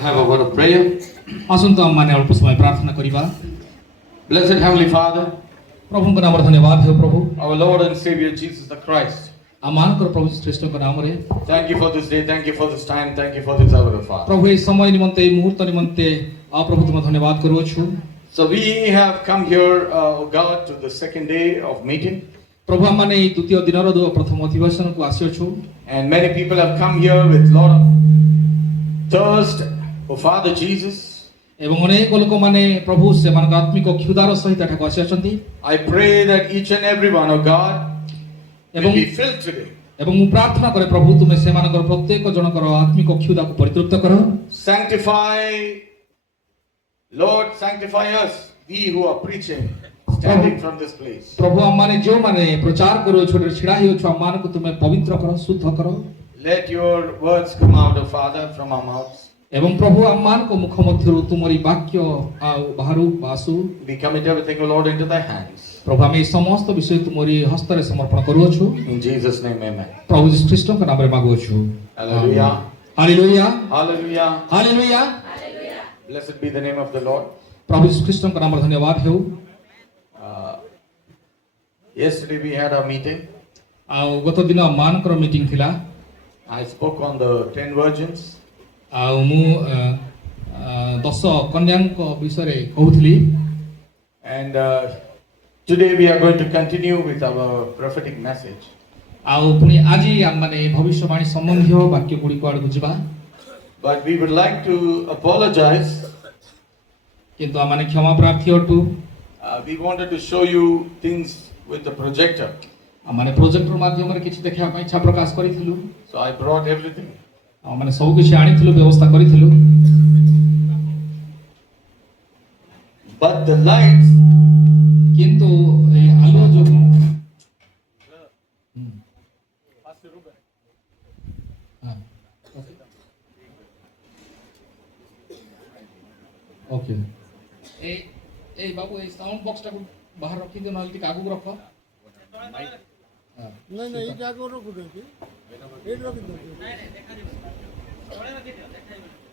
have a word of prayer. आसंतो आम्माने अल्प समय प्रार्थना करिबा। Blessed Heavenly Father, प्रभुको नामରେ धन्यवाद हो प्रभु। our Lord and Savior Jesus the Christ. आमानकर प्रभु श्रेष्ठको नामରେ Thank you for this day, thank you for this time, thank you for this hour, Father. प्रभु ए समय निमन्ते ए मुहूर्त निमन्ते प्रभु तुम धन्यवाद करूछु। So we have come here, oh God, to the second day of meeting. प्रभु आम्माने ए द्वितीय दिनर प्रथम अधिवेशनको आसिछु। And many people have come here with lot of thirst for Father Jesus. एवं अनेक लोक माने प्रभु सेमानक आत्मिक क्षुधार सहित एठाको आसिछन्ति। I pray that each and every one, oh God, will be filled today. एवं मु प्रार्थना करे प्रभु तुमे सेमानकर प्रत्येक जनकर आत्मिक क्षुधाको परितृप्त करो। Sanctify, Lord, sanctify us, we who are preaching, standing from this place. प्रभु आम्माने जो माने प्रचार करो छोटे छिड़ा हियो छ आम्मानको तुमे पवित्र करो, शुद्ध करो। Let your words come out, O Father, from our mouths. एवं प्रभु आम्मानको मुख मध्यरु तुमरी वाक्य बाहरु Basu. We commit everything, O Lord, into thy hands. प्रभु हामी समस्त विषय तुमरी हस्तरे समर्पण करूछु। In Jesus' name, amen. प्रभु यीशु ख्रीष्टको नामरे मागुछु। Hallelujah. हालेलुया। Hallelujah. हालेलुया। Blessed be the name of the Lord. प्रभु यीशु ख्रीष्टको नामरे धन्यवाद हो। Yesterday we had a meeting. गत दिन मानकर मीटिंग थिला। I spoke on the 10 virgins. मु 10 कन्याको विषयरे कहउथली। And today we are going to continue with our prophetic message. पुनी आजि आम्माने भविष्यवाणी सम्बन्धी वाक्य गुडीको आडको जिबा। But we would like to apologize. किन्तु आम्माने क्षमा प्रार्थी अटु। We wanted to show you things with the projector. आम्माने प्रोजेक्टर माध्यमरे किछि देखा ପାଇଁ इच्छा प्रकाश करिथिलु। So I brought everything. आम्माने सब किछि आनिथिलु व्यवस्था करिथिलु। But the lights, किन्तु ए आलो जो ओके ए ए बाबू ए साउंड बॉक्स टा बाहर रखि दो नलती कागु रखो। नहीं नहीं जागो रखो देती एड रख दो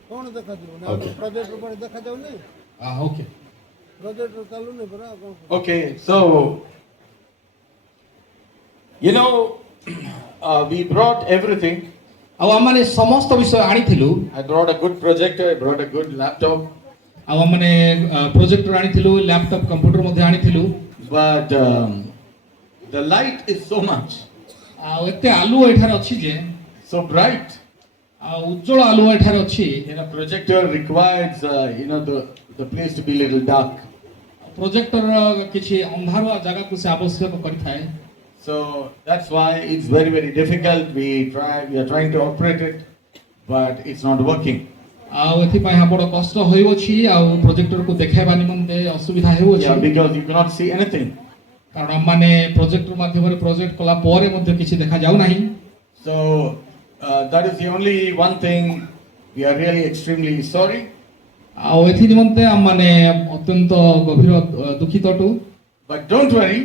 कौन देखा दो ना प्रोजेक्ट पर देखा जाओ नहीं हां ओके प्रोजेक्ट चालू नहीं बरा okay, so you know, we brought everything. अब आमाने समस्त विषय आनिथिलु। I brought a good projector, I brought a good laptop. अब आमाने प्रोजेक्टर आनिथिलु, लैपटॉप कंप्यूटर मध्ये आनिथिलु। But the light is so much, एते आलु एठार अछि जे so bright. उज्जवल आलु एठार अछि। You know, projector requires the place to be little dark. Projector किछि अंधारुआ जगह को से आवश्यक करिथाय। So that's why it's very very difficult. We are trying to operate it, but it's not working. एथि पय बड़ कष्ट होइबो छी प्रोजेक्टर को देखाइबा निमंते असुविधा हेबो छी। Yeah, because you cannot see anything. कारण माने प्रोजेक्टर माध्यमरे प्रोजेक्ट कला परे मध्ये किछि देखा जाउ नाही। So that is the only one thing we are really extremely sorry. एथि निमंते हम माने अत्यंत गभीर दुखित अटु। But don't worry.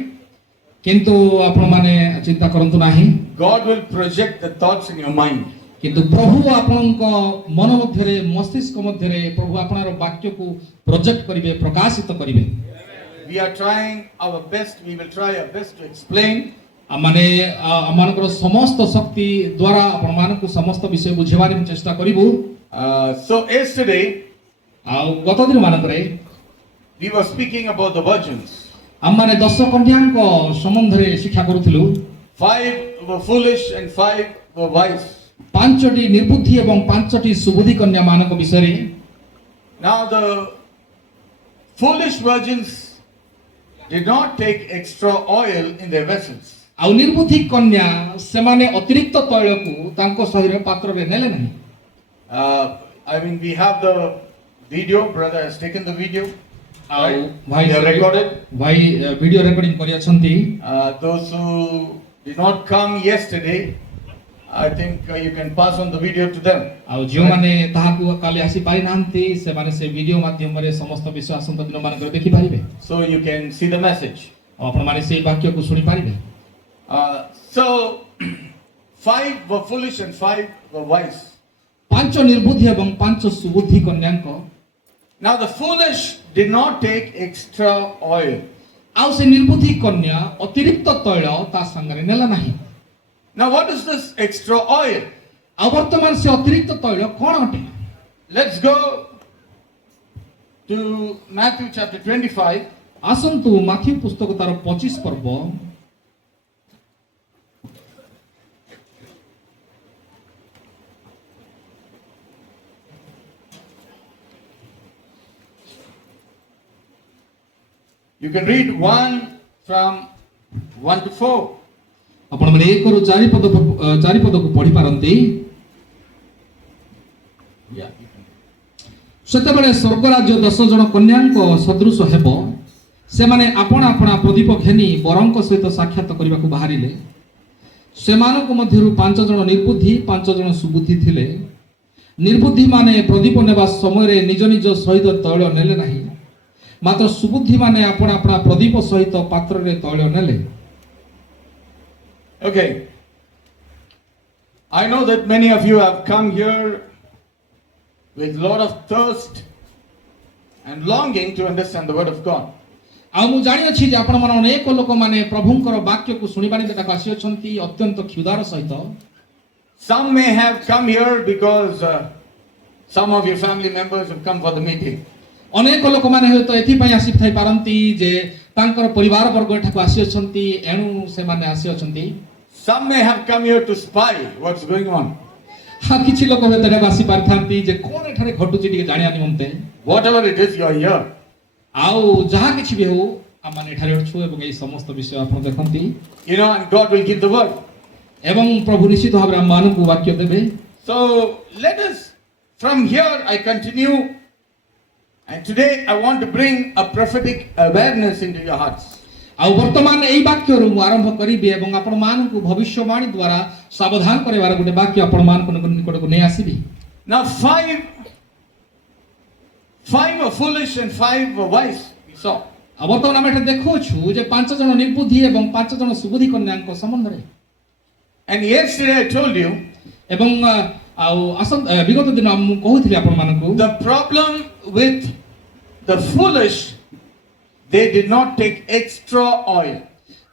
किंतु आपण माने चिंता करंतु नाही। God will project the thoughts in your mind. किंतु प्रभु आपनक मन मध्यरे मस्तिष्क मध्यरे प्रभु आपनार वाक्य को प्रोजेक्ट करिवे, प्रकाशित करिवे। We are trying our best. We will try our best to explain. माने आमानकर समस्त शक्ति द्वारा आपण मानकु समस्त विषय बुझेबार चेष्टा करिवु। So yesterday गत दिन मानकरे we were speaking about the virgins. आमाने 10 कन्याको सम्बन्धरे शिक्षा करूथिलु। 5 were foolish and 5 were wise. 5टी निर्बुद्धि एवं 5टी सुबुद्धि कन्या मानक विषयरे। Now the foolish virgins did not take extra oil in their vessels. आउ निर्बुद्धि कन्या सेमाने अतिरिक्त तैलको तांको शरीर पात्र रे नेले नाही। I mean, we have the video. Brother has taken the video. भाई They are recorded. भाई वीडियो रिकॉर्डिंग करि अछंती। Those who did not come yesterday, I think you can pass on the video to them. आउ जो माने ताहाकु काली आसी पारि नांती से माने से वीडियो माध्यम रे समस्त विषय आसंत दिन मान कर देखि पारिबे। So you can see the message. आपण माने से वाक्य को सुनि पारिबे। So 5 were foolish and 5 were wise. ପାଞ୍ଚ ନିର୍ବୁଦ୍ଧି ଏବଂ ପାଞ୍ଚ ସୁବୁଦ୍ଧି କନ୍ୟାଙ୍କ Now the foolish did not take extra oil. ଆଉ ସେ ନିର୍ବୁଦ୍ଧି କନ୍ୟା ଅତିରିକ୍ତ ତୈଳ ତା ସାଙ୍ଗରେ ନେଲା ନାହିଁ। Now what is this extra oil? ଆଉ ବର୍ତ୍ତମାନ ସେ ଅତିରିକ୍ତ ତୈଳ କଣ ଅଟେ? Let's go to Matthew chapter 25. ଆସନ୍ତୁ ମାଥିଉ ପୁସ୍ତକ ତାର 25 ପର୍ବ You can read 1 from 1 to 4. ଆପଣମାନେ 1 ରୁ 4 ପଦକୁ ପଢି ପାରନ୍ତି। Yeah. ସେତେବେଳେ ସ୍ୱର୍ଗ ରାଜ୍ୟ 10 ଜଣ କନ୍ୟାଙ୍କ ସଦୃଶ ହେବ। ସେମାନେ ଆପଣା ଆପଣା ପ୍ରଦୀପ ଘେନି ବରଙ୍କ ସହିତ ସାକ୍ଷାତ କରିବାକୁ ବାହାରିଲେ। ସେମାନଙ୍କ ମଧ୍ୟରୁ 5 ଜଣ ନିର୍ବୁଦ୍ଧି 5 ଜଣ ସୁବୁଦ୍ଧି ଥିଲେ। ନିର୍ବୁଦ୍ଧି ମାନେ ପ୍ରଦୀପ ନେବା ସମୟରେ ନିଜ ନିଜ ସହିତ ତୈଳ ନେଲେ ନାହିଁ, ମାତ୍ର ସୁବୁଦ୍ଧି ମାନେ ଆପଣା ଆପଣା ପ୍ରଦୀପ ସହିତ ପାତ୍ରରେ ତୈଳ ନେଲେ। Okay. I know that many of you have come here with lot of thirst and longing to understand the word of God. ଆଉ ମୁଁ ଜାଣିଅଛି ଯେ ଆପଣମାନେ ଅନେକ ଲୋକମାନେ ପ୍ରଭୁଙ୍କର ବାକ୍ୟକୁ ଶୁଣିବା ନିମନ୍ତେ ଆସିଅଛନ୍ତି ଅତ୍ୟନ୍ତ କ୍ଷୁଧାର ସହିତ। Some may have come here because some of your family members have come for the meeting. ଅନେକ ଲୋକମାନେ ହୁଏତ ଏଥିପାଇଁ ଆସିଥାଇ ପାରନ୍ତି ଯେ ତାଙ୍କର ପରିବାର ବର୍ଗ ଏଠାକୁ ଆସିଅଛନ୍ତି, ଏଣୁ ସେମାନେ ଆସିଅଛନ୍ତି। Some may have come here to spy what's going on. କିଛି ଲୋକ ହୁଏତ ଏଠାକୁ ଆସି ପାରିଥାନ୍ତି ଯେ କଣ ଏଠାରେ ଘଟୁଛି ଟିକେ ଜାଣିବା ନିମନ୍ତେ। Whatever it is, you are here. ଆଉ ଯାହା କିଛି ବି ହଉ ଆମମାନେ ଏଠାରେ ଅଛୁ ଏବଂ ଏହି ସମସ୍ତ ବିଷୟ ଆପଣ ଦେଖନ୍ତି। You know, and God will give the word. ଏବଂ ପ୍ରଭୁ ନିଶ୍ଚିତ ଭାବରେ ଆମମାନଙ୍କୁ ବାକ୍ୟ ଦେବେ। So let us, from here I continue, and today I want to bring a prophetic awareness into your hearts. ଆଉ ବର୍ତ୍ତମାନ ଏଇ ବାକ୍ୟରୁ ମୁଁ ଆରମ୍ଭ କରିବି ଏବଂ ଆପଣମାନଙ୍କୁ ଭବିଷ୍ୟବାଣୀ ଦ୍ୱାରା ସାବଧାନ କରାଇବାର ଗୋଟେ ବାକ୍ୟ ଆପଣମାନଙ୍କ ନିକଟକୁ ନେଇ ଆସିବି। Now five are foolish and 5 are wise, we saw. ଆଉ ବର୍ତ୍ତମାନ ଆମେ ଏଠାରେ ଦେଖୁଛୁ ଯେ 5 ଜଣ ନିର୍ବୁଦ୍ଧି ଏବଂ 5 ଜଣ ସୁବୁଦ୍ଧି କନ୍ୟାଙ୍କ ସମ୍ବନ୍ଧରେ। And yesterday I told you ଏବଂ ଆଉ ବିଗତ ଦିନ ମୁଁ କହୁଥିଲି ଆପଣମାନଙ୍କୁ the problem with the foolish, they did not take extra oil.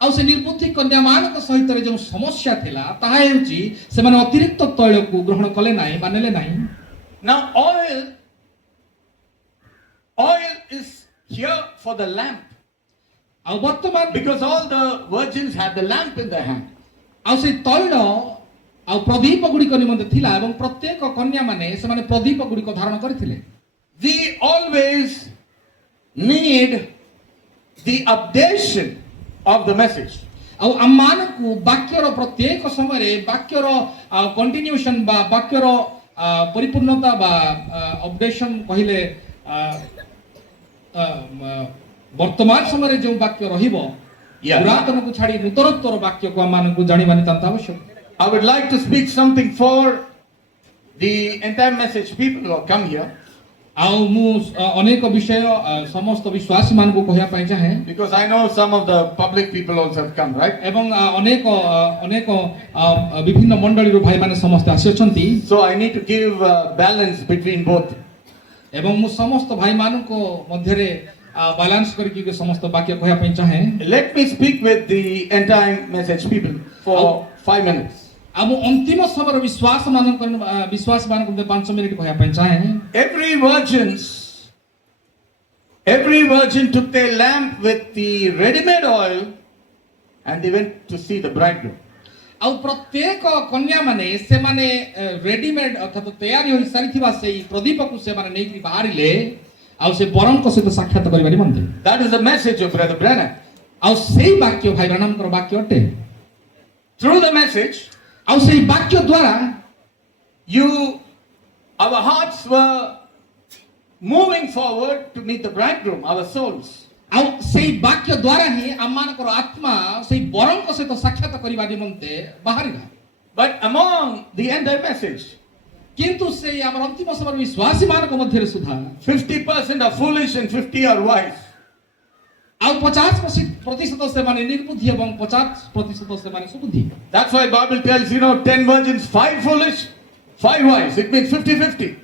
ଆଉ ସେ ନିର୍ବୁଦ୍ଧି କନ୍ୟାମାନଙ୍କ ସହିତ ଯେଉଁ ସମସ୍ୟା ଥିଲା ତାହା ହେଉଛି ସେମାନେ ଅତିରିକ୍ତ ତୈଳକୁ ଗ୍ରହଣ କଲେ ନାହିଁ ବା ନେଲେ ନାହିଁ। Now oil is here for the lamp, ଆଉ ବର୍ତ୍ତମାନ because all the virgins had the lamp in their hand. ଆଉ ସେ ତୈଳ ଆଉ ପ୍ରଦୀପ ଗୁଡ଼ିକ ନିମନ୍ତେ ଥିଲା ଏବଂ ପ୍ରତ୍ୟେକ କନ୍ୟା ମାନେ ସେମାନେ ପ୍ରଦୀପ ଗୁଡ଼ିକ ଧାରଣ କରିଥିଲେ। We always need the updation of the message. ଆଉ ଆମମାନଙ୍କୁ ବାକ୍ୟର ପ୍ରତ୍ୟେକ ସମୟରେ ବାକ୍ୟର କଣ୍ଟିନ୍ୟୁଏସନ ବା ବାକ୍ୟର ପରିପୂର୍ଣ୍ଣତା ବା ଅପଡେସନ କହିଲେ ବର୍ତ୍ତମାନ ସମୟରେ ଯେଉଁ ବାକ୍ୟ ରହିବ ପୁରାତନକୁ ଛାଡ଼ି ନୂତନତ୍ୱର ବାକ୍ୟକୁ ଆମମାନଙ୍କୁ ଜାଣିବା ନିତାନ୍ତ ଆବଶ୍ୟକ। I would like to speak something for the entire message people who have come here, ଆଉ ମୁଁ ଅନେକ ବିଷୟ ସମସ୍ତ ବିଶ୍ୱାସୀ ମାନଙ୍କୁ କହିବା ପାଇଁ ଚାହେଁ because I know some of the public people also have come, right? ଏବଂ ଅନେକ ବିଭିନ୍ନ ମଣ୍ଡଳୀରୁ ଭାଇମାନେ ସମସ୍ତେ ଆସିଅଛନ୍ତି। So I need to give balance between both. ଏବଂ ମୁଁ ସମସ୍ତ ଭାଇମାନଙ୍କ ମଧ୍ୟରେ ବାଲାନ୍ସ କରିକି ସମସ୍ତ ବାକ୍ୟ କହିବା ପାଇଁ ଚାହେଁ। Let me speak with the entire message people for 5 minutes. ଆଉ ମୁଁ ଅନ୍ତିମ ସମୟର ବିଶ୍ୱାସୀମାନଙ୍କୁ 5 ମିନିଟ୍ କହିବା ପାଇଁ ଚାହେଁ। Every virgin took their lamp with the ready-made oil and they went to see the bridegroom. ଆଉ ପ୍ରତ୍ୟେକ କନ୍ୟା ମାନେ ସେମାନେ ରେଡିମେଡ୍ ଅର୍ଥାତ ତୟାରୀ ହୋଇ ସାରିଥିବା ସେଇ ପ୍ରଦୀପକୁ ସେମାନେ ନେଇକି ବାହାରିଲେ ଆଉ ସେ ବରଙ୍କ ସହିତ ସାକ୍ଷାତ କରିବା ନିମନ୍ତେ। That is the message of Brother Branham. ଆଉ ସେଇ ବାକ୍ୟ ଭାଇ ବ୍ରାନମଙ୍କର ବାକ୍ୟ ଅଟେ। Through the message, ଆଉ ସେଇ ବାକ୍ୟ ଦ୍ୱାରା our hearts were moving forward to meet the bridegroom, our souls. ଆଉ ସେଇ ବାକ୍ୟ ଦ୍ୱାରା ହିଁ ଆମମାନଙ୍କର ଆତ୍ମା ସେଇ ବରଙ୍କ ସହିତ ସାକ୍ଷାତ କରିବା ନିମନ୍ତେ ବାହାରିଲା। But among the entire message, କିନ୍ତୁ ସେଇ ଆମର ଅନ୍ତିମ ସମୟର ବିଶ୍ୱାସୀମାନଙ୍କ ମଧ୍ୟରେ ସୁଦ୍ଧା 50% are foolish and 50 are wise. ଆଉ 50% ସେମାନେ ନିର୍ବୁଦ୍ଧି ଏବଂ 50% ସେମାନେ Subuddhi. That's why Bible tells, 10 virgins, 5 foolish, 5 wives. It means 50-50.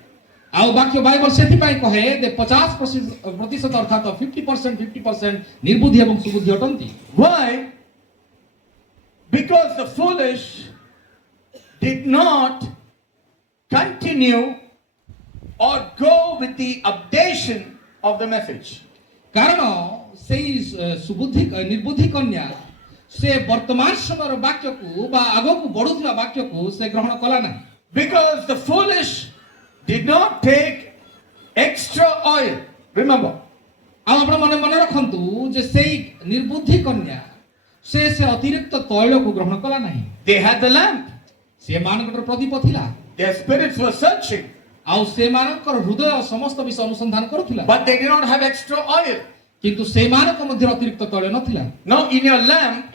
ଆଉ ବାକ୍ୟ ବାଇବଲ ସେଥିପାଇଁ କହେ ଯେ 50% ଅର୍ଥାତ 50% ନିର୍ବୁଦ୍ଧି ଏବଂ ସୁବୁଦ୍ଧି ଅଟନ୍ତି। Why? Because the foolish did not continue or go with the updation of the message. କାରଣ ସେଇ ନିର୍ବୁଦ୍ଧି କନ୍ୟା ସେ ବର୍ତ୍ତମାନ ସମୟର ବାକ୍ୟକୁ ବା ଆଗକୁ ବଢୁଥିବା ବାକ୍ୟକୁ ସେ ଗ୍ରହଣ କଲା ନାହିଁ। Because the foolish did not take extra oil. Remember, ଆଉ ଆପଣ ମନେ ରଖନ୍ତୁ ଯେ ସେଇ ନିର୍ବୁଦ୍ଧି କନ୍ୟା ସେ ଅତିରିକ୍ତ ତୈଳକୁ ଗ୍ରହଣ କଲା ନାହିଁ। they had the lamp. ସେମାନଙ୍କର ପ୍ରଦୀପ ଥିଲା Their spirits were searching, ଆଉ ସେମାନଙ୍କର ହୃଦୟ ସମସ୍ତ ବିଷୟ ଅନୁସନ୍ଧାନ କରୁଥିଲା, but they did not have extra oil. କିନ୍ତୁ ସେମାନଙ୍କ ମଧ୍ୟରେ ଅତିରିକ୍ତ ତୈଳ ନଥିଲା। Now, in your lamp,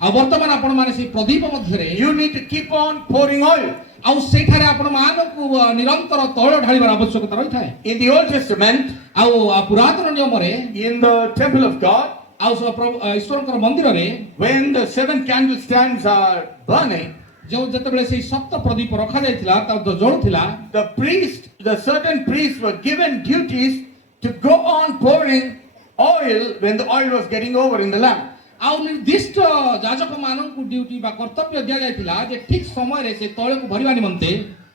ଆଉ ବର୍ତ୍ତମାନ ଆପଣ ମାନେ ସେଇ ପ୍ରଦୀପ ମଧ୍ୟରେ you need to keep on pouring oil. ଆଉ ସେଇଠାରେ ଆପଣ ମାନଙ୍କୁ ନିରନ୍ତର ତୈଳ ଢାଳିବାର ଆବଶ୍ୟକତା ରହିଥାଏ। In the Old Testament, ଆଉ ପୁରାତନ ନିୟମରେ in the temple of God, ଆଉ ଈଶ୍ୱରଙ୍କର ମନ୍ଦିରରେ when the 7 candlestands are burning, ଯେତେବେଳେ ସେଇ ସପ୍ତ ପ୍ରଦୀପ ରଖାଯାଇଥିଲା ତା ଜଳୁଥିଲା, the certain priests were given duties to go on pouring oil when the oil was getting over in the lamp. ଆଉ ନିର୍ଦ୍ଦିଷ୍ଟ ଯାଜକ ମାନଙ୍କୁ ଡ୍ୟୁଟି ବା କର୍ତ୍ତବ୍ୟ ଦିଆଯାଇଥିଲା ଯେ ଠିକ ସମୟରେ ସେ ତୈଳକୁ ଭରିବା ନିମନ୍ତେ।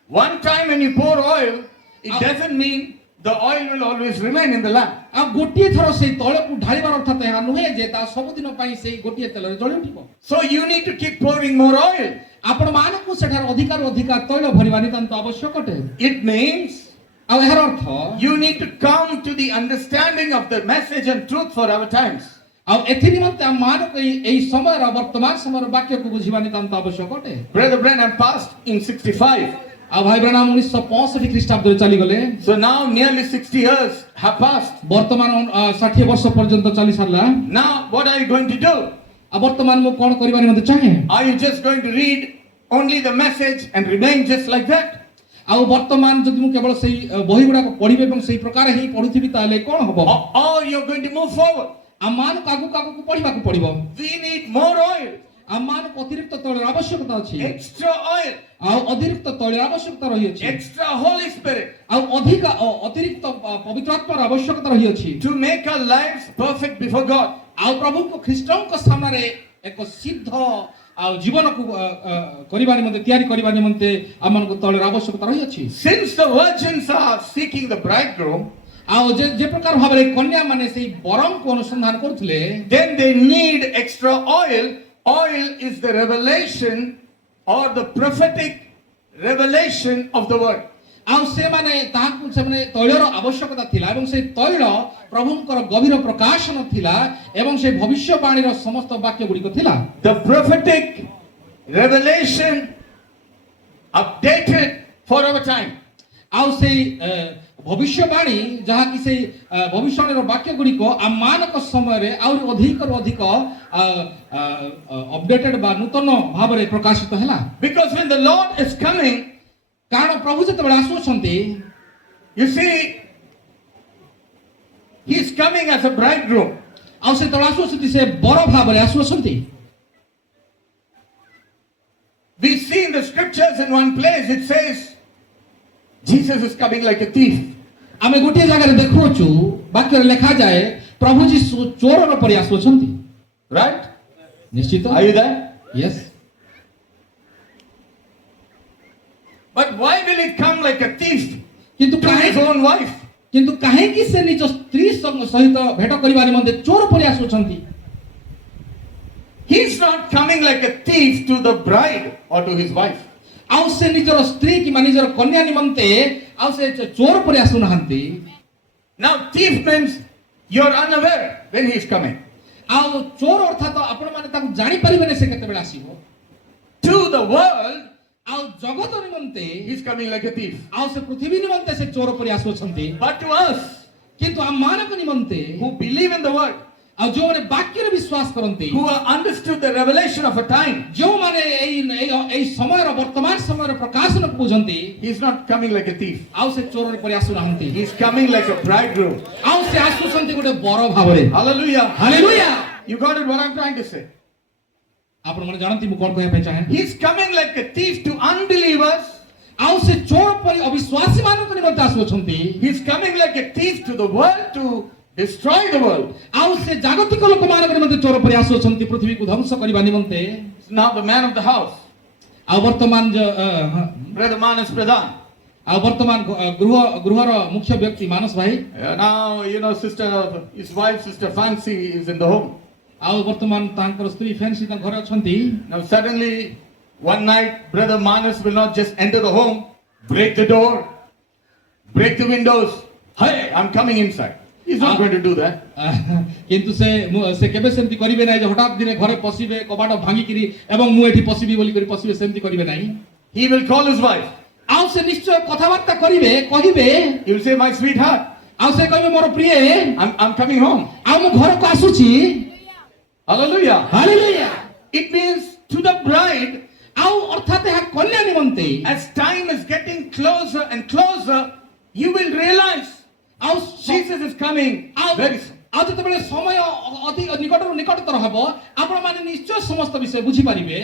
One time when you pour oil, it doesn't mean the oil will always remain in the lamp. ଆଉ ଗୋଟିଏ ଥର ସେଇ ତୈଳକୁ ଢାଳିବାର ଅର୍ଥାତ ଏହା ନୁହେଁ ଯେ ତା ସବୁଦିନ ପାଇଁ ସେଇ ଗୋଟିଏ ତେଲରେ ଜଳି ଉଠିବ। So you need to keep pouring more oil. ଆପଣ ମାନଙ୍କୁ ସେଠାରେ ଅଧିକାରୁ ଅଧିକା ତୈଳ ଭରିବା ନିତାନ୍ତ ଆବଶ୍ୟକ ଅଟେ। It means ଆଉ ଏହାର ଅର୍ଥ you need to come to the understanding of the message and truth for our times. ଆଉ ଏଥି ନିମନ୍ତେ ଆମମାନଙ୍କୁ ଏହି ସମୟର ବର୍ତ୍ତମାନ ସମୟର ବାକ୍ୟକୁ ବୁଝିବା ନିତାନ୍ତ ଆବଶ୍ୟକ ଅଟେ। Brother Branham passed in 65. ଆଉ ଭାଇ ବ୍ରାନାମ 1965 ଖ୍ରୀଷ୍ଟାବ୍ଦରେ ଚାଲିଗଲେ। So now nearly 60 years have passed. ବର୍ତ୍ତମାନ 60 ବର୍ଷ ପର୍ଯ୍ୟନ୍ତ ଚାଲି ସାରିଲା। Now what are you going to do? ଆଉ ବର୍ତ୍ତମାନ ମୁଁ କଣ କରିବା ନିମନ୍ତେ ଚାହେଁ? Are you just going to read only the message and remain just like that? ଆଉ ବର୍ତ୍ତମାନ ଯଦି ମୁଁ କେବଳ ସେଇ ବହି ଗୁଡାକ ପଢିବେ ଏବଂ ସେଇ ପ୍ରକାର ହେଇ ପଢୁଥିବି ତାହେଲେ କଣ ହବ? Or you're going to move forward? ଆମମାନଙ୍କୁ ଆଗକୁ ପଢିବାକୁ ପଡିବ। We need more oil. ଆମମାନଙ୍କୁ ଅତିରିକ୍ତ ତୈଳର ଆବଶ୍ୟକତା ଅଛି। Extra oil. ଆଉ ଅତିରିକ୍ତ ତୈଳର ଆବଶ୍ୟକତା ରହିଅଛି। Extra Holy Spirit. ଆଉ ଅତିରିକ୍ତ ପବିତ୍ର ଆତ୍ମାର ଆବଶ୍ୟକତା ରହିଅଛି। To make our lives perfect before God. ଆଉ ପ୍ରଭୁଙ୍କ ଖ୍ରୀଷ୍ଟଙ୍କ ସାମ୍ନାରେ ଏକ ସିଦ୍ଧ ଆଉ ଜୀବନକୁ କରିବା ନିମନ୍ତେ ତିଆରି କରିବା ନିମନ୍ତେ ଆମମାନଙ୍କୁ ତୈଳର ଆବଶ୍ୟକତା ରହିଅଛି। Since the virgins are seeking the bridegroom, ଆଉ ଯେ ପ୍ରକାର ଭାବରେ କନ୍ୟା ମାନେ ସେଇ ବରଙ୍କୁ ଅନୁସନ୍ଧାନ କରୁଥିଲେ, then they need extra oil. Oil is the revelation or the prophetic revelation of the word. ଆଉ ସେମାନେ ତୈଳର ଆବଶ୍ୟକତା ଥିଲା ଏବଂ ସେ ତୈଳ ପ୍ରଭୁଙ୍କର ଗଭୀର ପ୍ରକାଶନ ଥିଲା ଏବଂ ସେ ଭବିଷ୍ୟବାଣୀର ସମସ୍ତ ବାକ୍ୟ ଗୁଡ଼ିକ ଥିଲା। The prophetic revelation updated for our time. ଆଉ ସେଇ ଭବିଷ୍ୟବାଣୀ ଯାହାକି ସେଇ ଭବିଷ୍ୟବାଣୀର ବାକ୍ୟ ଗୁଡ଼ିକ ଆମମାନଙ୍କ ସମୟରେ ଆହୁରି ଅଧିକରୁ ଅଧିକ ଅପଡେଟେଡ ବା ନୂତନ ଭାବରେ ପ୍ରକାଶିତ ହେଲା। Because when the Lord is coming, କାରଣ ପ୍ରଭୁ ଯେତେବେଳେ ଆସୁଅଛନ୍ତି, you see, He is coming as a bridegroom. ଆଉ ସେ ଯେତେବେଳେ ଆସୁଅଛନ୍ତି ସେ ବର ଭାବରେ ଆସୁଅଛନ୍ତି। We see in the scriptures in one place it says Jesus is coming like a thief. ଆମେ ଗୋଟିଏ ଜାଗାରେ ଦେଖୁଅଛୁ ବାକ୍ୟରେ ଲେଖାଯାଏ ପ୍ରଭୁ ଯୀଶୁ ଚୋରର ପରି ଆସୁଅଛନ୍ତି। Right? ନିଶ୍ଚିତ। Are you there? Yes. But why will He come like a thief କିନ୍ତୁ to His own wife? କିନ୍ତୁ କାହିଁକି ସେ ନିଜ ସ୍ତ୍ରୀ ସହିତ ଭେଟ କରିବା ନିମନ୍ତେ ଚୋର ପରି ଆସୁଅଛନ୍ତି? He's not coming like a thief to the bride or to his wife. ଆଉ ସେ ନିଜର ସ୍ତ୍ରୀ କିମ୍ବା ନିଜର କନ୍ୟା ନିମନ୍ତେ ଆଉ ସେ ଚୋର ପରି ଆସୁନାହାନ୍ତି। Now thief means you're unaware when he is coming. ଆଉ ଚୋର ଅର୍ଥାତ ଆପଣମାନେ ତାକୁ ଜାଣିପାରିବେନି ସେ କେତେବେଳେ ଆସିବ। To the world, ଆଉ ଜଗତ ନିମନ୍ତେ he's coming like a thief. ଆଉ ସେ ପୃଥିବୀ ନିମନ୍ତେ ସେ ଚୋର ପରି ଆସୁଅଛନ୍ତି। But to us କିନ୍ତୁ ଆମମାନଙ୍କ ନିମନ୍ତେ who believe in the word, ଆଉ ଯେଉଁମାନେ ବାକ୍ୟରେ ବିଶ୍ୱାସ କରନ୍ତି, who have understood the revelation of a time, ଯେଉଁମାନେ ଏଇ ସମୟର ବର୍ତ୍ତମାନ ସମୟର ପ୍ରକାଶନକୁ ବୁଝନ୍ତି, he's not coming like a thief. ଆଉ ସେ ଚୋର ପରି ଆସୁନାହାନ୍ତି। He's coming like a bridegroom. ଆଉ ସେ ଆସୁଛନ୍ତି ଗୋଟେ ବର ଭାବରେ। Hallelujah. Hallelujah. You got it what I'm trying to say. ଆପଣମାନେ ଜାଣନ୍ତି ମୁଁ କଣ କହିବା ପାଇଁ ଚାହେଁ? He's coming like a thief to unbelievers ଆଉ ସେ ଚୋର ପରି ଅବିଶ୍ୱାସୀ ମାନଙ୍କ ନିମନ୍ତେ ଆସୁଅଛନ୍ତି। He's coming like a thief to the world to destroy the world. ଆଉ ସେ ଜାଗତିକ ଲୋକମାନଙ୍କ ନିମନ୍ତେ ଚୋର ପରି ଆସୁଅଛନ୍ତି ପୃଥିବୀକୁ ଧ୍ୱଂସ କରିବା ନିମନ୍ତେ। Now the man of the house, ଆଉ ବର୍ତ୍ତମାନ Brother Manas Pradhan. ଆଉ ବର୍ତ୍ତମାନ ଗୃହର ମୁଖ୍ୟ ବ୍ୟକ୍ତି ମାନସ ଭାଇ। Now, his wife, Sister Fancy, is in the home. ଆଉ ବର୍ତ୍ତମାନ ତାଙ୍କର ସ୍ତ୍ରୀ ଫେନ୍ସି ତାଙ୍କ ଘରେ ଅଛନ୍ତି। Now, suddenly, one night, Brother Manas will not just enter the home, break the door, break the windows. Hey, I'm coming inside. He's not going to do that. କିନ୍ତୁ ସେ କେବେ ସେମିତି କରିବେ ନାହିଁ ଯେ ହଠାତ୍ ଦିନେ ଘରେ ପଶିବେ କବାଟ ଭାଙ୍ଗିକିରି ଏବଂ ମୁଁ ଏଠି ପଶିବି ବୋଲି କରି ପଶିବେ, ସେମିତି କରିବେ ନାହିଁ। He will call his wife. ଆଉ ସେ ନିଶ୍ଚୟ କଥାବାର୍ତ୍ତା କରିବେ, କହିବେ। He will say, my sweetheart, ଆଉ ସେ କହିବେ ମୋର ପ୍ରିୟ, I'm coming home. ଆଉ ମୁଁ ଘରକୁ ଆସୁଛି। Hallelujah. Hallelujah. It means to the bride, ଆଉ ଅର୍ଥାତ୍ ଏହା କନ୍ୟା ନିମନ୍ତେ as time is getting closer and closer, you will realize ଆଉ Jesus is coming ଆଉ very soon. ଆଉ ଯେତେବେଳେ ସମୟ ଅଧିକ ନିକଟରୁ ନିକଟତର ହେବ ଆପଣମାନେ ନିଶ୍ଚୟ ସମସ୍ତ ବିଷୟ ବୁଝିପାରିବେ।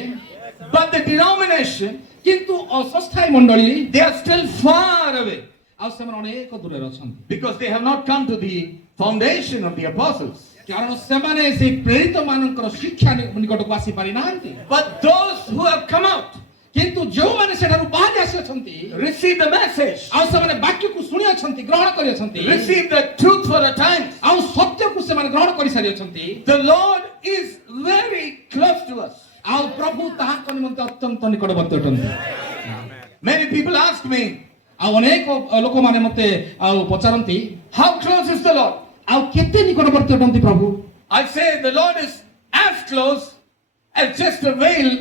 But the denomination, କିନ୍ତୁ ଅସ୍ଥାୟୀ ମଣ୍ଡଳୀ they are still far away ଆଉ ସେମାନେ ଅନେକ ଦୂରରେ ଅଛନ୍ତି, because they have not come to the foundation of the apostles. କାରଣ ସେମାନେ ସେଇ ପ୍ରେରିତ ମାନଙ୍କର ଶିକ୍ଷା ନିକଟକୁ ଆସି ପାରିନାହାନ୍ତି। But those who have come out, କିନ୍ତୁ ଯେଉଁମାନେ ସେଠାରୁ ବାହାରି ଆସିଅଛନ୍ତି receive the message, ଆଉ ସେମାନେ ବାକ୍ୟକୁ ଶୁଣିଅଛନ୍ତି, ଗ୍ରହଣ କରିଅଛନ୍ତି, receive the truth for a time. ଆଉ ସତ୍ୟକୁ ସେମାନେ ଗ୍ରହଣ କରିସାରିଅଛନ୍ତି। The Lord is very close to us. ଆଉ ପ୍ରଭୁ ତାହାଙ୍କ ନିମନ୍ତେ ଅତ୍ୟନ୍ତ ନିକଟବର୍ତ୍ତୀ ଅଟନ୍ତି। Many people ask me, ଆଉ ଅନେକ ଲୋକମାନେ ମତେ ଆଉ ପଚାରନ୍ତି how close is the Lord? ଆଉ କେତେ ନିକଟବର୍ତ୍ତୀ ଅଟନ୍ତି ପ୍ରଭୁ? I say the Lord is as close as just a veil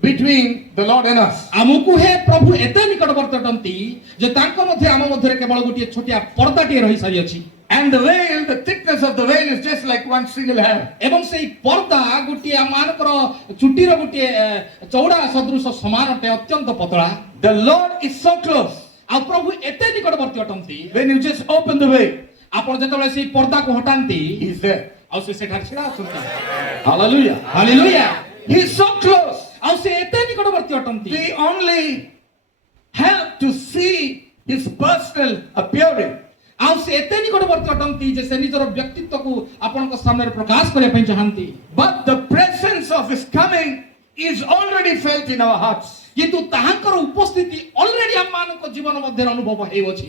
between the Lord and us. ଆମକୁ ହେ ପ୍ରଭୁ ଏତେ ନିକଟବର୍ତ୍ତୀ ଅଟନ୍ତି ଯେ ତାଙ୍କ ମଧ୍ୟରେ ଆମ ମଧ୍ୟରେ କେବଳ ଗୋଟିଏ ଛୋଟିଆ ପର୍ଦ୍ଦାଟିଏ ରହି ସାରିଅଛି। And the veil, the thickness of the veil is just like one single hair. ଏବଂ ସେଇ ପର୍ଦ୍ଦା ଗୋଟିଏ ଆମମାନଙ୍କର ଚୁଟିର ଗୋଟିଏ ଚଉଡ଼ା ସଦୃଶ ସମାନ ଅଟେ, ଅତ୍ୟନ୍ତ ପତଳା। The Lord is so close. ଆଉ ପ୍ରଭୁ ଏତେ ନିକଟବର୍ତ୍ତୀ ଅଟନ୍ତି When you just open the veil, ଆପଣ ଯେତେବେଳେ ସେଇ ପର୍ଦ୍ଦାକୁ ହଟାନ୍ତି He's there. ଆଉ ସେ ସେଠାରେ ଛିଡ଼ା ଅଛନ୍ତି। Hallelujah. Hallelujah. He's so close. ଆଉ ସେ ଏତେ ନିକଟବର୍ତ୍ତୀ ଅଟନ୍ତି We only have to see His personal appearing. ଆଉ ସେ ଏତେ ନିକଟବର୍ତ୍ତୀ ଅଟନ୍ତି ଯେ ସେ ନିଜର ବ୍ୟକ୍ତିତ୍ୱକୁ ଆପଣଙ୍କ ସାମ୍ନାରେ ପ୍ରକାଶ କରିବା ପାଇଁ ଚାହାନ୍ତି। But the presence of His coming is already felt in our hearts. କିନ୍ତୁ ତାହାଙ୍କର ଉପସ୍ଥିତି ଅଲରେଡି ଆମମାନଙ୍କ ଜୀବନ ମଧ୍ୟରେ ଅନୁଭବ ହେଉଅଛି।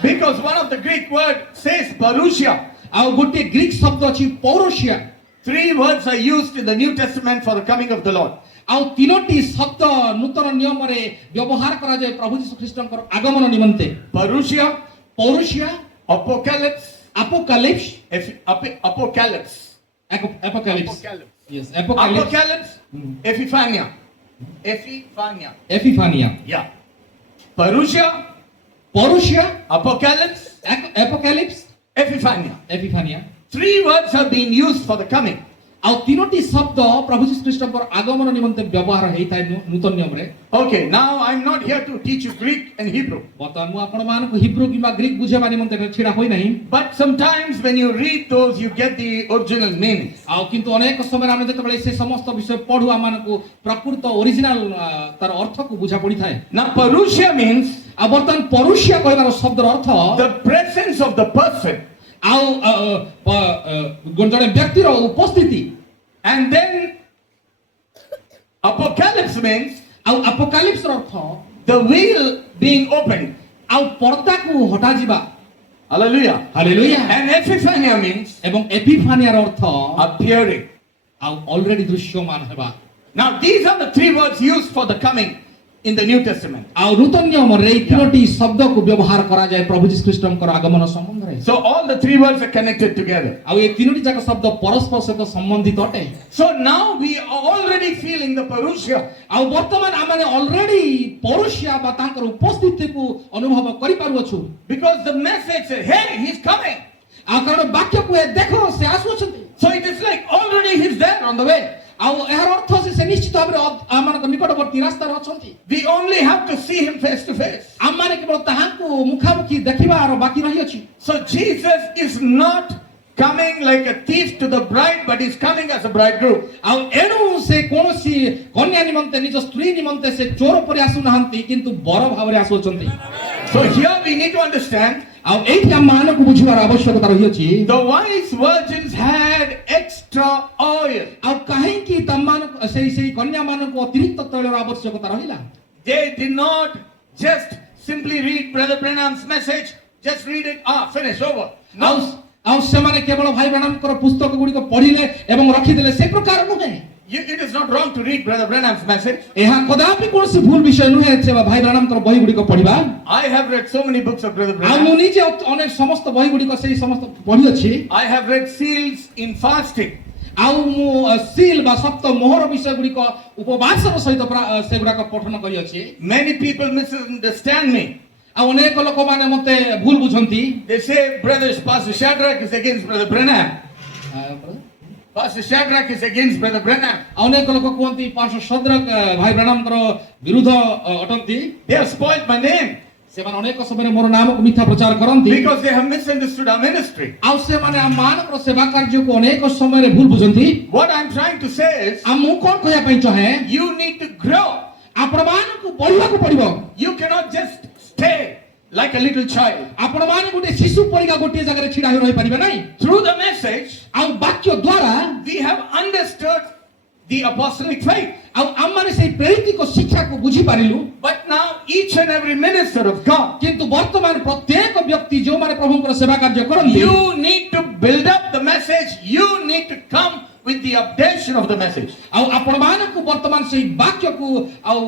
Because one of the Greek words says parousia. ଆଉ ଗୋଟିଏ ଗ୍ରୀକ୍ ଶବ୍ଦ ଅଛି ପୌରୁଷିଆ। 3 words are used in the New Testament for the coming of the Lord. ଆଉ ତିନୋଟି ଶବ୍ଦ ନୂତନ ନିୟମରେ ବ୍ୟବହାର କରାଯାଏ ପ୍ରଭୁ ଯୀଶୁ ଖ୍ରୀଷ୍ଟଙ୍କର ଆଗମନ ନିମନ୍ତେ। Parousia, ପୌରୁଷିଆ, apocalypse, ଆପୋକାଲିପ୍ସ, apocalypse. ଆପୋକାଲିପ୍ସ, yes, Apocalypse, Epiphania. Epiphania. ଏପିଫାନିଆ, Yeah. Parousia, ପୌରୁଷିଆ, apocalypse, ଆପୋକାଲିପ୍ସ, Epiphania. ଏପିଫାନିଆ। 3 words have been used for the coming. ଆଉ ତିନୋଟି ଶବ୍ଦ ପ୍ରଭୁ ଯୀଶୁ ଖ୍ରୀଷ୍ଟଙ୍କର ଆଗମନ ନିମନ୍ତେ ବ୍ୟବହାର ହେଇଥାଏ ନୂତନ ନିୟମରେ। Okay, now I'm not here to teach you Greek and Hebrew. ବର୍ତ୍ତମାନ ମୁଁ ଆପଣମାନଙ୍କୁ ହିବ୍ରୁ କିମ୍ବା ଗ୍ରୀକ୍ ବୁଝେଇବା ନିମନ୍ତେ ଛିଡ଼ା ହୋଇନାହିଁ। But sometimes when you read those, you get the original meaning. ଆଉ କିନ୍ତୁ ଅନେକ ସମୟରେ ଆମେ ଯେତେବେଳେ ସେ ସମସ୍ତ ବିଷୟ ପଢୁ ଆମମାନଙ୍କୁ ପ୍ରକୃତ ଓରିଜିନାଲ ତାର ଅର୍ଥକୁ ବୁଝା ପଡିଥାଏ। Now, parousia means ଆଉ ବର୍ତ୍ତମାନ ପରୁଷିଆ କହିବାର ଶବ୍ଦର ଅର୍ଥ the presence of the person. ଆଉ ଜଣେ ବ୍ୟକ୍ତିର ଉପସ୍ଥିତି। And then apocalypse means ଆଉ ଆପୋକାଲିପ୍ସର ଅର୍ଥ the veil being opened. ଆଉ ପର୍ଦ୍ଦାକୁ ହଟାଯିବା। Hallelujah. Hallelujah. And epiphania means ଏବଂ ଏପିଫାନିଆର ଅର୍ଥ appearing. ଆଉ ଅଲରେଡି ଦୃଶ୍ୟମାନ ହେବା। Now, these are the 3 words used for the coming in the New Testament. ଆଉ ନୂତନ ନିୟମରେ ଏଇ ତିନୋଟି ଶବ୍ଦକୁ ବ୍ୟବହାର କରାଯାଏ ପ୍ରଭୁ ଯୀଶୁ ଖ୍ରୀଷ୍ଟଙ୍କର ଆଗମନ ସମ୍ବନ୍ଧରେ। So all the 3 words are connected together. ଆଉ ଏ ତିନୋଟି ଯାକ ଶବ୍ଦ ପରସ୍ପର ସହିତ ସମ୍ବନ୍ଧିତ ଅଟେ। So now we are already feeling the parousia. ଆଉ ବର୍ତ୍ତମାନ ଆମେ ଅଲରେଡି ପରୁଷିଆ ବା ତାଙ୍କର ଉପସ୍ଥିତିକୁ ଅନୁଭବ କରିପାରୁଅଛୁ। Because the message says, hey, He's coming. ଆଉ କାରଣ ବାକ୍ୟକୁ ଦେଖ ସେ ଆସୁଅଛନ୍ତି। So it is like already He's there on the way. ଆଉ ଏହାର ଅର୍ଥ ସେ ନିଶ୍ଚିତ ଭାବରେ ଆମମାନଙ୍କ ନିକଟବର୍ତ୍ତୀ ରାସ୍ତାରେ ଅଛନ୍ତି। We only have to see Him face to face. ଆମମାନେ କେବଳ ତାହାଙ୍କୁ ମୁଖାମୁଖି ଦେଖିବାର ବାକି ରହିଅଛି। So Jesus is not coming like a thief to the bride, but he's coming as a bridegroom. ଆଉ ଏଣୁ ସେ କୌଣସି କନ୍ୟା ନିମନ୍ତେ ନିଜ ସ୍ତ୍ରୀ ନିମନ୍ତେ ସେ ଚୋର ପରି ଆସୁନାହାନ୍ତି କିନ୍ତୁ ବର ଭାବରେ ଆସୁଅଛନ୍ତି। So here we need to understand ଆଉ ଏଇଠି ଆମମାନଙ୍କୁ ବୁଝିବାର ଆବଶ୍ୟକତା ରହିଅଛି the wise virgins had extra oil. ଆଉ କାହିଁକି ତମମାନଙ୍କୁ ସେଇ କନ୍ୟାମାନଙ୍କୁ ଅତିରିକ୍ତ ତୈଳର ଆବଶ୍ୟକତା ରହିଲା? They did not just simply read Brother Branham's message, just read it, finish, over. ଆଉ No, ଆଉ ସେମାନେ କେବଳ ଭାଇ ବ୍ରାହ୍ମଣଙ୍କର ପୁସ୍ତକ ଗୁଡ଼ିକ ପଢିଲେ ଏବଂ ରଖିଦେଲେ ସେ ପ୍ରକାର ନୁହେଁ। it is not wrong to read Brother Branham's message. ଏହା କଦାପି କୌଣସି ଭୁଲ ବିଷୟ ନୁହେଁ ସେ ଭାଇ ବ୍ରାହ୍ମଣଙ୍କର ବହି ଗୁଡ଼ିକ ପଢିବା। I have read so many books of Brother ଆଉ ମୁଁ Branham. ନିଜେ ଅନେକ ସମସ୍ତ ବହି ଗୁଡ଼ିକ ସେଇ ସମସ୍ତ ପଢିଅଛି। I have read seals in fasting. ଆଉ ମୁଁ ସିଲ୍ ବା ସପ୍ତ ମୋହର ବିଷୟ ଗୁଡ଼ିକ ଉପବାସର ସହିତ ସେଗୁଡାକ ପଠନ କରିଅଛି। Many people misunderstand me. ଆଉ ଅନେକ ଲୋକମାନେ ମତେ ଭୁଲ ବୁଝନ୍ତି। They say Brother Pastor Shadrach is against Brother Branham. Pastor Shadrach is against Brother Branham. ଆଉ ଅନେକ ଲୋକ କୁହନ୍ତି ପାଷ୍ଟର ସଦ୍ରକ ଭାଇ ବ୍ରାହ୍ମଣଙ୍କର ବିରୁଦ୍ଧ ଅଟନ୍ତି। They have spoiled my name ସେମାନେ ଅନେକ ସମୟରେ ମୋର ନାମକୁ ମିଥ୍ୟା ପ୍ରଚାର କରନ୍ତି because they have misunderstood our ministry. ଆଉ ସେମାନେ ଆମମାନଙ୍କର ସେବା କାର୍ଯ୍ୟକୁ ଅନେକ ସମୟରେ ଭୁଲ ବୁଝନ୍ତି। What I'm trying to say is, ଆଉ ମୁଁ କଣ କହିବା ପାଇଁ ଚାହେଁ you need to grow. ଆପଣମାନଙ୍କୁ ବଢିବାକୁ ପଡିବ। You cannot just stay like a little child. ଆପଣମାନେ ଗୋଟେ ଶିଶୁ ପରିକା ଗୋଟିଏ ଜାଗାରେ ଛିଡା ହୋଇ ରହିପାରିବେ ନାହିଁ। Through the message, ଆଉ ବାକ୍ୟ ଦ୍ୱାରା we have understood the apostolic faith. ଆଉ ଆମମାନେ ସେଇ ପ୍ରେରିତିକ ଶିକ୍ଷାକୁ ବୁଝିପାରିଲୁ। But now each and every minister of God, କିନ୍ତୁ ବର୍ତ୍ତମାନ ପ୍ରତ୍ୟେକ ବ୍ୟକ୍ତି ଯେଉଁମାନେ ପ୍ରଭୁଙ୍କର ସେବା କାର୍ଯ୍ୟ କରନ୍ତି you need to build up the message. You need to come with the updation of the message. ଆଉ ଆପଣମାନଙ୍କୁ ବର୍ତ୍ତମାନ ସେଇ ବାକ୍ୟକୁ ଆଉ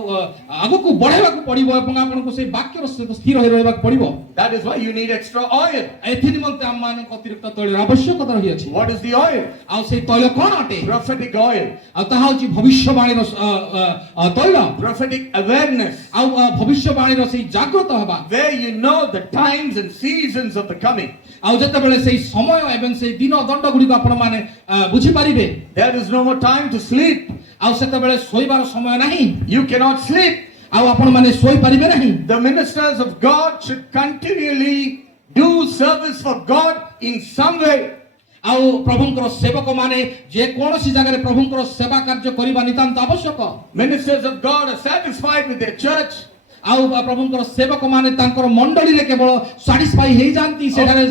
ଆଗକୁ ବଢାଇବାକୁ ପଡିବ ଏବଂ ଆପଣଙ୍କୁ ସେଇ ବାକ୍ୟର ସହିତ ସ୍ଥିର ହୋଇ ରହିବାକୁ ପଡିବ। That is why you need extra oil. ଏଥି ନିମନ୍ତେ ଆମମାନଙ୍କୁ ଅତିରିକ୍ତ ତୈଳର ଆବଶ୍ୟକତା ରହିଅଛି। What is the oil? ଆଉ ସେଇ ତୈଳ କଣ ଅଟେ? Prophetic oil, ଆଉ ତାହା ହେଉଛି ଭବିଷ୍ୟବାଣୀର ତୈଳ। prophetic awareness, ଆଉ ଭବିଷ୍ୟବାଣୀର ସେଇ ଜାଗ୍ରତ ହେବା। where you know the times and seasons of the coming. ଆଉ ଯେତେବେଳେ ସେଇ ସମୟ ଏବଂ ସେଇ ଦିନ ଦଣ୍ଡ ଗୁଡ଼ିକ ଆପଣମାନେ ବୁଝିପାରିବେ। There is no more time to sleep. ଆଉ ସେତେବେଳେ ଶୋଇବାର ସମୟ ନାହିଁ। You cannot sleep. ଆଉ ଆପଣମାନେ ଶୋଇପାରିବେ ନାହିଁ। The ministers of God should continually do service for God in some way. ଆଉ ପ୍ରଭୁଙ୍କର ସେବକମାନେ ଯେ କୌଣସି ଜାଗାରେ ପ୍ରଭୁଙ୍କର ସେବା କାର୍ଯ୍ୟ କରିବା ନିତାନ୍ତ ଆବଶ୍ୟକ। Ministers of God are satisfied with their church. ଆଉ ପ୍ରଭୁଙ୍କର ସେବକମାନେ ତାଙ୍କର ମଣ୍ଡଳୀରେ କେବଳ ସାଟିସ୍ଫାଇ ହେଇଯାନ୍ତି, ସେଠାରେ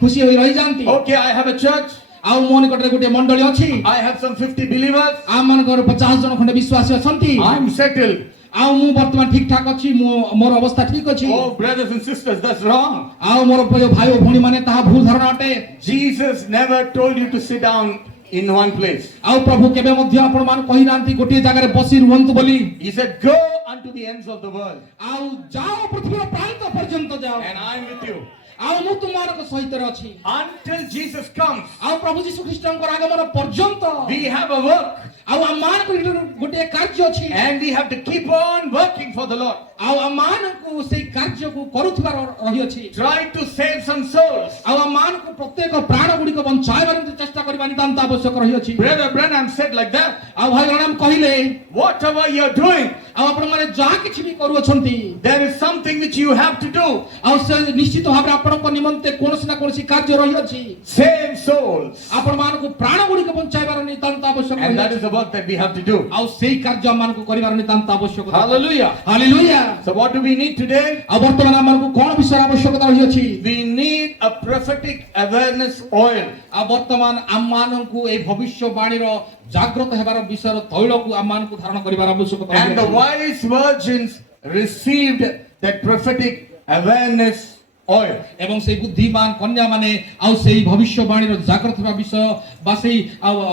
ଖୁସି ହୋଇ ରହିଯାନ୍ତି। Okay, I have a church. ଆଉ ମୋ ନିକଟରେ ଗୋଟିଏ ମଣ୍ଡଳୀ ଅଛି। I have some 50 believers. ଆମମାନଙ୍କର 50 ଜଣ ଖଣ୍ଡେ ବିଶ୍ୱାସୀ ଅଛନ୍ତି। I'm settled. ଆଉ ମୁଁ ବର୍ତ୍ତମାନ ଠିକ ଠାକ ଅଛି, ମୋର ଅବସ୍ଥା ଠିକ ଅଛି। Oh, brothers and sisters, that's wrong. ଆଉ ମୋର ଭାଇ ଓ ଭଉଣୀ ମାନେ ତାହା ଭୁଲ ଧାରଣା ଅଟେ। Jesus never told you to sit down in one place. ଆଉ ପ୍ରଭୁ କେବେ ମଧ୍ୟ ଆପଣମାନଙ୍କୁ କହିନାହାନ୍ତି ଗୋଟିଏ ଜାଗାରେ ବସି ରୁହନ୍ତୁ ବୋଲି। He said, go unto the ends of the world, ଆଉ ଯାଅ ପୃଥିବୀର ପ୍ରାନ୍ତ ପର୍ଯ୍ୟନ୍ତ ଯାଅ। and I'm with you. ଆଉ ମୁଁ ତୁମମାନଙ୍କ ସହିତ ଅଛି। Until Jesus comes, ଆଉ ପ୍ରଭୁ ଯୀଶୁ ଖ୍ରୀଷ୍ଟଙ୍କର ଆଗମନ ପର୍ଯ୍ୟନ୍ତ we have a work, ଆଉ ଆମମାନଙ୍କର ଗୋଟିଏ କାର୍ଯ୍ୟ ଅଛି। and we have to keep on working for the Lord. ଆଉ ଆମମାନଙ୍କୁ ସେଇ କାର୍ଯ୍ୟକୁ କରୁଥିବାର ରହିଅଛି। Try to save some souls. ଆଉ ଆମମାନଙ୍କୁ ପ୍ରତ୍ୟେକ ପ୍ରାଣ ଗୁଡ଼ିକ ବଞ୍ଚାଇବାର ଚେଷ୍ଟା କରିବା ନିତାନ୍ତ ଆବଶ୍ୟକ ରହିଅଛି। Brother Branham said like that. ଆଉ ଭାଇ ବ୍ରାହ୍ମଣ କହିଲେ Whatever you're doing, ଆଉ ଆପଣମାନେ ଯାହା କିଛି ବି କରୁଅଛନ୍ତି there is something which you have to do. ଆଉ ସେ ନିଶ୍ଚିତ ଭାବରେ ଆପଣଙ୍କ ନିମନ୍ତେ କୌଣସି ନା କୌଣସି କାର୍ଯ୍ୟ ରହିଅଛି। Save souls. ଆପଣମାନଙ୍କୁ ପ୍ରାଣ ଗୁଡ଼ିକ ବଞ୍ଚାଇବାର ନିତାନ୍ତ ଆବଶ୍ୟକ And that ରହିଅଛି। is the work that we have to do. ଆଉ ସେଇ କାର୍ଯ୍ୟ ଆମମାନଙ୍କୁ କରିବାର ନିତାନ୍ତ ଆବଶ୍ୟକ। Hallelujah. Hallelujah. So what do we need today? ଆଉ ବର୍ତ୍ତମାନ ଆମମାନଙ୍କୁ କଣ ବିଷୟର ଆବଶ୍ୟକତା ରହିଅଛି? We need a prophetic awareness oil. ଆଉ ବର୍ତ୍ତମାନ ଆମମାନଙ୍କୁ এই ଭବିଷ୍ୟବାଣୀର ଜାଗ୍ରତ ହେବାର ବିଷୟର ତୈଳକୁ ଆମମାନଙ୍କୁ ଧାରଣ କରିବାର ଆବଶ୍ୟକତା And the ରହିଅଛି। wise virgins received that prophetic awareness oil. ଏବଂ ସେଇ ବୁଦ୍ଧିମାନ କନ୍ୟାମାନେ ଆଉ ସେଇ ଭବିଷ୍ୟବାଣୀର ଜାଗ୍ରତ ହେବା ବିଷୟ ବା ସେଇ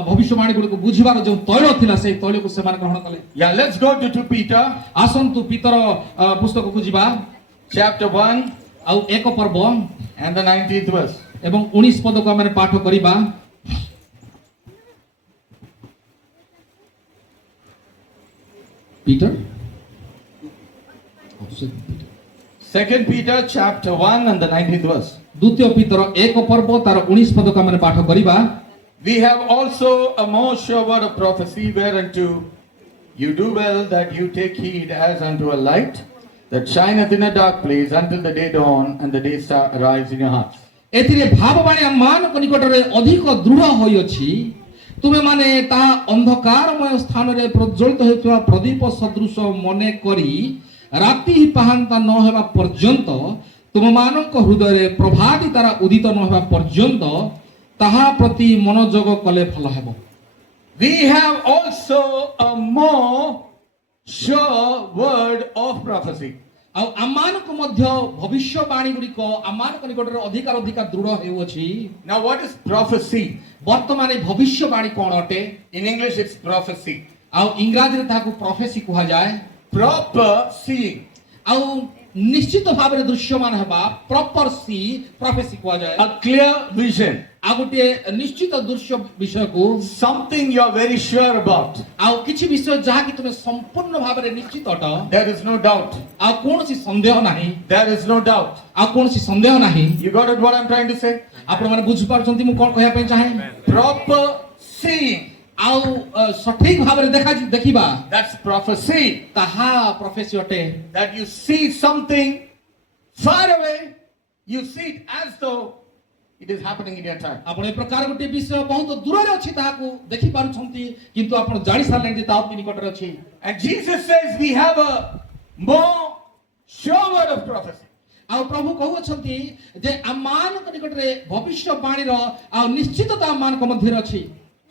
ଭବିଷ୍ୟବାଣୀ ଗୁଡ଼ିକୁ ବୁଝିବାର ଯେଉଁ ତୈଳ ଥିଲା ସେଇ ତୈଳକୁ ସେମାନେ ଗ୍ରହଣ କଲେ। Yeah, let's go to 2 Peter ଆସନ୍ତୁ ପିତର ପୁସ୍ତକକୁ ଯିବା, chapter 1 ଆଉ 1 ପର୍ବ and the 19th verse. ଏବଂ 19 ପଦକୁ ଆମେ ପାଠ କରିବା। ପିଟର 2 Peter chapter 1 and the 19th verse. ଦ୍ୱିତୀୟ ପିତର 1 ପର୍ବ ତାର 19 ପଦକୁ ଆମେ ପାଠ କରିବା। We have also a more sure word of prophecy, whereunto you do well that you take heed as unto a light that shineth in a dark place until the day dawn and the day star arise in your hearts. ଏଥିରେ ଭାବବାଣୀ ଆମମାନଙ୍କ ନିକଟରେ ଅଧିକ ଦୃଢ଼ ହୋଇଅଛି। ତୁମେମାନେ ତାହା ଅନ୍ଧକାରମୟ ସ୍ଥାନରେ ପ୍ରଜ୍ୱଳିତ ହେଉଥିବା ପ୍ରଦୀପ ସଦୃଶ ମନେ କରି ରାତି ପାହାନ୍ତା ନ ହେବା ପର୍ଯ୍ୟନ୍ତ ତୁମମାନଙ୍କ ହୃଦୟରେ ପ୍ରଭାତୀ ତାରା ଉଦିତ ନ ହେବା ପର୍ଯ୍ୟନ୍ତ ତାହା ପ୍ରତି ମନୋଯୋଗ କଲେ ଭଲ ହେବ। We have also a more sure word of prophecy. ଆଉ ଆମମାନଙ୍କ ମଧ୍ୟ ଭବିଷ୍ୟବାଣୀ ଗୁଡ଼ିକ ଆମମାନଙ୍କ ନିକଟରେ ଅଧିକା ଦୃଢ଼ ହେଉଅଛି। Now, what is prophecy? ବର୍ତ୍ତମାନ ଏ ଭବିଷ୍ୟବାଣୀ କ'ଣ ଅଟେ? In English, it's prophecy. ଆଉ ଇଂରାଜୀରେ ତାହାକୁ ପ୍ରଫେସି କୁହାଯାଏ। Proper seeing. ଆଉ ନିଶ୍ଚିତ ଭାବରେ ଦୃଶ୍ୟମାନ ହେବା ପ୍ରପର ସି ପ୍ରଫେସି କୁହାଯାଏ। A clear vision. ଆଉ ଗୋଟିଏ ନିଶ୍ଚିତ ଦୃଶ୍ୟ ବିଷୟକୁ Something you are very sure about. ଆଉ କିଛି ବିଷୟ ଯାହାକି ତୁମେ ସମ୍ପୂର୍ଣ୍ଣ ଭାବରେ ନିଶ୍ଚିତ ଅଟ। There is no doubt. ଆଉ କୌଣସି ସନ୍ଦେହ ନାହିଁ। There is no doubt. ଆଉ କୌଣସି ସନ୍ଦେହ ନାହିଁ। You got it what I'm trying to say? ଆପଣମାନେ ବୁଝିପାରୁଛନ୍ତି ମୁଁ କ'ଣ କହିବା ପାଇଁ ଚାହେଁ? Proper seeing. ଆଉ ସଠିକ ଭାବରେ ଦେଖିବା That's prophecy. ତାହା ପ୍ରଫେସି ଅଟେ। That you see something far away, you see it as though it is happening in your time. ଆପଣ ଏ ପ୍ରକାର ଗୋଟିଏ ବିଷୟ ବହୁତ ଦୂରରେ ଅଛି ତାହାକୁ ଦେଖି ପାରୁଛନ୍ତି କିନ୍ତୁ ଆପଣ ଜାଣି ସାରିଲେଣି ଯେ ତାହା ଅତି ନିକଟରେ ଅଛି। And Jesus says we have a more sure word of prophecy. ଆଉ ପ୍ରଭୁ କହୁଅଛନ୍ତି ଯେ ଆମମାନଙ୍କ ନିକଟରେ ଭବିଷ୍ୟବାଣୀର ଆଉ ନିଶ୍ଚିତତା ଆମମାନଙ୍କ ମଧ୍ୟରେ ଅଛି।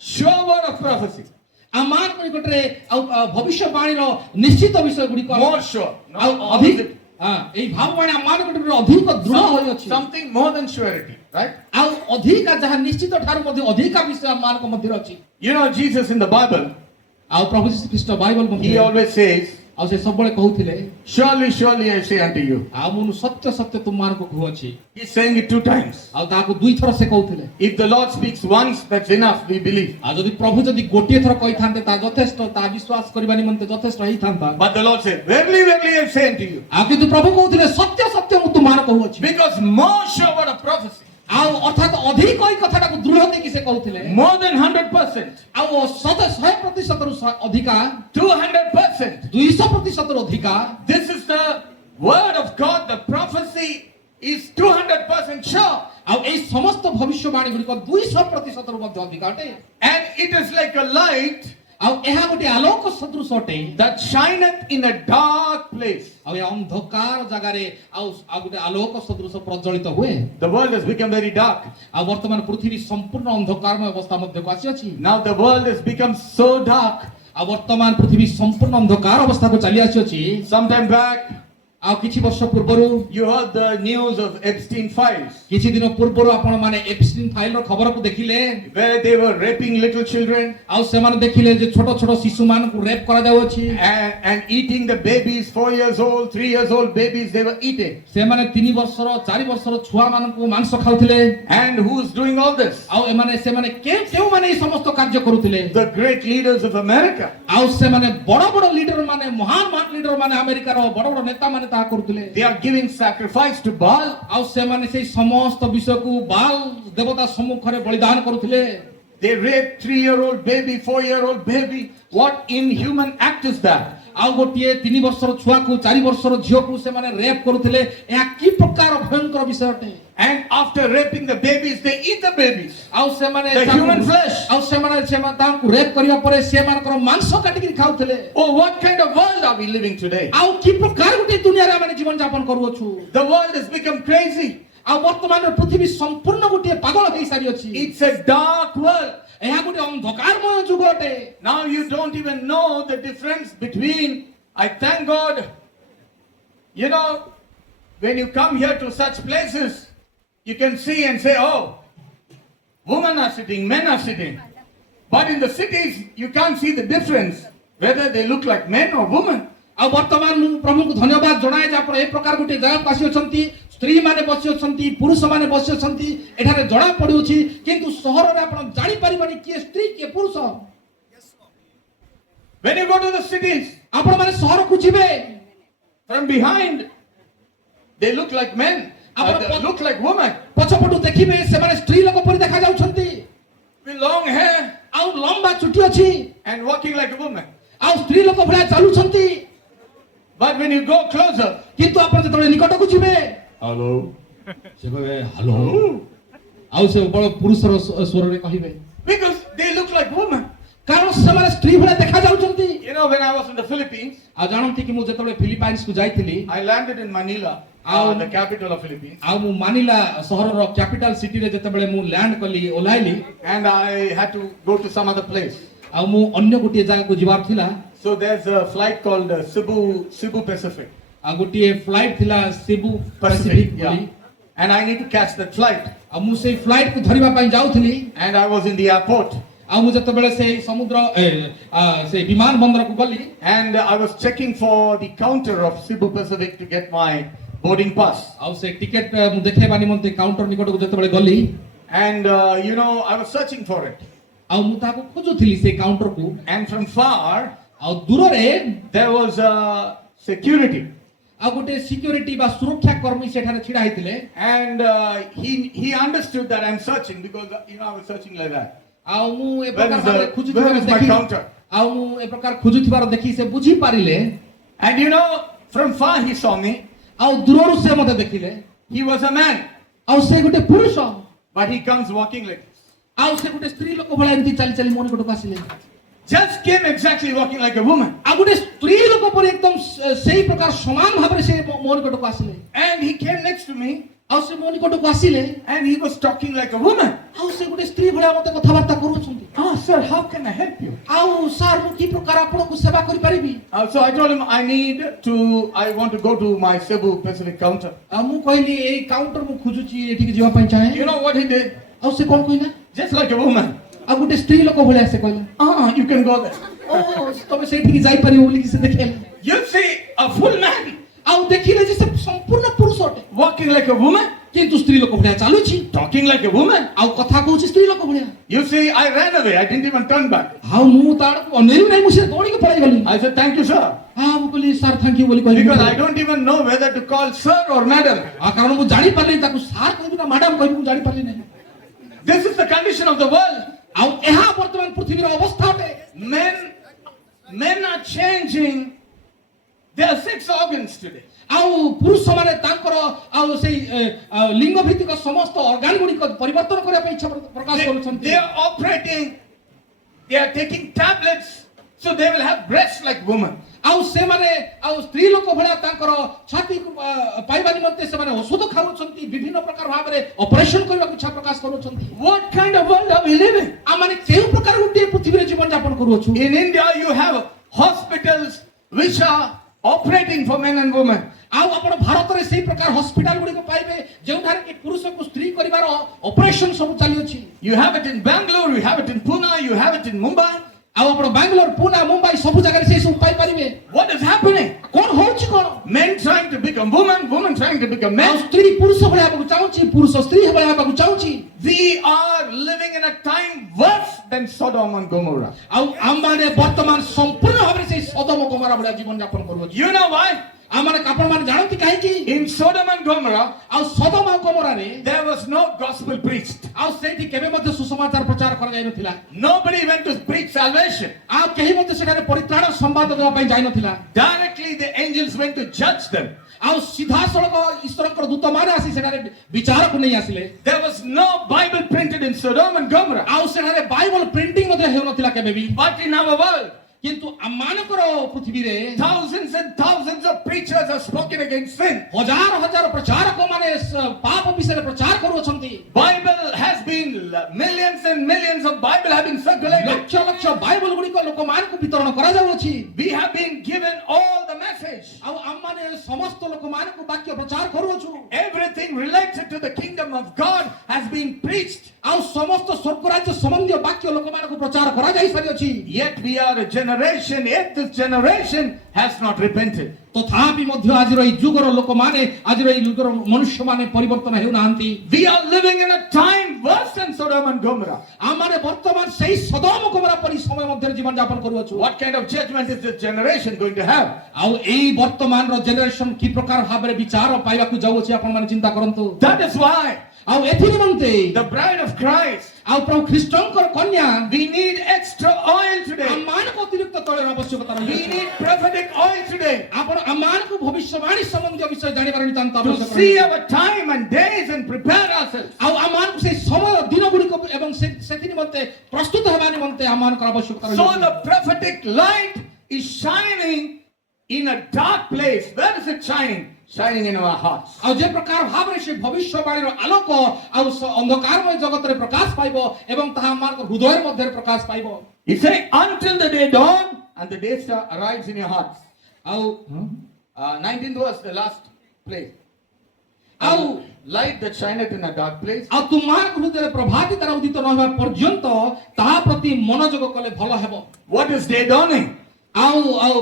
Sure word of prophecy. ଆମମାନଙ୍କ ନିକଟରେ ଆଉ ଭବିଷ୍ୟବାଣୀର ନିଶ୍ଚିତ ବିଷୟ ଗୁଡ଼ିକ More sure. ଆଉ Not ଅଧିକ opposite. ଏଇ ଭାବବାଣୀ ଆମମାନଙ୍କ ନିକଟରେ ଅଧିକ ଦୃଢ଼ ହୋଇଅଛି। Something more than surety, right? ଆଉ ଅଧିକା ଯାହା ନିଶ୍ଚିତ ଠାରୁ ମଧ୍ୟ ଅଧିକା ବିଷୟ ଆମମାନଙ୍କ ମଧ୍ୟରେ ଅଛି। You know, Jesus in the Bible, ଆଉ ପ୍ରଭୁ ଯୀଶୁ ଖ୍ରୀଷ୍ଟ ବାଇବଲ he ମଧ୍ୟରେ always says, ଆଉ ସେ ସବୁବେଳେ କହୁଥିଲେ surely, surely I say unto you. ଆଉ ମୁଁ ସତ୍ୟ ସତ୍ୟ ତୁମମାନଙ୍କୁ କହୁଅଛି। He's saying it 2 times. ଆଉ ତାହାକୁ ଦୁଇଥର ସେ କହୁଥିଲେ। If the Lord speaks once, that's enough, we believe. ଆଉ ଯଦି ପ୍ରଭୁ ଯଦି ଗୋଟିଏ ଥର କହିଥାନ୍ତେ ତାହା ଯଥେଷ୍ଟ, ତାହା ବିଶ୍ୱାସ କରିବା ନିମନ୍ତେ ଯଥେଷ୍ଟ ହେଇଥାନ୍ତା। But the Lord said, verily, verily I say unto you. ଆଉ କିନ୍ତୁ ପ୍ରଭୁ କହୁଥିଲେ ସତ୍ୟ ସତ୍ୟ ମୁଁ ତୁମମାନଙ୍କୁ କହୁଅଛି। Because more sure word of prophecy. ଆଉ ଅର୍ଥାତ ଅଧିକ ଏଇ କଥାଟାକୁ ଦୃଢ଼ ଦେଇକି ସେ କହୁଥିଲେ। More than 100%. ଆଉ 100%ରୁ ଅଧିକା 200%. 200%ରୁ ଅଧିକା This is the word of God. The prophecy is 200% sure. ଆଉ ଏଇ ସମସ୍ତ ଭବିଷ୍ୟବାଣୀ ଗୁଡ଼ିକ 200%ରୁ ମଧ୍ୟ ଅଧିକା ଅଟେ। And it is like a light ଆଉ ଏହା ଗୋଟେ ଆଲୋକ ସଦୃଶ ଅଟେ that shineth in a dark place. ଆଉ ଏ ଅନ୍ଧକାର ଜାଗାରେ ଆଉ ଗୋଟେ ଆଲୋକ ସଦୃଶ ପ୍ରଜ୍ୱଳିତ ହୁଏ। The world has become very dark. ଆଉ ବର୍ତ୍ତମାନ ପୃଥିବୀ ସମ୍ପୂର୍ଣ୍ଣ ଅନ୍ଧକାରମୟ ଅବସ୍ଥା ମଧ୍ୟକୁ ଆସିଅଛି। Now the world has become so dark. ଆଉ ବର୍ତ୍ତମାନ ପୃଥିବୀ ସମ୍ପୂର୍ଣ୍ଣ ଅନ୍ଧକାର ଅବସ୍ଥାକୁ ଚାଲି ଆସିଅଛି। Sometime back, ଆଉ କିଛି ବର୍ଷ ପୂର୍ବରୁ you heard the news of Epstein files, କିଛି ଦିନ ପୂର୍ବରୁ ଆପଣ ମାନେ ଏପଷ୍ଟିନ୍ ଫାଇଲର ଖବରକୁ ଦେଖିଲେ। where they were raping little children ଆଉ ସେମାନେ ଦେଖିଲେ ଯେ ଛୋଟ ଛୋଟ ଶିଶୁମାନଙ୍କୁ ରେପ୍ କରାଯାଉଅଛି। and eating the babies, 4 years old, 3 years old babies, they were eating. ସେମାନେ 3 ବର୍ଷର 4 ବର୍ଷର ଛୁଆମାନଙ୍କୁ ମାଂସ ଖାଉଥିଲେ। And who's doing all this? ଆଉ ସେମାନେ କେଉଁମାନେ ଏହି ସମସ୍ତ କାର୍ଯ୍ୟ କରୁଥିଲେ? The great leaders of America. ଆଉ ସେମାନେ ବଡ଼ ବଡ଼ ଲିଡର ମାନେ ମହାନ ଲିଡର ମାନେ ଆମେରିକାର ବଡ଼ ବଡ଼ ନେତା ମାନେ ତାହା କରୁଥିଲେ। They are giving sacrifice to Baal. ଆଉ ସେମାନେ ସେଇ ସମସ୍ତ ବିଷୟକୁ ବାଲ ଦେବତା ସମ୍ମୁଖରେ ବଳିଦାନ କରୁଥିଲେ। They rape 3-year-old baby, 4-year-old baby. What inhuman act is that? ଆଉ ଗୋଟିଏ 3 ବର୍ଷର ଛୁଆକୁ 4 ବର୍ଷର ଝିଅକୁ ସେମାନେ ରେପ୍ କରୁଥିଲେ। ଏହା କି ପ୍ରକାର ଭୟଙ୍କର ବିଷୟ ଅଟେ? And after raping the babies, they eat the babies. ଆଉ ସେମାନେ The human flesh. ଆଉ ସେମାନେ ତାଙ୍କୁ ରେପ୍ କରିବା ପରେ ସେମାନଙ୍କର ମାଂସ କାଟିକି ଖାଉଥିଲେ। Oh, what kind of world are we living today? ଆଉ କି ପ୍ରକାର ଗୋଟେ ଦୁନିଆରେ ଆମେ ଜୀବନ ଯାପନ କରୁଅଛୁ? The world has become crazy. ଆଉ ବର୍ତ୍ତମାନର ପୃଥିବୀ ସମ୍ପୂର୍ଣ୍ଣ ଗୋଟିଏ ପାଗଳ ହେଇସାରିଅଛି। It's a dark world. ଏହା ଗୋଟେ ଅନ୍ଧକାରମୟ ଯୁଗ ଅଟେ। Now you don't even know the difference between, I thank God, you know, when you come here to such places, you can see and say, oh, women are sitting, men are sitting. But in the cities, you can't see the difference, whether they look like men or women. ଆଉ ବର୍ତ୍ତମାନ ମୁଁ ପ୍ରଭୁଙ୍କୁ ଧନ୍ୟବାଦ ଜଣାଏ ଯେ ଆପଣ ଏ ପ୍ରକାର ଗୋଟେ ଜାଗାକୁ ଆସିଅଛନ୍ତି। ସ୍ତ୍ରୀ ମାନେ ବସି ଅଛନ୍ତି, ପୁରୁଷ ମାନେ ବସି ଅଛନ୍ତି, ଏଠାରେ ଜଣା ପଡୁଅଛି କିନ୍ତୁ ସହରରେ ଆପଣ ଜାଣିପାରିବେନି କିଏ ସ୍ତ୍ରୀ କିଏ ପୁରୁଷ। When you go to the cities, ଆପଣ ମାନେ ସହରକୁ ଯିବେ, from behind, they look like men, they look like women, ପଛପଟୁ ଦେଖିବେ ସେମାନେ ସ୍ତ୍ରୀ ଲୋକ ପରି ଦେଖାଯାଉଛନ୍ତି। with long hair ଆଉ ଲମ୍ବା ଚୁଟି ଅଛି and walking like a woman. ଆଉ ସ୍ତ୍ରୀ ଲୋକ ଭଳିଆ ଚାଲୁଛନ୍ତି। But when you go closer, କିନ୍ତୁ ଆପଣ ଯେତେବେଳେ ନିକଟକୁ ଯିବେ, hello, ସେ କହିବେ ହ୍ୟାଲୋ, ଆଉ ସେ ବଡ଼ ପୁରୁଷର ସ୍ୱରରେ କହିବେ because they look like women. କାରଣ ସେମାନେ ସ୍ତ୍ରୀ ଭଳିଆ ଦେଖା ଯାଉଛନ୍ତି। You know, when I was in the Philippines, ଆଉ ଜାଣନ୍ତି କି ମୁଁ ଯେତେବେଳେ ଫିଲିପାଇନ୍ସ କୁ ଯାଇଥିଲି I landed in Manila, the capital of Philippines, ଆଉ ମୁଁ ମାନିଲା ସହରର କ୍ୟାପିଟାଲ ସିଟିରେ ଯେତେବେଳେ ମୁଁ ଲ୍ୟାଣ୍ଡ କଲି ଓହ୍ଲାଇଲି and I had to go to some other place. ଆଉ ମୁଁ ଅନ୍ୟ ଗୋଟିଏ ଜାଗାକୁ ଯିବାର ଥିଲା। So there's a flight called Cebu Pacific. ଆଉ ଗୋଟିଏ ଫ୍ଲାଇଟ୍ ଥିଲା ସିବୁ Pacific, ପାସିଫିକ yeah. ବୋଲି। And I need to catch that flight. ଆଉ ମୁଁ ସେଇ ଫ୍ଲାଇଟ୍ କୁ ଧରିବା ପାଇଁ ଯାଉଥିଲି। And I was in the airport. ଆଉ ମୁଁ ଯେତେବେଳେ ସେଇ ସମୁଦ୍ର ସେଇ ବିମାନ ବନ୍ଦରକୁ ଗଲି And I was checking for the counter of Cebu Pacific to get my boarding pass. ଆଉ ସେ ଟିକେଟ ମୁଁ ଦେଖେଇବା ନିମନ୍ତେ କାଉଣ୍ଟର ନିକଟକୁ ଯେତେବେଳେ ଗଲି And you know, I was searching for it. ଆଉ ମୁଁ ତାକୁ ଖୋଜୁଥିଲି ସେ କାଉଣ୍ଟରକୁ। And from far, ଆଉ ଦୂରରେ there was security. ଆଉ ଗୋଟେ ସିକ୍ୟୁରିଟି ବା ସୁରକ୍ଷା କର୍ମୀ ସେଠାରେ ଛିଡ଼ା ହେଇଥିଲେ। And he understood that I'm searching because, you know, I was searching like that. ଆଉ ମୁଁ ଏ Where ପ୍ରକାର is ଭାବରେ the- ଖୋଜୁଥିବାର where is my ଦେଖି counter? ଆଉ ମୁଁ ଏ ପ୍ରକାର ଖୋଜୁଥିବାର ଦେଖି ସେ ବୁଝି ପାରିଲେ। And you know, from far he saw me. ଆଉ ଦୂରରୁ ସେ ମୋତେ ଦେଖିଲେ। He was a man, ଆଉ ସେ ଗୋଟେ ପୁରୁଷ। but he comes walking like this. ଆଉ ସେ ଗୋଟେ ସ୍ତ୍ରୀ ଲୋକ ଭଳିଆ ଏମିତି ଚାଲି ଚାଲି ମୋ ନିକଟକୁ ଆସିଲେ। Just came exactly walking like a woman. ଆଉ ଗୋଟେ ସ୍ତ୍ରୀ ଲୋକ ପରି ଏକଦମ ସେଇ ପ୍ରକାର ସମାନ ଭାବରେ ସେ ମୋ ନିକଟକୁ ଆସିଲେ। And he came next to me ଆଉ ସେ ମୋ ନିକଟକୁ ଆସିଲେ। and he was talking like a woman. ଆଉ ସେ ଗୋଟେ ସ୍ତ୍ରୀ ଭଳିଆ ମୋତେ କଥାବାର୍ତ୍ତା କରୁଛନ୍ତି। Oh, sir, how can I help you? ଆଉ ସାର୍ ମୁଁ କି ପ୍ରକାର ଆପଣଙ୍କୁ ସେବା କରିପାରିବି? So I told him I want to go to my Cebu Pacific counter. ଆଉ ମୁଁ କହିଲି ଏଇ କାଉଣ୍ଟର ମୁଁ ଖୋଜୁଛି ଏଠିକି ଯିବା ପାଇଁ ଚାହେଁ। You know what he did? ଆଉ ସେ କ'ଣ କହିଲା? Just like a woman. ଆଉ ଗୋଟେ ସ୍ତ୍ରୀ ଲୋକ ଭଳିଆ ସେ କହିଲା You can go there. ଓ ତମେ ସେଇଠିକି ଯାଇପାରିବ ବୋଲିକି ସେ ଦେଖେଇଲା। You see a full man ଆଉ ଦେଖିଲେ ଯେ ସେ ସମ୍ପୂର୍ଣ୍ଣ ପୁରୁଷ ଅଟେ walking like a woman, କିନ୍ତୁ ସ୍ତ୍ରୀ ଲୋକ ଭଳିଆ ଚାଲୁଛି talking like a woman. ଆଉ କଥା କହୁଛି ସ୍ତ୍ରୀ ଲୋକ ଭଳିଆ। You see, I ran away. I didn't even turn back. ଆଉ ମୁଁ ତା ଆଡ଼କୁ ଅନେଇଲି ନାହିଁ, ମୁଁ ସେ ଦୌଡ଼ିକି ପଳେଇଗଲି। I said, thank you, sir. ମୁଁ କହିଲି ସାର୍ ଥ୍ୟାଙ୍କ ୟୁ ବୋଲି କହିଲି। Because I don't even know whether to call sir or madam. କାରଣ ମୁଁ ଜାଣିପାରିଲି ତାକୁ ସାର୍ କହିବି ନା ମ୍ୟାଡାମ କହିବି ମୁଁ ଜାଣିପାରିଲି ନାହିଁ। This is the condition of the world. ଆଉ ଏହା ବର୍ତ୍ତମାନ ପୃଥିବୀର ଅବସ୍ଥା ଅଟେ। Men are changing their sex organs today. ଆଉ ପୁରୁଷମାନେ ତାଙ୍କର ଆଉ ସେଇ ଲିଙ୍ଗ ଭିତ୍ତିକ ସମସ୍ତ ଅର୍ଗାନ ଗୁଡ଼ିକ ପରିବର୍ତ୍ତନ କରିବା ପାଇଁ ଇଚ୍ଛା ପ୍ରକାଶ କରୁଛନ୍ତି। They are operating, they are taking tablets so they will have breasts like women. ଆଉ ସେମାନେ ଆଉ ସ୍ତ୍ରୀ ଲୋକ ଭଳିଆ ତାଙ୍କର ଛାତିକୁ ପାଇବା ନିମନ୍ତେ ସେମାନେ ଔଷଧ ଖାଉଛନ୍ତି, ବିଭିନ୍ନ ପ୍ରକାର ଭାବରେ ଅପରେସନ କରିବାକୁ ଇଚ୍ଛା ପ୍ରକାଶ କରୁଛନ୍ତି। What kind of world are we living? ଆମେ କେଉଁ ପ୍ରକାର ଗୋଟିଏ ପୃଥିବୀରେ ଜୀବନ ଯାପନ କରୁଅଛୁ? In India you have hospitals which are operating for men and women. ଆଉ ଆପଣ ଭାରତରେ ସେଇ ପ୍ରକାର ହସ୍ପିଟାଲ ଗୁଡ଼ିକ ପାଇବେ ଯେଉଁଠାରେ କି ପୁରୁଷକୁ ସ୍ତ୍ରୀ କରିବାର ଅପରେସନ ସବୁ ଚାଲିଅଛି। You have it in Bangalore, you have it in Pune, you have it in Mumbai. ଆଉ ଆପଣ ବାଙ୍ଗାଲୋର, ପୁନା, ମୁମ୍ବାଇ ସବୁ ଜାଗାରେ ସେଇ ସବୁ ପାଇପାରିବେ। What is happening? କ'ଣ ହଉଛି କ'ଣ? Men trying to become women, women trying to become ଆଉ men. ସ୍ତ୍ରୀ ପୁରୁଷ ଭଳିଆ ହେବାକୁ ଚାହୁଁଛି, ପୁରୁଷ ସ୍ତ୍ରୀ ଭଳିଆ ହେବାକୁ ଚାହୁଁଛି। We are living in a time worse than Sodom and Gomorrah. ଆଉ ଆମମାନେ ବର୍ତ୍ତମାନ ସମ୍ପୂର୍ଣ୍ଣ ଭାବରେ ସେଇ ସଦମ ଗମରା ଭଳିଆ ଜୀବନ ଯାପନ କରୁଅଛୁ। You know why? ଆପଣମାନେ ଜାଣନ୍ତି କାହିଁକି? In Sodom and Gomorrah, ଆଉ ସଦମ ଆଉ ଗମରାରେ there was no gospel preached. ଆଉ ସେଇଠି କେବେ ମଧ୍ୟ ସୁସମାଚାର ପ୍ରଚାର କରାଯାଇନଥିଲା। Nobody went to preach salvation. ଆଉ କେହି ମଧ୍ୟ ସେଠାରେ ପରିତ୍ରାଣ ସମ୍ବାଦ ଦେବା ପାଇଁ ଯାଇନଥିଲା। Directly the angels went to judge them. ଆଉ ସିଧାସଳଖ ଈଶ୍ୱରଙ୍କର ଦୂତମାନେ ଆସି ସେଠାରେ ବିଚାରକୁ ନେଇ ଆସିଲେ। There was no Bible printed in Sodom and Gomorrah. ଆଉ ସେଠାରେ ବାଇବଲ ପ୍ରିଣ୍ଟିଂ ମଧ୍ୟ ହେଉନଥିଲା କେବେ ବି। But in our world, କିନ୍ତୁ ଆମମାନଙ୍କର ପୃଥିବୀରେ thousands and thousands of preachers have spoken against sin. ହଜାର ହଜାର ପ୍ରଚାରକ ମାନେ ପାପ ବିଷୟରେ ପ୍ରଚାର କରୁଅଛନ୍ତି। Bible has been, millions and millions of Bible have been circulated. Lakh lakh ବାଇବଲ ଗୁଡ଼ିକ ଲୋକମାନଙ୍କୁ ବିତରଣ କରାଯାଉଅଛି। We have been given all the message. ଆଉ ଆମମାନେ ସମସ୍ତ ଲୋକମାନଙ୍କୁ ବାକ୍ୟ ପ୍ରଚାର କରୁଅଛୁ। Everything related to the kingdom of God has been preached. ଆଉ ସମସ୍ତ ସ୍ୱର୍ଗ ରାଜ୍ୟ ସମ୍ବନ୍ଧୀୟ ବାକ୍ୟ ଲୋକମାନଙ୍କୁ ପ୍ରଚାର କରାଯାଇ ସାରିଅଛି। Yet we are a generation, yet this generation has not repented. ତଥାପି ମଧ୍ୟ ଆଜିର ଏଇ ଯୁଗର ଲୋକମାନେ, ଆଜିର ଏଇ ଯୁଗର ମନୁଷ୍ୟମାନେ ପରିବର୍ତ୍ତନ ହେଉନାହାନ୍ତି। We are living in a time worse than Sodom and Gomorrah. ଆମମାନେ ବର୍ତ୍ତମାନ ସେଇ ସଦମ ଗମରା ପରି ସମୟ ମଧ୍ୟରେ ଜୀବନ ଯାପନ କରୁଅଛୁ। What kind of judgment is this generation going to have? ଆଉ ଏଇ ବର୍ତ୍ତମାନର ଜେନେରେସନ କି ପ୍ରକାର ଭାବରେ ବିଚାର ପାଇବାକୁ ଯାଉଅଛି ଆପଣମାନେ ଚିନ୍ତା କରନ୍ତୁ। That is why ଆଉ ଏଥି ନିମନ୍ତେ the bride of Christ, ଆଉ ପ୍ରଭୁ ଖ୍ରୀଷ୍ଟଙ୍କର କନ୍ୟା we need extra oil today. ଆମମାନଙ୍କୁ ଅତିରିକ୍ତ ତୈଳର ଆବଶ୍ୟକତା We ରହିଛି। need prophetic oil today ଆପଣ ଆମମାନଙ୍କୁ ଭବିଷ୍ୟବାଣୀ ସମ୍ବନ୍ଧୀୟ ବିଷୟ ଜାଣିବାର ନିତାନ୍ତ to ଆବଶ୍ୟକ see ରହିଛି। our time and days and prepare ourselves. ଆଉ ଆମମାନଙ୍କୁ ସେଇ ସମୟ ନିମନ୍ତେ ପ୍ରସ୍ତୁତ ହେବା ନିମନ୍ତେ ଆମମାନଙ୍କର ଆବଶ୍ୟକତା So ରହିଛି। the prophetic light is shining in a dark place. Where is it shining? Shining in our hearts. ଆଉ ଯେ ପ୍ରକାର ଭାବରେ ସେ ଭବିଷ୍ୟବାଣୀର ଆଲୋକ ଆଉ ଅନ୍ଧକାରମୟ ଜଗତରେ ପ୍ରକାଶ ପାଇବ ଏବଂ ତାହା ଆମମାନଙ୍କ ହୃଦୟ ମଧ୍ୟରେ ପ୍ରକାଶ ପାଇବ। He say, until the day dawn and the day star arrives in your hearts. ଆଉ 19th verse, the last place. ଆଉ Light that shineth in a dark place. ଆଉ ତୁମମାନଙ୍କ ହୃଦୟରେ ପ୍ରଭାତି ତାର ଉଦିତ ନ ହେବା ପର୍ଯ୍ୟନ୍ତ ତାହା ପ୍ରତି ମନୋଯୋଗ କଲେ ଭଲ ହେବ। What is day dawning? ଆଉ ଆଉ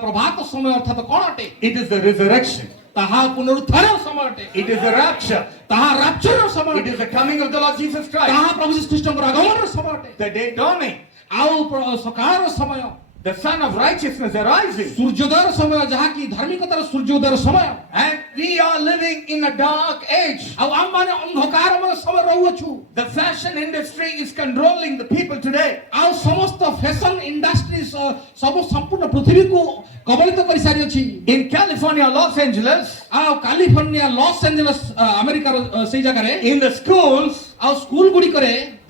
ପ୍ରଭାତ ସମୟ ଅର୍ଥାତ କ'ଣ ଅଟେ? It is the resurrection. ତାହା ପୁନରୁତ୍ଥାନ ସମୟ ଅଟେ। It is the rapture. ତାହା ରାପ୍ଚରର ସମୟ It ଅଟେ। is the coming of the Lord Jesus Christ. ତାହା ପ୍ରଭୁ ଯୀଶୁ ଖ୍ରୀଷ୍ଟଙ୍କର ଆଗମନର ସମୟ ଅଟେ। The day dawning. ଆଉ ସକାଳର ସମୟ The sun of righteousness arising. ସୂର୍ଯ୍ୟୋଦୟର ସମୟ ଯାହାକି ଧାର୍ମିକତାର ସୂର୍ଯ୍ୟୋଦୟର ସମୟ। And we are living in a dark age. ଆଉ ଆମମାନେ ଅନ୍ଧକାରମୟ ସମୟ ରହୁଅଛୁ। The fashion industry is controlling the people today. ଆଉ ସମସ୍ତ ଫ୍ୟାସନ ଇଣ୍ଡଷ୍ଟ୍ରି ସବୁ ସମ୍ପୂର୍ଣ୍ଣ ପୃଥିବୀକୁ କବଳିତ କରିସାରିଅଛି। In California, Los Angeles, ଆଉ କାଲିଫର୍ଣ୍ଣିଆ ଲସ୍ ଏଞ୍ଜେଲସ୍ ଆମେରିକାର ସେଇ ଜାଗାରେ in the schools, ଆଉ ସ୍କୁଲ ଗୁଡ଼ିକରେ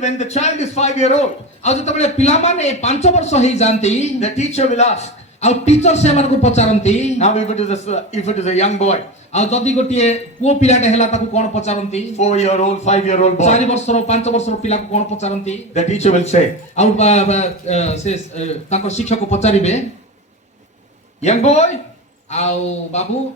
when the child is 5 years old, ଆଉ ଯେତେବେଳେ ପିଲାମାନେ 5 ବର୍ଷ ହେଇଯାଆନ୍ତି the teacher will ask. ଆଉ ଟିଚର ସେମାନଙ୍କୁ ପଚାରନ୍ତି। Now, if it is a young boy, ଆଉ ଯଦି ଗୋଟିଏ ପୁଅ ପିଲାଟେ ହେଲା ତାକୁ କ'ଣ ପଚାରନ୍ତି? 4-year-old, 5-year-old 4 boy, ବର୍ଷର 5 ବର୍ଷର ପିଲାକୁ କ'ଣ ପଚାରନ୍ତି? the teacher will say, ଆଉ ସେ ତାଙ୍କର ଶିକ୍ଷକ ପଚାରିବେ, young boy, ଆଉ ବାବୁ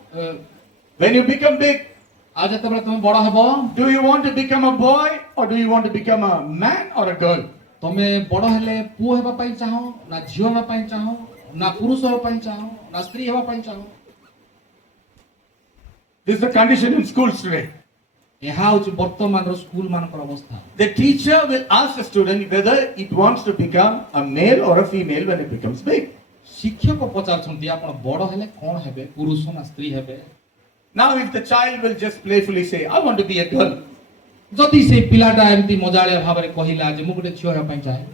when you become big, ଆଉ ଯେତେବେଳେ ତମେ ବଡ଼ ହେବ do you want to become a boy or do you want to become a man or a girl? ତମେ ବଡ଼ ହେଲେ ପୁଅ ହେବା ପାଇଁ ଚାହଁ ନା ଝିଅ ହେବା ପାଇଁ ଚାହଁ ନା ପୁରୁଷ ହେବା ପାଇଁ ଚାହଁ ନା ସ୍ତ୍ରୀ ହେବା ପାଇଁ ଚାହଁ? This is the condition in schools today. ଏହା ହେଉଛି ବର୍ତ୍ତମାନର ସ୍କୁଲ ମାନଙ୍କର ଅବସ୍ଥା। The teacher will ask the student whether it wants to become a male or a female when it becomes big. ଶିକ୍ଷକ ପଚାରୁଛନ୍ତି ଆପଣ ବଡ଼ ହେଲେ କ'ଣ ହେବେ, ପୁରୁଷ ନା ସ୍ତ୍ରୀ ହେବେ? Now, if the child will just playfully say, I want to be a girl, ଯଦି ସେ ପିଲାଟା ଏମିତି ମଜାଳିଆ ଭାବରେ କହିଲା ଯେ ମୁଁ ଗୋଟେ ଝିଅ ହେବା ପାଇଁ ଚାହେଁ,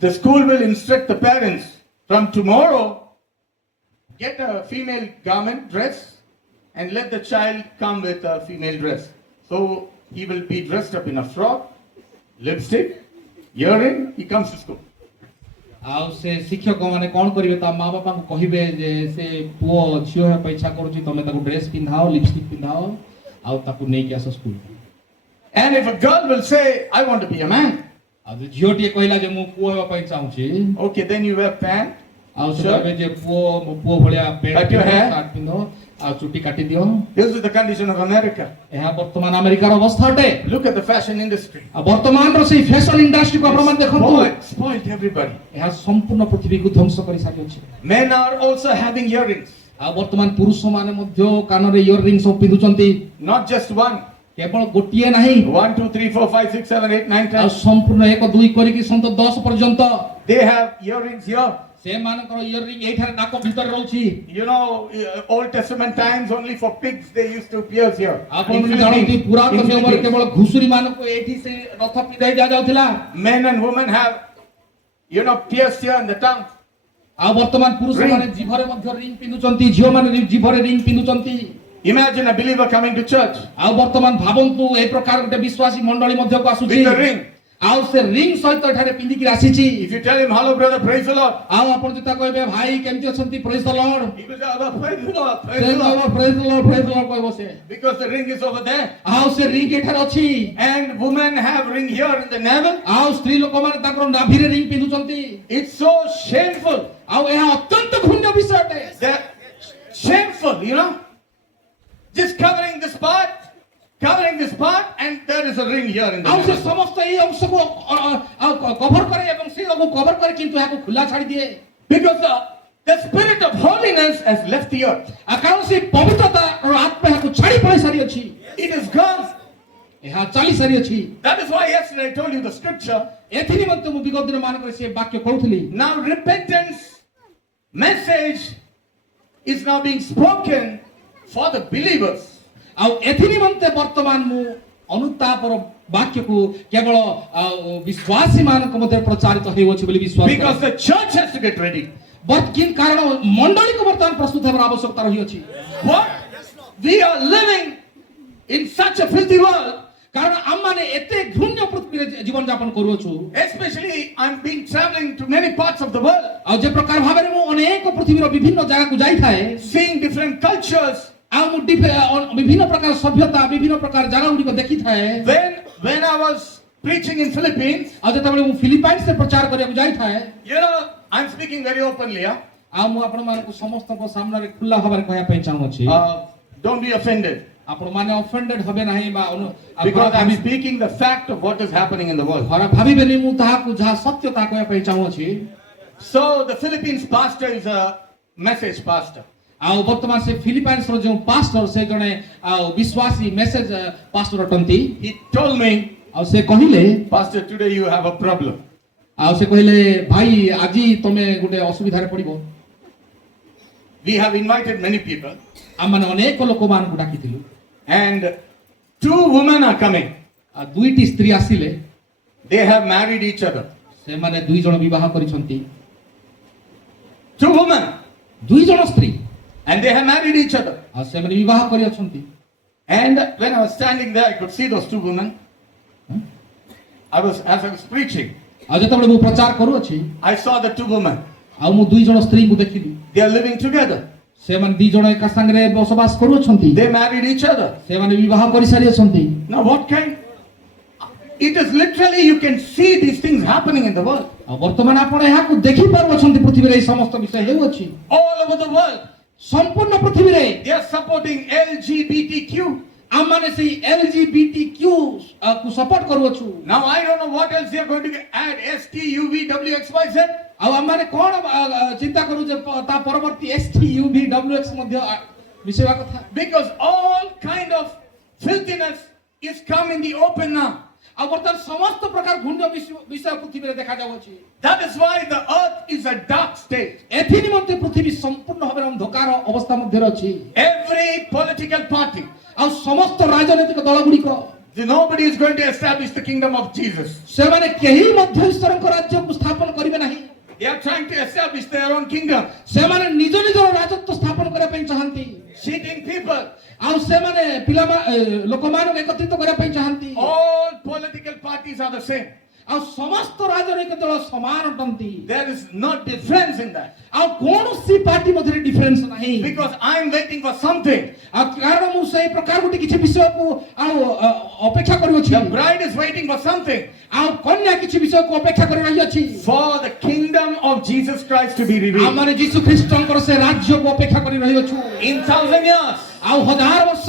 the school will instruct the parents from tomorrow, get a female garment dress and let the child come with a female dress. So he will be dressed up in a frock, lipstick, earring, he comes to school. ଆଉ ସେ ଶିକ୍ଷକ ମାନେ କ'ଣ କରିବେ? ତା ମା ବାପାଙ୍କୁ କହିବେ ଯେ ସେ ପୁଅ ଝିଅ ହେବା ପାଇଁ ଇଚ୍ଛା କରୁଛି, ତମେ ତାକୁ ଡ୍ରେସ୍ ପିନ୍ଧାଅ, ଲିପଷ୍ଟିକ୍ ପିନ୍ଧାଅ ଆଉ ତାକୁ ନେଇକି ଆସ school. And if a girl will say, I want to be a man, ଆଉ ଯଦି ଝିଅଟିଏ କହିଲା ଯେ ମୁଁ ପୁଅ ହେବା ପାଇଁ ଚାହୁଁଛି, okay, then you wear pant, ଆଉ ସେ Sure. କହିବେ ଯେ ମୋ ପୁଅ ଭଳିଆ Cut ପ୍ୟାଣ୍ଟ your ପିନ୍ଧ, hair. ସାର୍ଟ ପିନ୍ଧ ଆଉ ଚୁଟି କାଟି ଦିଅ। this is the condition of America. ଏହା ବର୍ତ୍ତମାନ ଆମେରିକାର ଅବସ୍ଥା ଅଟେ। Look at the fashion industry. ଆଉ ବର୍ତ୍ତମାନର ସେଇ ଫ୍ୟାସନ ଇଣ୍ଡଷ୍ଟ୍ରିକୁ ଆପଣମାନେ ଦେଖନ୍ତୁ, Spoiled everybody. ଏହା ସମ୍ପୂର୍ଣ୍ଣ ପୃଥିବୀକୁ ଧ୍ୱଂସ କରିସାରିଅଛି। Men are also having earrings, ଆଉ ବର୍ତ୍ତମାନ ପୁରୁଷମାନେ ମଧ୍ୟ କାନରେ ଇୟର ରିଙ୍ଗ ସବୁ ପିନ୍ଧୁଛନ୍ତି। not just one. କେବଳ ଗୋଟିଏ ନାହିଁ, 1, 2, 3, 4, 5, 6, 7, 8, 9, ଆଉ 10. ସମ୍ପୂର୍ଣ୍ଣ 1, 2 କରିକି ସନ୍ତ 10 ପର୍ଯ୍ୟନ୍ତ They have earrings here. ସେମାନଙ୍କର ଇୟର ରିଙ୍ଗ ଏଇଠାରେ ନାକ ଭିତରେ ରହୁଛି। You know, Old Testament times only for pigs they used to pierce here. ଆପଣମାନେ ଜାଣନ୍ତି ପୁରାତନ In ନିୟମରେ Philippines. କେବଳ ଘୁଷୁରୀ ମାନଙ୍କୁ ଏଇଠି ସେ ରଥ ପିନ୍ଧାଇ ଦିଆଯାଉଥିଲା। Men and women have, pierced here in the tongue. ଆଉ ବର୍ତ୍ତମାନ ପୁରୁଷମାନେ ଜିଭରେ ମଧ୍ୟ ରିଙ୍ଗ ପିନ୍ଧୁଛନ୍ତି, ଝିଅମାନେ ଜିଭରେ ରିଙ୍ଗ ପିନ୍ଧୁଛନ୍ତି। Imagine a believer coming to church ଆଉ ବର୍ତ୍ତମାନ ଭାବନ୍ତୁ ଏ ପ୍ରକାର ଗୋଟେ ବିଶ୍ୱାସୀ ମଣ୍ଡଳୀ ମଧ୍ୟକୁ ଆସୁଛି with a ring. ଆଉ ସେ ରିଙ୍ଗ ସହିତ ଏଠାରେ ପିନ୍ଧିକି ଆସିଛି। If you tell him, hello brother, praise the Lord, ଆଉ ଆପଣ ଯେତେବେଳେ କହିବେ ଭାଇ କେମିତି ଅଛନ୍ତି, ପ୍ରେଜ୍ ଦ Lord, he will say, oh, praise the Lord, praise ପ୍ରେଜ୍ the ଦ Lord. ଲର୍ଡ, ପ୍ରେଜ୍ ଦ ଲର୍ଡ, ପ୍ରେଜ୍ ଦ ଲର୍ଡ କହିବ ସେ। Because the ring is over there. ଆଉ ସେ ରିଙ୍ଗ ଏଠାରେ ଅଛି। And women have ring here in the navel. ଆଉ ସ୍ତ୍ରୀ ଲୋକମାନେ ତାଙ୍କର ନାଭିରେ ରିଙ୍ଗ ପିନ୍ଧୁଛନ୍ତି। It's so shameful. ଆଉ ଏହା ଅତ୍ୟନ୍ତ ଘୃଣ୍ୟ ବିଷୟ ଅଟେ। They're shameful. Just covering this part, and there is a ring here in the ଆଉ ସେ navel. ସମସ୍ତ ଏହି ଅଂଶକୁ କଭର କରେ ଏବଂ ସେ କଭର କରେ କିନ୍ତୁ ଏହାକୁ ଖୋଲା ଛାଡ଼ି ଦିଏ। Because the spirit of holiness has left the earth. କାରଣ ସେ ପବିତ୍ରତାର ଆତ୍ମା ଏହାକୁ ଛାଡ଼ି ପଳାଇ ସାରିଅଛି। It is gone. ଏହା ଚାଲି ସାରିଅଛି। That is why yesterday I told you the scripture. ଏଥି ନିମନ୍ତେ ମୁଁ ବିଗତ ଦିନ ମାନଙ୍କରେ ସେ ବାକ୍ୟ କହୁଥିଲି। Now repentance message is now being spoken for the believers. ଆଉ ଏଥି ନିମନ୍ତେ ବର୍ତ୍ତମାନ ମୁଁ ଅନୁତାପର ବାକ୍ୟକୁ କେବଳ ବିଶ୍ୱାସୀ ମାନଙ୍କ ମଧ୍ୟରେ ପ୍ରଚାରିତ ହେଉଅଛି ବୋଲି ବିଶ୍ୱାସ Because କରେ। the church has to get ready. କାରଣ ମଣ୍ଡଳୀକୁ ବର୍ତ୍ତମାନ ପ୍ରସ୍ତୁତ ହେବାର ଆବଶ୍ୟକତା ରହିଅଛି। What? We are living in such a filthy world. କାରଣ ଆମମାନେ ଏତେ ଘୃଣ୍ୟ पृथ्वी जीवन यापन करूछु Especially, I'm been traveling to many parts of the world, आ जे प्रकार भाबरे मु अनेक पृथ्वीर विभिन्न जगह को जाई थाए seeing different cultures. आ मु विभिन्न प्रकार सभ्यता विभिन्न प्रकार जगह गुडी को देखि थाए When I was preaching in Philippines, आ जेतबेले मु फिलिपाइन्स से प्रचार करे को जाई थाए you know, I'm speaking very openly. आ मु आपण मान को समस्त को सामने रे खुला हबारे कहया पे चाहू छी Don't be offended, आपण माने ऑफेंडेड हबे नाही बा because I'm speaking the fact of what is happening in the world. खरा भाबिबेनी मु ताहा को जहा सत्यता कहया पे चाहू छी So the Philippines pastor is a message pastor. आ वर्तमान से फिलिपाइन्स रो जो पास्टर से जने आ विश्वासी मैसेज पास्टर अटंती He told me, आ से कहिले Pastor, today you have a problem. आ से कहिले भाई आजी तमे गुटे असुविधा रे पड़िबो We have invited many people, आ माने अनेक लोक मान को डाकिथिलु and 2 women are coming. आ दुईटी स्त्री आसिले They have married each other. से माने दुई जण विवाह करिसंती 2 women, दुई जण स्त्री and they have married each other. आ से माने विवाह करि अछंती And when I was standing there, I could see those 2 women. As I was preaching, आ जेतबेले मु प्रचार करू अछि I saw the 2 women. आ मु दुई जण स्त्री को देखिली They are living together. से माने दी जण एका संगरे बसवास करू अछंती They married each other. से माने विवाह करि सारी अछंती Now what kind? It is literally, you can see these things happening in the world. आ वर्तमान आपण एहा को देखि पारु अछंती पृथ्वी रे समस्त विषय हेउ अछि All over the world, संपूर्ण पृथ्वी रे they are supporting LGBTQ. आम माने से एलजीबीटीक्यू को सपोर्ट करू अछु Now I don't know what else they are going to add. STUVWXYZ. आ आम माने कोन चिंता करू जे ता परवर्ती एसटीयूवीडब्ल्यूएक्स मध्ये विषयवा कथा Because all kind of filthiness is come in the open now. आ वर्तमान समस्त प्रकार घुंड विषय पृथ्वी रे देखा जाउ अछि That is why the earth is a dark state. एथि निमंते पृथ्वी संपूर्ण भाबे अंधकार अवस्था मध्ये अछि Every political party, आ समस्त राजनीतिक दल गुडी को nobody is going to establish the kingdom of Jesus. से माने केही मध्य ईश्वर को राज्य को स्थापन करिवे नाही They are trying to establish their own kingdom, से माने निज निज राजत्व स्थापन करे पई चाहंती cheating people. आ से माने पिला लोक मान एकत्रित करे पई चाहंती All political parties are the same. आ समस्त राजनीतिक दल समान अटंती There is no difference in that. आ कोनोसी पार्टी मध्ये डिफरेंस नाही Because I am waiting for something. आ कारण मु सही प्रकार गुटी किछि विषय को आ अपेक्षा करू अछि The bride is waiting for something. आ कन्या किछि विषय को अपेक्षा करि रही अछि For the kingdom of Jesus Christ to be revealed. आमाने यीशु ख्रीष्टंकर से राज्य को अपेक्षा करि रही अछु In 1,000 years, आ 1000 वर्ष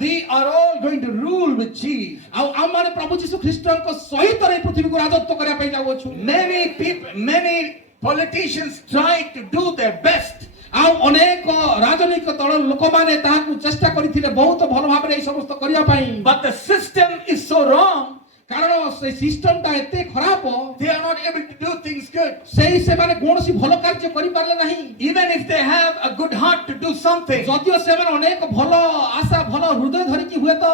we are all going to rule with Jesus. आ आमाने प्रभु यीशु ख्रीष्टंक सहित रे पृथ्वी को राजत्व करिया पई जाउ अछु Many people, many politicians try to do their best. आ अनेक राजनीतिक दल लोक माने ताहाकु चेष्टा करिथिले बहुत भल भाबरे ए समस्त करिया पई But the system is so wrong. कारण से सिस्टम ता एते खराब They are not able to do things good. सेही से माने कोनोसी भल कार्य करि पारले नाही Even if they have a good heart to do something. जदियो से माने अनेक भल आशा भल हृदय धरि कि हुए तो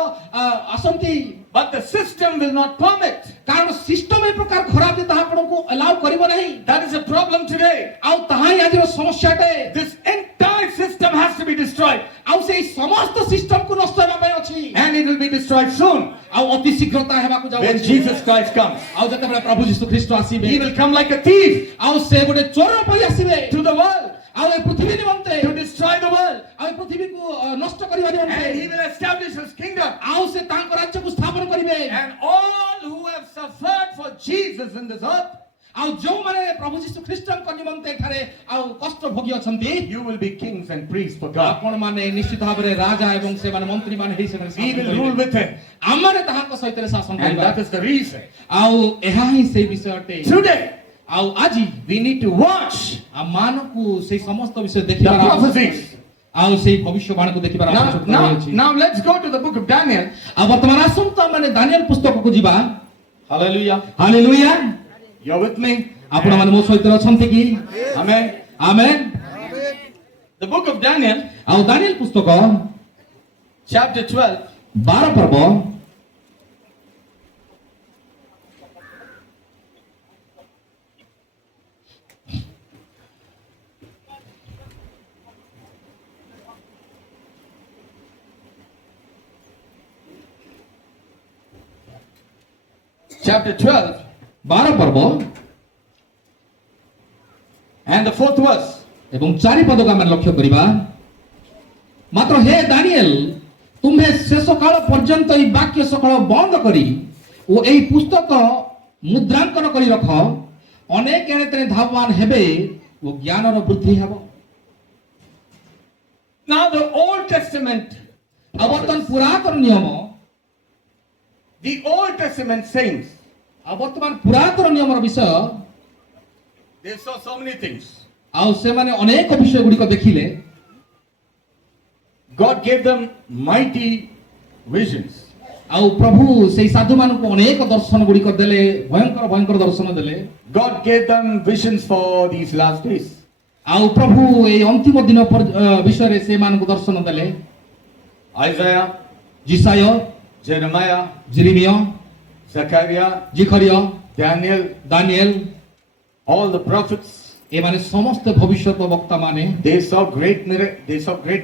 आसंती But the system will not permit. कारण सिस्टम ए प्रकार खराब जे ताहा आपनको अलाउ करिवो नाही That is a problem today. आ ताहाई आजिरो समस्याटे This entire system has to be destroyed. आ से समस्त सिस्टम को नष्ट हेबा पई अछि And it will be destroyed soon. आ अति शीघ्रता हेबा को जाउ When Jesus Christ comes. आ जते बेले प्रभु यीशु ख्रीष्ट आसीबे He will come like a thief आ से गोटे चोर पई आसीबे to the world. आ ए पृथ्वी निमंते To destroy the world. आ पृथ्वी को नष्ट करिवा निमंते And he will establish his kingdom. आ से तांको राज्य को स्थापन करिवे And all who have suffered for Jesus in this earth, आ जो माने प्रभु यीशु ख्रीष्टंक निमंते एठारे आ कष्ट भोगी अछंती you will be kings and priests for God. आपण माने निश्चित भाबरे राजा एवं से माने मंत्री माने हेइ से We will rule with him. आमाने ताहाको सहित रे शासन And करिबा that is the reason. आ एहा ही से विषय अटे Today, आ आजी we need to watch आ मानको से समस्त विषय the देखिबार prophecies. आ से भविष्यवाणी को देखिबार आवश्यकता अछि Now let's go to the book of Daniel. आ वर्तमान आसंता माने दानियल पुस्तक को जिबा Hallelujah. Hallelujah You're with me? आपण माने मो सहित अछंती कि Amen. Amen The book of Daniel, आ दानियल पुस्तक chapter 12, 12 पर्व chapter 12 12 ପର୍ବ and the 4th verse. ଏବଂ 4 ପଦକୁ ଆମେ ଲକ୍ଷ୍ୟ କରିବା। ମାତ୍ର ହେ ଦାନିଏଲ, ତୁମ୍ଭେ ଶେଷ କାଳ ପର୍ଯ୍ୟନ୍ତ ଏହି ବାକ୍ୟ ସକାଳ ବନ୍ଦ କରି ଓ ଏହି ପୁସ୍ତକ ମୁଦ୍ରାଙ୍କନ କରି ରଖ, ଅନେକ ଏଣେତେଣେ ଧାବମାନ ହେବେ ଓ ଜ୍ଞାନର ବୃଦ୍ଧି ହେବ। Now the Old Testament, ଆଉ ବର୍ତ୍ତମାନ ପୁରାତନ ନିୟମ, the Old Testament saints, ଆଉ ବର୍ତ୍ତମାନ ପୁରାତନ ନିୟମର ବିଷୟ, they saw so many things. ଆଉ ସେମାନେ ଅନେକ ବିଷୟ ଗୁଡ଼ିକ ଦେଖିଲେ। God gave them mighty visions. ଆଉ ପ୍ରଭୁ ସେଇ ସାଧୁମାନଙ୍କୁ ଅନେକ ଦର୍ଶନ ଗୁଡ଼ିକ ଦେଲେ, ଭୟଙ୍କର ଭୟଙ୍କର ଦର୍ଶନ ଦେଲେ। God gave them visions for these last days. ଆଉ ପ୍ରଭୁ ଏଇ ଅନ୍ତିମ ଦିନ ବିଷୟରେ ସେମାନଙ୍କୁ ଦର୍ଶନ ଦେଲେ। Isaiah, ଜିସାୟ, Jeremiah, ଜିରିମିୟ, Zechariah, ଜିଖରିୟ, Daniel, ଦାନିଏଲ, all the prophets, ଏମାନେ ସମସ୍ତେ ଭବିଷ୍ୟତ ବକ୍ତା ମାନେ, they saw great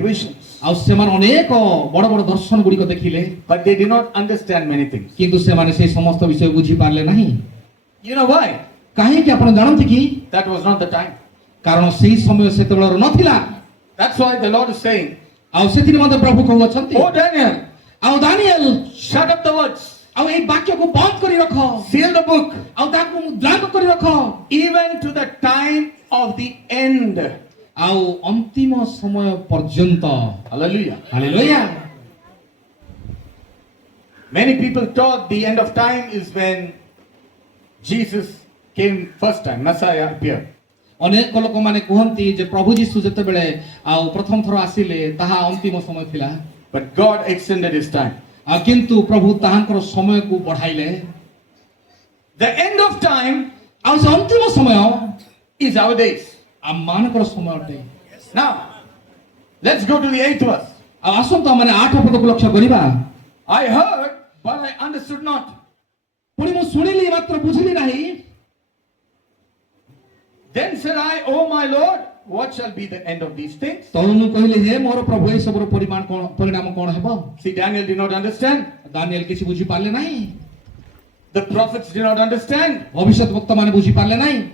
visions. ଆଉ ସେମାନେ ଅନେକ ବଡ଼ ବଡ଼ ଦର୍ଶନ ଗୁଡ଼ିକ ଦେଖିଲେ, But they did not understand many things. କିନ୍ତୁ ସେମାନେ ସେଇ ସମସ୍ତ ବିଷୟ ବୁଝିପାରିଲେ ନାହିଁ। You know why? କାହିଁକି ଆପଣ ଜାଣନ୍ତି କି? That was not the time. କାରଣ ସେଇ ସମୟ ସେତେବେଳର ନଥିଲା। That's why the Lord is saying, ଆଉ ସେଥିରେ ମଧ୍ୟ ପ୍ରଭୁ କହୁଅଛନ୍ତି, Oh Daniel, ଆଉ Daniel, shut up the words, ଆଉ ଏଇ ବାକ୍ୟକୁ ବନ୍ଦ କରି ରଖ, seal the book, ଆଉ ତାକୁ ମୁଦ୍ରାଙ୍କ କରି ରଖ, even to the time of the end. ଆଉ ଅନ୍ତିମ ସମୟ ପର୍ଯ୍ୟନ୍ତ। Hallelujah. Hallelujah. Many people thought the end of time is when Jesus came first time, Messiah appeared. ଅନେକ ଲୋକମାନେ କୁହନ୍ତି ଯେ ପ୍ରଭୁ ଯୀଶୁ ଯେତେବେଳେ ଆଉ ପ୍ରଥମ ଥର ଆସିଲେ ତାହା ଅନ୍ତିମ ସମୟ ଥିଲା। But God extended his time. ଆଉ କିନ୍ତୁ ପ୍ରଭୁ ତାହାଙ୍କର ସମୟକୁ ବଢାଇଲେ। The end of time ଆଉ ସେ ଅନ୍ତିମ ସମୟ is our days. ଆମମାନଙ୍କର ସମୟ ଅଟେ। Now, let's go to the 8th verse. ଆଉ ଆସନ୍ତୁ ଆମେ 8 ପଦକୁ ଲକ୍ଷ୍ୟ କରିବା। I heard, but I understood not. ପୁଣି ମୁଁ ଶୁଣିଲି ମାତ୍ର ବୁଝିଲି ନାହିଁ। Then said I, Oh my Lord, what shall be the end of these things? ତଣୁ ମୁଁ କହିଲି, ହେ ମୋର ପ୍ରଭୁ, ଏହି ସବୁର ପରିଣାମ କଣ ହେବ? See, Daniel did not understand. Daniel କିଛି ବୁଝି ପାରିଲେ ନାହିଁ। The prophets did not understand. ଭବିଷ୍ୟତ ବକ୍ତା ମାନେ ବୁଝି ପାରିଲେ ନାହିଁ।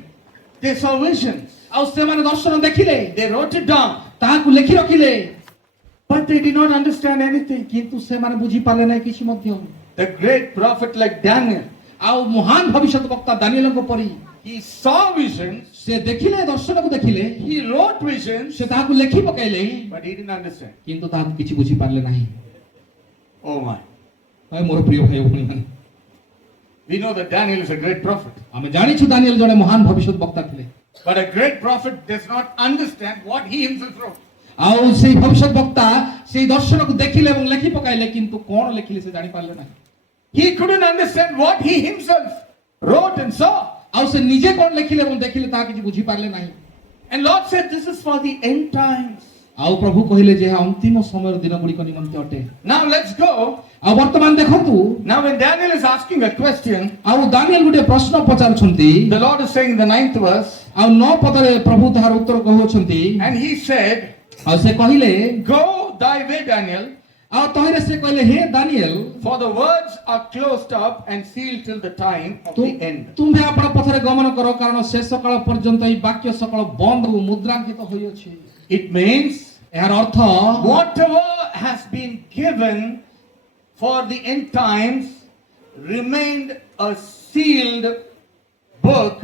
They saw visions. ଆଉ ସେମାନେ ଦର୍ଶନ ଦେଖିଲେ, They wrote it down. ତାହାକୁ ଲେଖି ରଖିଲେ, But they did not understand anything. କିନ୍ତୁ ସେମାନେ ବୁଝି ପାରିଲେ ନାହିଁ କିଛି ମଧ୍ୟ। The great prophet like Daniel, ଆଉ ମହାନ ଭବିଷ୍ୟତ ବକ୍ତା ଦାନିଏଲଙ୍କ ପରି he saw visions, ସେ ଦେଖିଲେ, ଦର୍ଶନକୁ ଦେଖିଲେ, he wrote visions, ସେ ତାହାକୁ ଲେଖି ପକାଇଲେ, but he didn't understand. କିନ୍ତୁ ତାହାକୁ କିଛି ବୁଝି ପାରିଲେ ନାହିଁ। Oh my. ଭାଇ ମୋର ପ୍ରିୟ ଭାଇ ଓ ଭଉଣୀମାନେ, We know that Daniel is a great prophet. ଆମେ ଜାଣିଛୁ ଦାନିଏଲ ଜଣେ ମହାନ ଭବିଷ୍ୟତ ବକ୍ତା ଥିଲେ। But a great prophet does not understand what he himself wrote. ଆଉ ସେଇ ଭବିଷ୍ୟତ ବକ୍ତା ସେଇ ଦର୍ଶନକୁ ଦେଖିଲେ ଏବଂ ଲେଖି ପକାଇଲେ, କିନ୍ତୁ କଣ ଲେଖିଲେ ସେ ଜାଣି ପାରିଲେ ନାହିଁ। He couldn't understand what he himself wrote and saw. ଆଉ ସେ ନିଜେ କଣ ଲେଖିଲେ ଏବଂ ଦେଖିଲେ ତାହା କିଛି ବୁଝି ପାରିଲେ ନାହିଁ। And Lord said, this is for the end times. ଆଉ ପ୍ରଭୁ କହିଲେ ଯେ ଏହା ଅନ୍ତିମ ସମୟର ଦିନ ଗୁଡ଼ିକ ନିମନ୍ତେ ଅଟେ। Now let's go. ଆଉ ବର୍ତ୍ତମାନ ଦେଖନ୍ତୁ, Now when Daniel is asking a question, ଆଉ ଦାନିଏଲ ଗୋଟେ ପ୍ରଶ୍ନ ପଚାରୁଛନ୍ତି। the Lord is saying in the 9th verse, ଆଉ 9 ପଦରେ ପ୍ରଭୁ ତାହାର ଉତ୍ତର କହୁଅଛନ୍ତି। and he said, ଆଉ ସେ କହିଲେ, Go thy way, Daniel, ଆଉ ତହିଁରେ ସେ କହିଲେ, ହେ Daniel, for the words are closed up and sealed till the time of the end. ତୁମ୍ଭେ ଆପଣ ପଥରେ ଗମନ କର, କାରଣ ଶେଷ କାଳ ପର୍ଯ୍ୟନ୍ତ ଏହି ବାକ୍ୟ ସକଳ ବନ୍ଦ ଓ ମୁଦ୍ରାଙ୍କିତ ହୋଇଅଛି। It means ଏହାର ଅର୍ଥ, whatever has been given for the end times remained a sealed book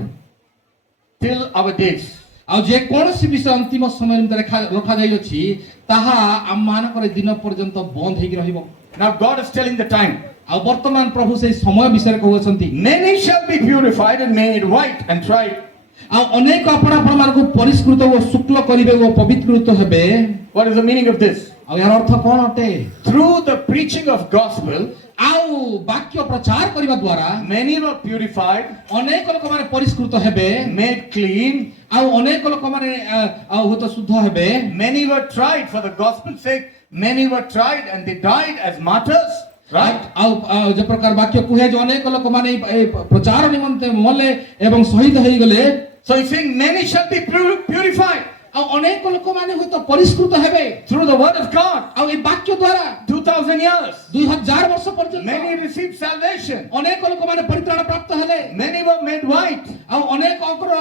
till our days. ଆଉ ଯେ କୌଣସି ବିଷୟ ଅନ୍ତିମ ସମୟ ଭିତରେ ରଖାଯାଇଅଛି ତାହା ଆମମାନଙ୍କର ଦିନ ପର୍ଯ୍ୟନ୍ତ ବନ୍ଦ ହେଇକି ରହିବ। Now God is telling the time. ଆଉ ବର୍ତ୍ତମାନ ପ୍ରଭୁ ସେଇ ସମୟ ବିଷୟରେ କହୁଅଛନ୍ତି। Many shall be purified and made white and tried. ଆଉ ଅନେକ ଆପଣମାନଙ୍କୁ ପରିଷ୍କୃତ ଓ ଶୁକ୍ଳ କରିବେ ଓ ପବିତ୍ରୃତ ହେବେ। What is the meaning of this? ଆଉ ଏହାର ଅର୍ଥ କଣ ଅଟେ? Through the preaching of gospel, ଆଉ ବାକ୍ୟ ପ୍ରଚାର କରିବା ଦ୍ୱାରା many were purified, ଅନେକ ଲୋକମାନେ ପରିଷ୍କୃତ ହେବେ, made clean, ଆଉ ଅନେକ ଲୋକମାନେ ଆଉ ହୁଏତ ଶୁଦ୍ଧ ହେବେ। many were tried for the gospel's sake, many were tried and they died as martyrs, right? ଆଉ ଯେ ପ୍ରକାର ବାକ୍ୟ କୁହେ ଯେ ଅନେକ ଲୋକମାନେ ଏହି ପ୍ରଚାର ନିମନ୍ତେ ମଲେ ଏବଂ ଶହୀଦ ହେଇଗଲେ। So he's saying many shall be purified. ଆଉ ଅନେକ ଲୋକମାନେ ହୁଏତ ପରିଷ୍କୃତ ହେବେ through the word of God. ଆଉ এই ବାକ୍ୟ ଦ୍ୱାରା 2000 years. 2000 ବର୍ଷ ପର୍ଯ୍ୟନ୍ତ Many received salvation. ଅନେକ ଲୋକମାନେ ପରିତ୍ରାଣ ପ୍ରାପ୍ତ ହେଲେ Many were made white. ଆଉ ଅନେକଙ୍କର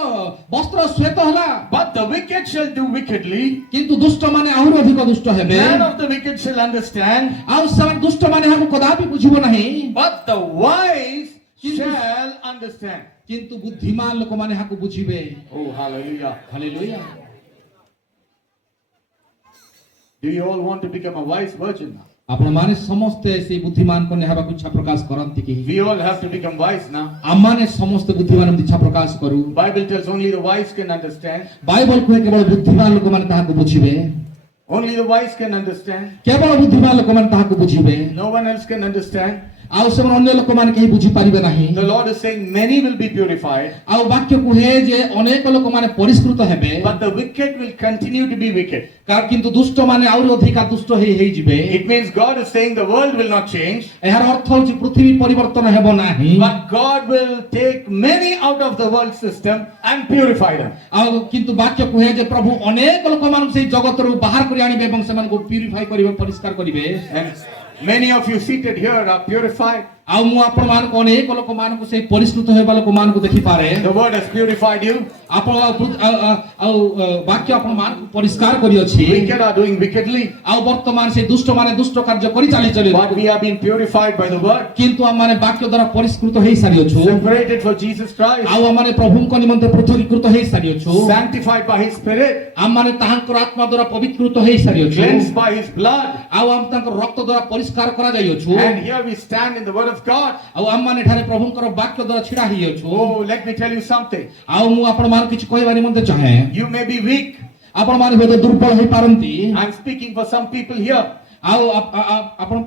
ବସ୍ତ୍ର ଶ୍ୱେତ ହେଲା But the wicked shall do wickedly. କିନ୍ତୁ ଦୁଷ୍ଟମାନେ ଆହୁରି ଅଧିକ ଦୁଷ୍ଟ ହେବେ None of the wicked shall understand. ଆଉ ସେମାନେ ଦୁଷ୍ଟମାନେ ଏହାକୁ କଦାପି ବୁଝିବ ନାହିଁ But the wise shall understand. କିନ୍ତୁ ବୁଦ୍ଧିମାନ ଲୋକମାନେ ଏହାକୁ ବୁଝିବେ Oh, hallelujah. Hallelujah Do you all want to become a wise virgin now? ଆପଣମାନେ ସମସ୍ତେ ସେଇ ବୁଦ୍ଧିମାନ କନ୍ୟା ହେବାକୁ ଇଚ୍ଛା ପ୍ରକାଶ କରନ୍ତି କି We all have to become wise now. ଆମମାନେ ସମସ୍ତେ ବୁଦ୍ଧିମାନ ଇଚ୍ଛା ପ୍ରକାଶ କରୁ Bible tells only the wise can understand. Bible କୁହେ କେବଳ ବୁଦ୍ଧିମାନ ଲୋକମାନେ ତାହାକୁ ବୁଝିବେ Only the wise can understand. କେବଳ ବୁଦ୍ଧିମାନ ଲୋକମାନେ ତାହାକୁ ବୁଝିବେ No one else can understand. ଆଉ ସେମାନେ ଅନ୍ୟ ଲୋକମାନେ କେହି ବୁଝିପାରିବେ ନାହିଁ The Lord is saying many will be purified, ଆଉ ବାକ୍ୟ କୁହେ ଯେ ଅନେକ ଲୋକମାନେ ପରିଷ୍କୃତ ହେବେ but the wicked will continue to be wicked. କିନ୍ତୁ ଦୁଷ୍ଟମାନେ ଆହୁରି ଅଧିକା ଦୁଷ୍ଟ ହେଇଯିବେ It means God is saying the world will not change, ଏହାର ଅର୍ଥ ହେଉଛି ପୃଥିବୀ ପରିବର୍ତ୍ତନ ହେବ ନାହିଁ but God will take many out of the world system and purify them. ଆଉ କିନ୍ତୁ ବାକ୍ୟ କୁହେ ଯେ ପ୍ରଭୁ ଅନେକ ଲୋକମାନଙ୍କୁ ସେଇ ଜଗତରୁ ବାହାର କରି ଆଣିବେ ଏବଂ ସେମାନଙ୍କୁ ପ୍ୟୁରିଫାଇ କରିବେ ପରିଷ୍କାର କରିବେ And many of you seated here are purified. ଆଉ ମୁଁ ଆପଣମାନଙ୍କୁ ଅନେକ ଲୋକମାନଙ୍କୁ ସେଇ ପରିଷ୍କୃତ ହେବା ଲୋକମାନଙ୍କୁ ଦେଖିପାରେ The word has purified you. ଆପଣ ଆଉ ବାକ୍ୟ ଆପଣମାନଙ୍କୁ ପରିଷ୍କାର କରିଅଛି Wicked are doing wickedly, ଆଉ ବର୍ତ୍ତମାନ ସେଇ ଦୁଷ୍ଟମାନେ ଦୁଷ୍ଟ କାର୍ଯ୍ୟ କରି ଚାଲିଛନ୍ତି but we have been purified by the word, କିନ୍ତୁ ଆମମାନେ ବାକ୍ୟ ଦ୍ୱାରା ପରିଷ୍କୃତ ହେଇ ସାରିଅଛୁ separated for Jesus Christ, ଆଉ ଆମମାନେ ପ୍ରଭୁଙ୍କ ନିମନ୍ତେ ପୃଥକୀକୃତ ହେଇ ସାରିଅଛୁ sanctified by His Spirit, ଆମମାନେ ତାହାଙ୍କର ଆତ୍ମା ଦ୍ୱାରା ପବିତ୍ରକୃତ ହେଇ ସାରିଅଛୁ cleansed by His blood. ଆଉ ଆମ ତାଙ୍କର ରକ୍ତ ଦ୍ୱାରା ପରିଷ୍କାର କରାଯାଇଅଛୁ And here we stand in the word of God. ଆଉ ଆମମାନେ ଏଠାରେ ପ୍ରଭୁଙ୍କର ବାକ୍ୟ ଦ୍ୱାରା ଛିଡ଼ା ହେଇଅଛୁ Oh, let me tell you something. ଆଉ ମୁଁ ଆପଣମାନଙ୍କୁ କିଛି କହିବା ନିମନ୍ତେ ଚାହେଁ You may be weak. ଆପଣମାନେ ହୁଏତ ଦୁର୍ବଳ ହେଇପାରନ୍ତି I'm speaking for some people here. ଆଉ ଆପଣ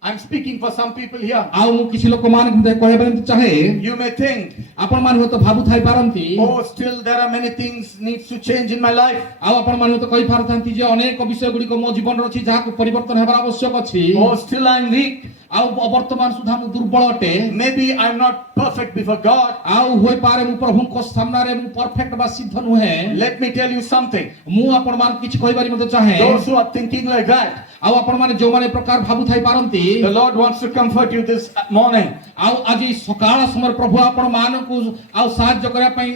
I'm speaking for some people here. ଆଉ ମୁଁ କିଛି ଲୋକମାନଙ୍କୁ କହିବା ନିମନ୍ତେ ଚାହେଁ You may think, ଆପଣମାନେ ହୁଏତ ଭାବୁଥାଇ ପାରନ୍ତି oh, still there are many things needs to change in my life. ଆଉ ଆପଣମାନେ ହୁଏତ କହିପାରିଥାନ୍ତି ଯେ ଅନେକ ବିଷୟ ଗୁଡ଼ିକ ମୋ ଜୀବନରେ ଅଛି ଯାହାକୁ ପରିବର୍ତ୍ତନ ହେବାର ଆବଶ୍ୟକ ଅଛି Oh, still I'm weak. ଆଉ ବର୍ତ୍ତମାନ ସୁଦ୍ଧା ମୁଁ ଦୁର୍ବଳ ଅଟେ Maybe I'm not perfect before God. ଆଉ ହୋଇପାରେ ମୁଁ ପ୍ରଭୁଙ୍କ ସାମ୍ନାରେ ମୁଁ ପରଫେକ୍ଟ ବା ସିଦ୍ଧ ନୁହେଁ Let me tell you something. ମୁଁ ଆପଣମାନଙ୍କୁ କିଛି କହିବା ନିମନ୍ତେ ଚାହେଁ Those who are thinking like that, ଆଉ ଆପଣମାନେ ଯୋଉମାନେ ଏ ପ୍ରକାର ଭାବୁଥାଇ ପାରନ୍ତି the Lord wants to comfort you this morning. ଆଉ ଆଜି ସକାଳ ସମୟରେ ପ୍ରଭୁ ଆପଣମାନଙ୍କୁ ଆଉ ସାହାଯ୍ୟ କରିବା ପାଇଁ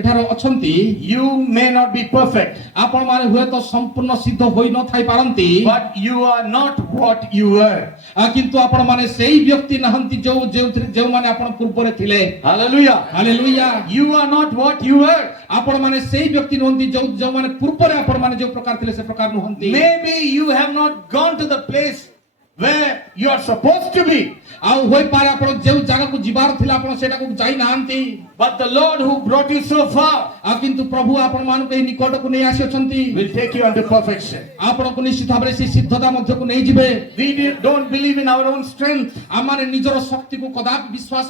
ଏଠାରେ ଅଛନ୍ତି You may not be perfect, ଆପଣମାନେ ହୁଏତ ସମ୍ପୂର୍ଣ୍ଣ ସିଦ୍ଧ ହୋଇ ନଥାଇ ପାରନ୍ତି but you are not what you were. କିନ୍ତୁ ଆପଣମାନେ ସେଇ ବ୍ୟକ୍ତି ନାହାନ୍ତି ଯେଉଁମାନେ ଆପଣ ପୂର୍ବରେ ଥିଲେ Hallelujah. Hallelujah You are not what you were. ଆପଣମାନେ ସେଇ ବ୍ୟକ୍ତି ନୁହନ୍ତି ଯେଉଁମାନେ ପୂର୍ବରେ ଆପଣମାନେ ଯେଉଁ ପ୍ରକାର ଥିଲେ ସେ ପ୍ରକାର ନୁହନ୍ତି Maybe you have not gone to the place where you are supposed to be. ଆଉ ହୋଇପାରେ ଆପଣ ଯେଉଁ ଜାଗାକୁ ଯିବାର ଥିଲା ଆପଣ ସେଟାକୁ ଯାଇନାହାନ୍ତି But the Lord who brought you so far ଆଉ କିନ୍ତୁ ପ୍ରଭୁ ଆପଣମାନଙ୍କୁ ଏହି ନିକଟକୁ ନେଇ ଆସିଅଛନ୍ତି will take you unto perfection. ଆପଣଙ୍କୁ ନିଶ୍ଚିତ ଭାବରେ ସେହି ସିଦ୍ଧତା ମଧ୍ୟକୁ ନେଇଯିବେ We don't believe in our own strength. ଆମମାନେ ନିଜର ଶକ୍ତିକୁ କଦାପି ବିଶ୍ୱାସ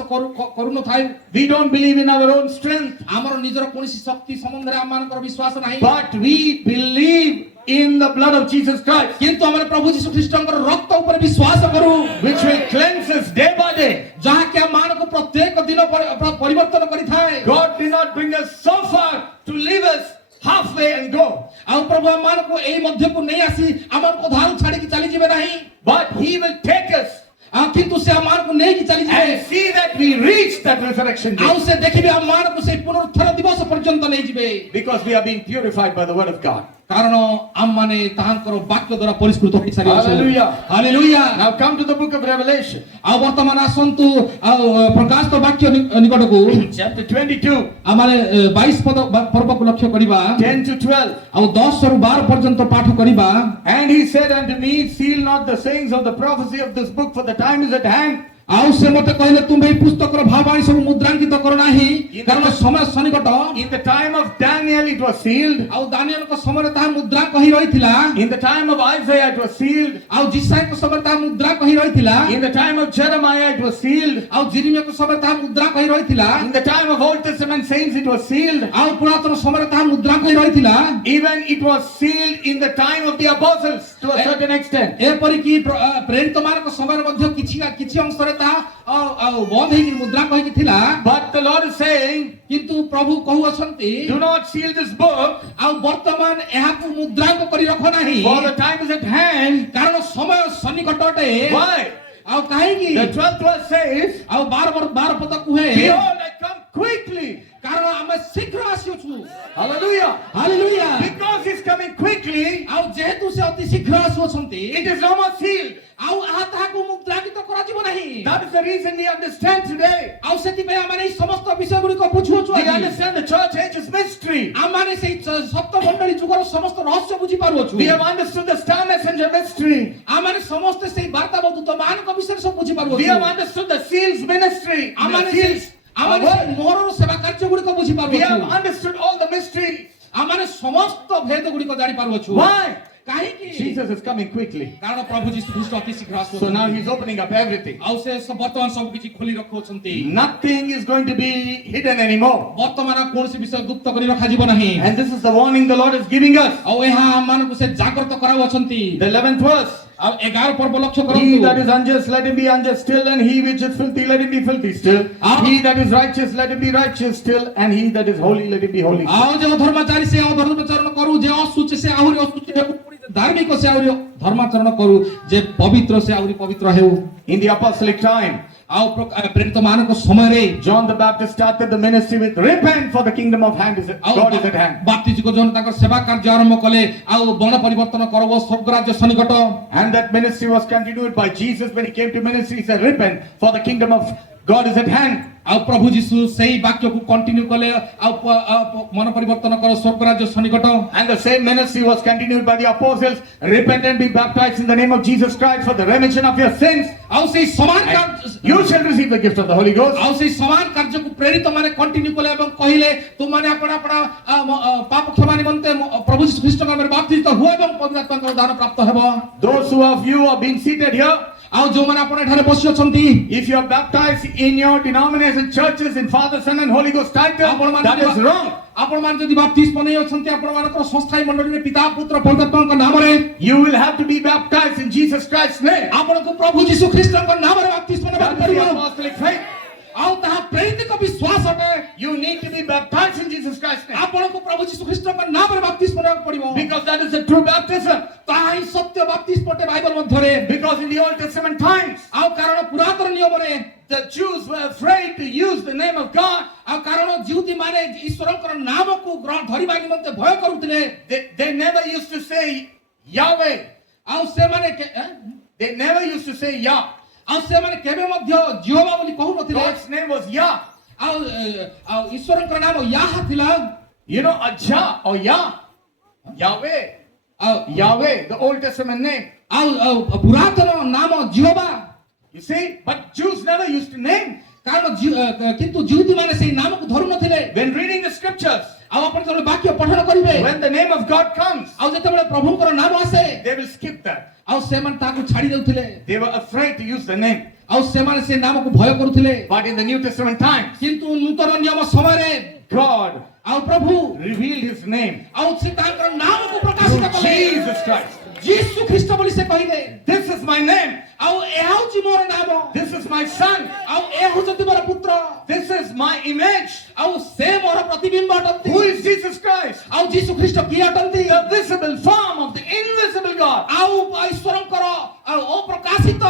କରୁନଥାଉ We don't believe in our own strength. ଆମର ନିଜର କୌଣସି ଶକ୍ତି ସମ୍ବନ୍ଧରେ ଆମମାନଙ୍କର ବିଶ୍ୱାସ ନାହିଁ But we believe in the blood of Jesus Christ, କିନ୍ତୁ ଆମେ ପ୍ରଭୁ ଯୀଶୁ ଖ୍ରୀଷ୍ଟଙ୍କର ରକ୍ତ ଉପରେ ବିଶ୍ୱାସ କରୁ which will cleanse us day by day. ଯାହାକି ଆମମାନଙ୍କୁ ପ୍ରତ୍ୟେକ ଦିନ ପରିବର୍ତ୍ତନ କରିଥାଏ God did not bring us so far to leave us halfway and go. ଆଉ ପ୍ରଭୁ ଆମମାନଙ୍କୁ ଏଇ ମଧ୍ୟକୁ ନେଇ ଆସି ଆମମାନଙ୍କୁ ଅଧାରୁ ଛାଡ଼ିକି ଚାଲିଯିବେ ନାହିଁ But He will take us ଆଉ କିନ୍ତୁ ସେ ଆମମାନଙ୍କୁ ନେଇକି ଚାଲିଯିବେ and see that we reach that resurrection ଆଉ day. ସେ ଦେଖିବେ ଆମମାନଙ୍କୁ ସେଇ ପୁନରୁତ୍ଥାନ ଦିବସ ପର୍ଯ୍ୟନ୍ତ ନେଇଯିବେ Because we are being purified by the word of God. କାରଣ ଆମମାନେ ତାହାଙ୍କର ବାକ୍ୟ ଦ୍ୱାରା ପରିଷ୍କୃତ ହୋଇସାରିଅଛୁ Hallelujah. Hallelujah Now come to the book of Revelation, ଆଉ ବର୍ତ୍ତମାନ ଆସନ୍ତୁ ଆଉ ପ୍ରକାଶିତ ବାକ୍ୟ ନିକଟକୁ chapter 22, ଆମମାନେ 22 ପର୍ବକୁ ଲକ୍ଷ୍ୟ କରିବା 10 to 12. ଆଉ 10 ରୁ 12 ପର୍ଯ୍ୟନ୍ତ ପାଠ କରିବା And he said unto me, seal not the sayings of the prophecy of this book, for the time is at hand. ଆଉ ସେ ମତେ କହିଲେ ତୁମେ ଏହି ପୁସ୍ତକର ଭାବାଣୀ ସବୁ ମୁଦ୍ରାଙ୍କିତ କର ନାହିଁ କାରଣ ସମୟ ସନ୍ନିକଟ In the time of Daniel it was sealed. ଆଉ ଦାନିଏଲଙ୍କ ସମୟରେ ତାହା ମୁଦ୍ରା କହି ରହିଥିଲା In the time of Isaiah it was sealed. ଆଉ ଜିସାଇଙ୍କ ସମୟରେ ତାହା ମୁଦ୍ରା କହି ରହିଥିଲା In the time of Jeremiah it was sealed. ଆଉ ଜିରିମିୟାଙ୍କ ସମୟରେ ତାହା ମୁଦ୍ରା କହି ରହିଥିଲା In the time of Old Testament saints it was sealed. ଆଉ ପୁରାତନ ସମୟରେ ତାହା ମୁଦ୍ରା କହି ରହିଥିଲା Even it was sealed in the time of the apostles to a certain extent. ଏପରିକି ପ୍ରେରିତମାନଙ୍କ ସମୟରେ ମଧ୍ୟ କିଛି ଅଂଶରେ ତାହା ବନ୍ଦ ହେଇକି ମୁଦ୍ରା କହିକି ଥିଲା, But the Lord is saying, କିନ୍ତୁ ପ୍ରଭୁ କହୁଅଛନ୍ତି do not seal this book, ଆଉ ବର୍ତ୍ତମାନ ଏହାକୁ ମୁଦ୍ରାଙ୍କ କରି ରଖ ନାହିଁ, for the time is at hand. କାରଣ ସମୟ ସନ୍ନିକଟ ଅଟେ। Why? ଆଉ କାହିଁକି? The 12th verse says, ଆଉ 12 ପଦ କୁହେ, behold, I come quickly. କାରଣ ଆମେ ଶୀଘ୍ର ଆସିଅଛୁ। Hallelujah. Hallelujah. Because he's coming quickly, ଆଉ ଯେହେତୁ ସେ ଅତି ଶୀଘ୍ର ଆସୁଅଛନ୍ତି, it is no more sealed. ଆଉ ତାହାକୁ ମୁଦ୍ରାଙ୍କିତ କରାଯିବ ନାହିଁ। That is the reason we understand today. ଆଉ ସେଥିପାଇଁ ଆମେ ଏଇ ସମସ୍ତ ବିଷୟ ଗୁଡ଼ିକ ବୁଝୁଅଛୁ। We understand the church age is mystery. ଆମେ ସେଇ ସପ୍ତ ମଣ୍ଡଳୀ ଯୁଗର ସମସ୍ତ ରହସ୍ୟ ବୁଝି ପାରୁଅଛୁ। We have understood the star messenger mystery. ଆମେ ସମସ୍ତେ ସେଇ ବାର୍ତ୍ତାବହ ଦୂତମାନଙ୍କ ବିଷୟରେ ସବୁ ବୁଝି ପାରୁଅଛୁ। We have understood the seals ministry. ଆମେ The seals. ଆମେ ମୋହରର ସେବା କାର୍ଯ୍ୟ ଗୁଡ଼ିକ ବୁଝି We have ପାରୁଅଛୁ। understood all the mysteries. ଆମେ ସମସ୍ତ ଭେଦ ଗୁଡ଼ିକ ଜାଣି ପାରୁଅଛୁ। Why? କାହିଁକି? Jesus is coming quickly. କାରଣ ପ୍ରଭୁ ଯୀଶୁ ଖ୍ରୀଷ୍ଟ ଅତି ଶୀଘ୍ର So now ଆସୁଅଛନ୍ତି। he's opening up everything. ଆଉ ସେ ବର୍ତ୍ତମାନ ସବୁ କିଛି ଖୋଲି ରଖୁଅଛନ୍ତି। Nothing is going to be hidden anymore. ବର୍ତ୍ତମାନ କୌଣସି ବିଷୟ ଗୁପ୍ତ କରି ରଖାଯିବ ନାହିଁ। And this is the warning the Lord is giving us. ଆଉ ଏହା ଆମମାନଙ୍କୁ ସେ ଜାଗ୍ରତ କରାଉଅଛନ୍ତି। The 11th verse. ଆଉ 11 ପର୍ବ ଲକ୍ଷ୍ୟ He କରନ୍ତୁ। that is unjust, let him be unjust still, and he which is filthy, let him be filthy still. He that is righteous, let him be righteous still, and he that is holy, let him be holy still. ଆଉ ଯେ ଧର୍ମାଚାରୀ ସେ ଅଧର୍ମାଚରଣ କରୁ, ଯେ ଅଶୁଚି ସେ ଆହୁରି ଅଶୁଚି ହେଉ, ଧାର୍ମିକ ସେ ଆହୁରି ଧର୍ମାଚରଣ କରୁ, ଯେ ପବିତ୍ର ସେ ଆହୁରି ପବିତ୍ର ହେଉ। In the apostolic time, ଆଉ ପ୍ରେରିତ ମାନଙ୍କ ସମୟରେ John the Baptist started the ministry with repent, for the kingdom of hand is at, God is at hand. ବାପ୍ତିଜକ ଜନ ତାଙ୍କର ସେବା କାର୍ଯ୍ୟ ଆରମ୍ଭ କଲେ, ଆଉ ବଣ ପରିବର୍ତ୍ତନ କରବ, ସ୍ୱର୍ଗ ରାଜ୍ୟ ସନ୍ନିକଟ। And that ministry was continued by Jesus when he came to ministry. He said, repent, for the kingdom of God is at hand. ଆଉ ପ୍ରଭୁ ଯୀଶୁ ସେଇ ବାକ୍ୟକୁ କଣ୍ଟିନ୍ୟୁ କଲେ, ଆଉ ମନ ପରିବର୍ତ୍ତନ କର, ସ୍ୱର୍ଗ ରାଜ୍ୟ ସନ୍ନିକଟ। And the same ministry was continued by the apostles. Repent and be baptized in the name of Jesus Christ for the remission of your sins. ଆଉ ସେଇ ସମାନ And you shall receive the gift of the Holy Ghost. ଆଉ ସେଇ ସମାନ କାର୍ଯ୍ୟକୁ ପ୍ରେରିତ ମାନେ କଣ୍ଟିନ୍ୟୁ କଲେ ଏବଂ କହିଲେ, ତୁମମାନେ ଆପଣ ପାପ କ୍ଷମା ନିମନ୍ତେ ପ୍ରଭୁ ଯୀଶୁ ଖ୍ରୀଷ୍ଟଙ୍କ ନାମରେ ବାପ୍ତିତ ହୁଅ ଏବଂ ପବିତ୍ର ଆତ୍ମାଙ୍କର ଦାନ ପ୍ରାପ୍ତ ହେବ। Those who of you are being seated here, ଆଉ ଯୋଉମାନେ ଆପଣ ଏଠାରେ ବସି ଅଛନ୍ତି, if you are baptized in your denomination churches in Father, Son and Holy Ghost title, that is wrong. ଆପଣମାନେ ଯଦି ବାପ୍ତିସ୍ମ ନେଇ ଅଛନ୍ତି ଆପଣମାନଙ୍କର ସଂସ୍ଥାୟୀ ମଣ୍ଡଳୀରେ ପିତା ପୁତ୍ର ପବିତ୍ର ଆତ୍ମାଙ୍କ ନାମରେ, You will have to be baptized in Jesus Christ's name. ଆପଣଙ୍କୁ ପ୍ରଭୁ ଯୀଶୁ ଖ୍ରୀଷ୍ଟଙ୍କ ନାମରେ ବାପ୍ତିସ୍ମ ନେବାକୁ That is the ପଡ଼ିବ। apostolic faith. ଆଉ ତାହା ପ୍ରେରିତ ବିଶ୍ୱାସ ଅଟେ। You need to be baptized in Jesus Christ's name. ଆପଣଙ୍କୁ ପ୍ରଭୁ ଯୀଶୁ ଖ୍ରୀଷ୍ଟଙ୍କ ନାମରେ ବାପ୍ତିସ୍ମ ନେବାକୁ ପଡ଼ିବ। Because that is the true baptism. ତାହା ହିଁ ସତ୍ୟ ବାପ୍ତିସ୍ମ ଅଟେ ବାଇବଲ ମଧ୍ୟରେ। Because in the Old Testament times, ଆଉ କାରଣ ପୁରାତନ ନିୟମରେ the Jews were afraid to use the name of God. ଆଉ କାରଣ ଯିହୁଦୀ ମାନେ ଈଶ୍ୱରଙ୍କର ନାମକୁ ଧରିବା ନିମନ୍ତେ ଭୟ କରୁଥିଲେ। They never used to say Yahweh. ଆଉ ସେମାନେ They never used to say Yah. ଆଉ ସେମାନେ କେବେ ମଧ୍ୟ ଜିହୋବା ବୋଲି କହୁନଥିଲେ। God's name was Yah. ଆଉ ଈଶ୍ୱରଙ୍କର ନାମ ୟାହା ଥିଲା। You know, Ajah or Yah. Yahweh. ଆଉ Yahweh, the Old Testament name. ଆଉ ପୁରାତନ ନାମ ଜିହୋବା। You see, but Jews never used to name. କାରଣ କିନ୍ତୁ ଯିହୁଦୀ ମାନେ ସେଇ ନାମକୁ ଧରୁନଥିଲେ। When reading the scriptures, ଆଉ ଆପଣ ଯେତେବେଳେ ବାକ୍ୟ ପଠନ କରିବେ, when the name of God comes, ଆଉ ଯେତେବେଳେ ପ୍ରଭୁଙ୍କର ନାମ ଆସେ, they will skip that. ଆଉ ସେମାନେ ତାକୁ ଛାଡି ଦେଉଥିଲେ। They were afraid to use the name. ଆଉ ସେମାନେ ସେ ନାମକୁ ଭୟ କରୁଥିଲେ। But in the New Testament times, କିନ୍ତୁ ନୂତନ ନିୟମ ସମୟରେ God ଆଉ ପ୍ରଭୁ revealed his name. ଆଉ ସେ ତାଙ୍କର ନାମକୁ ପ୍ରକାଶିତ Through କଲେ। Jesus Christ. ଯୀଶୁ ଖ୍ରୀଷ୍ଟ ବୋଲି ସେ କହିଲେ। This is my name. ଆଉ ଏହା ହେଉଛି ମୋର ନାମ। This is my son. ଆଉ ଏହା ହେଉଛନ୍ତି ମୋର ପୁତ୍ର। This is my image. ଆଉ ସେ ମୋର ପ୍ରତିବିମ୍ବ ଅଟନ୍ତି। Who is Jesus Christ? ଆଉ ଯୀଶୁ ଖ୍ରୀଷ୍ଟ କିଏ ଅଟନ୍ତି? The visible form of the invisible God. ଆଉ ଈଶ୍ୱରଙ୍କର ଅପ୍ରକାଶିତ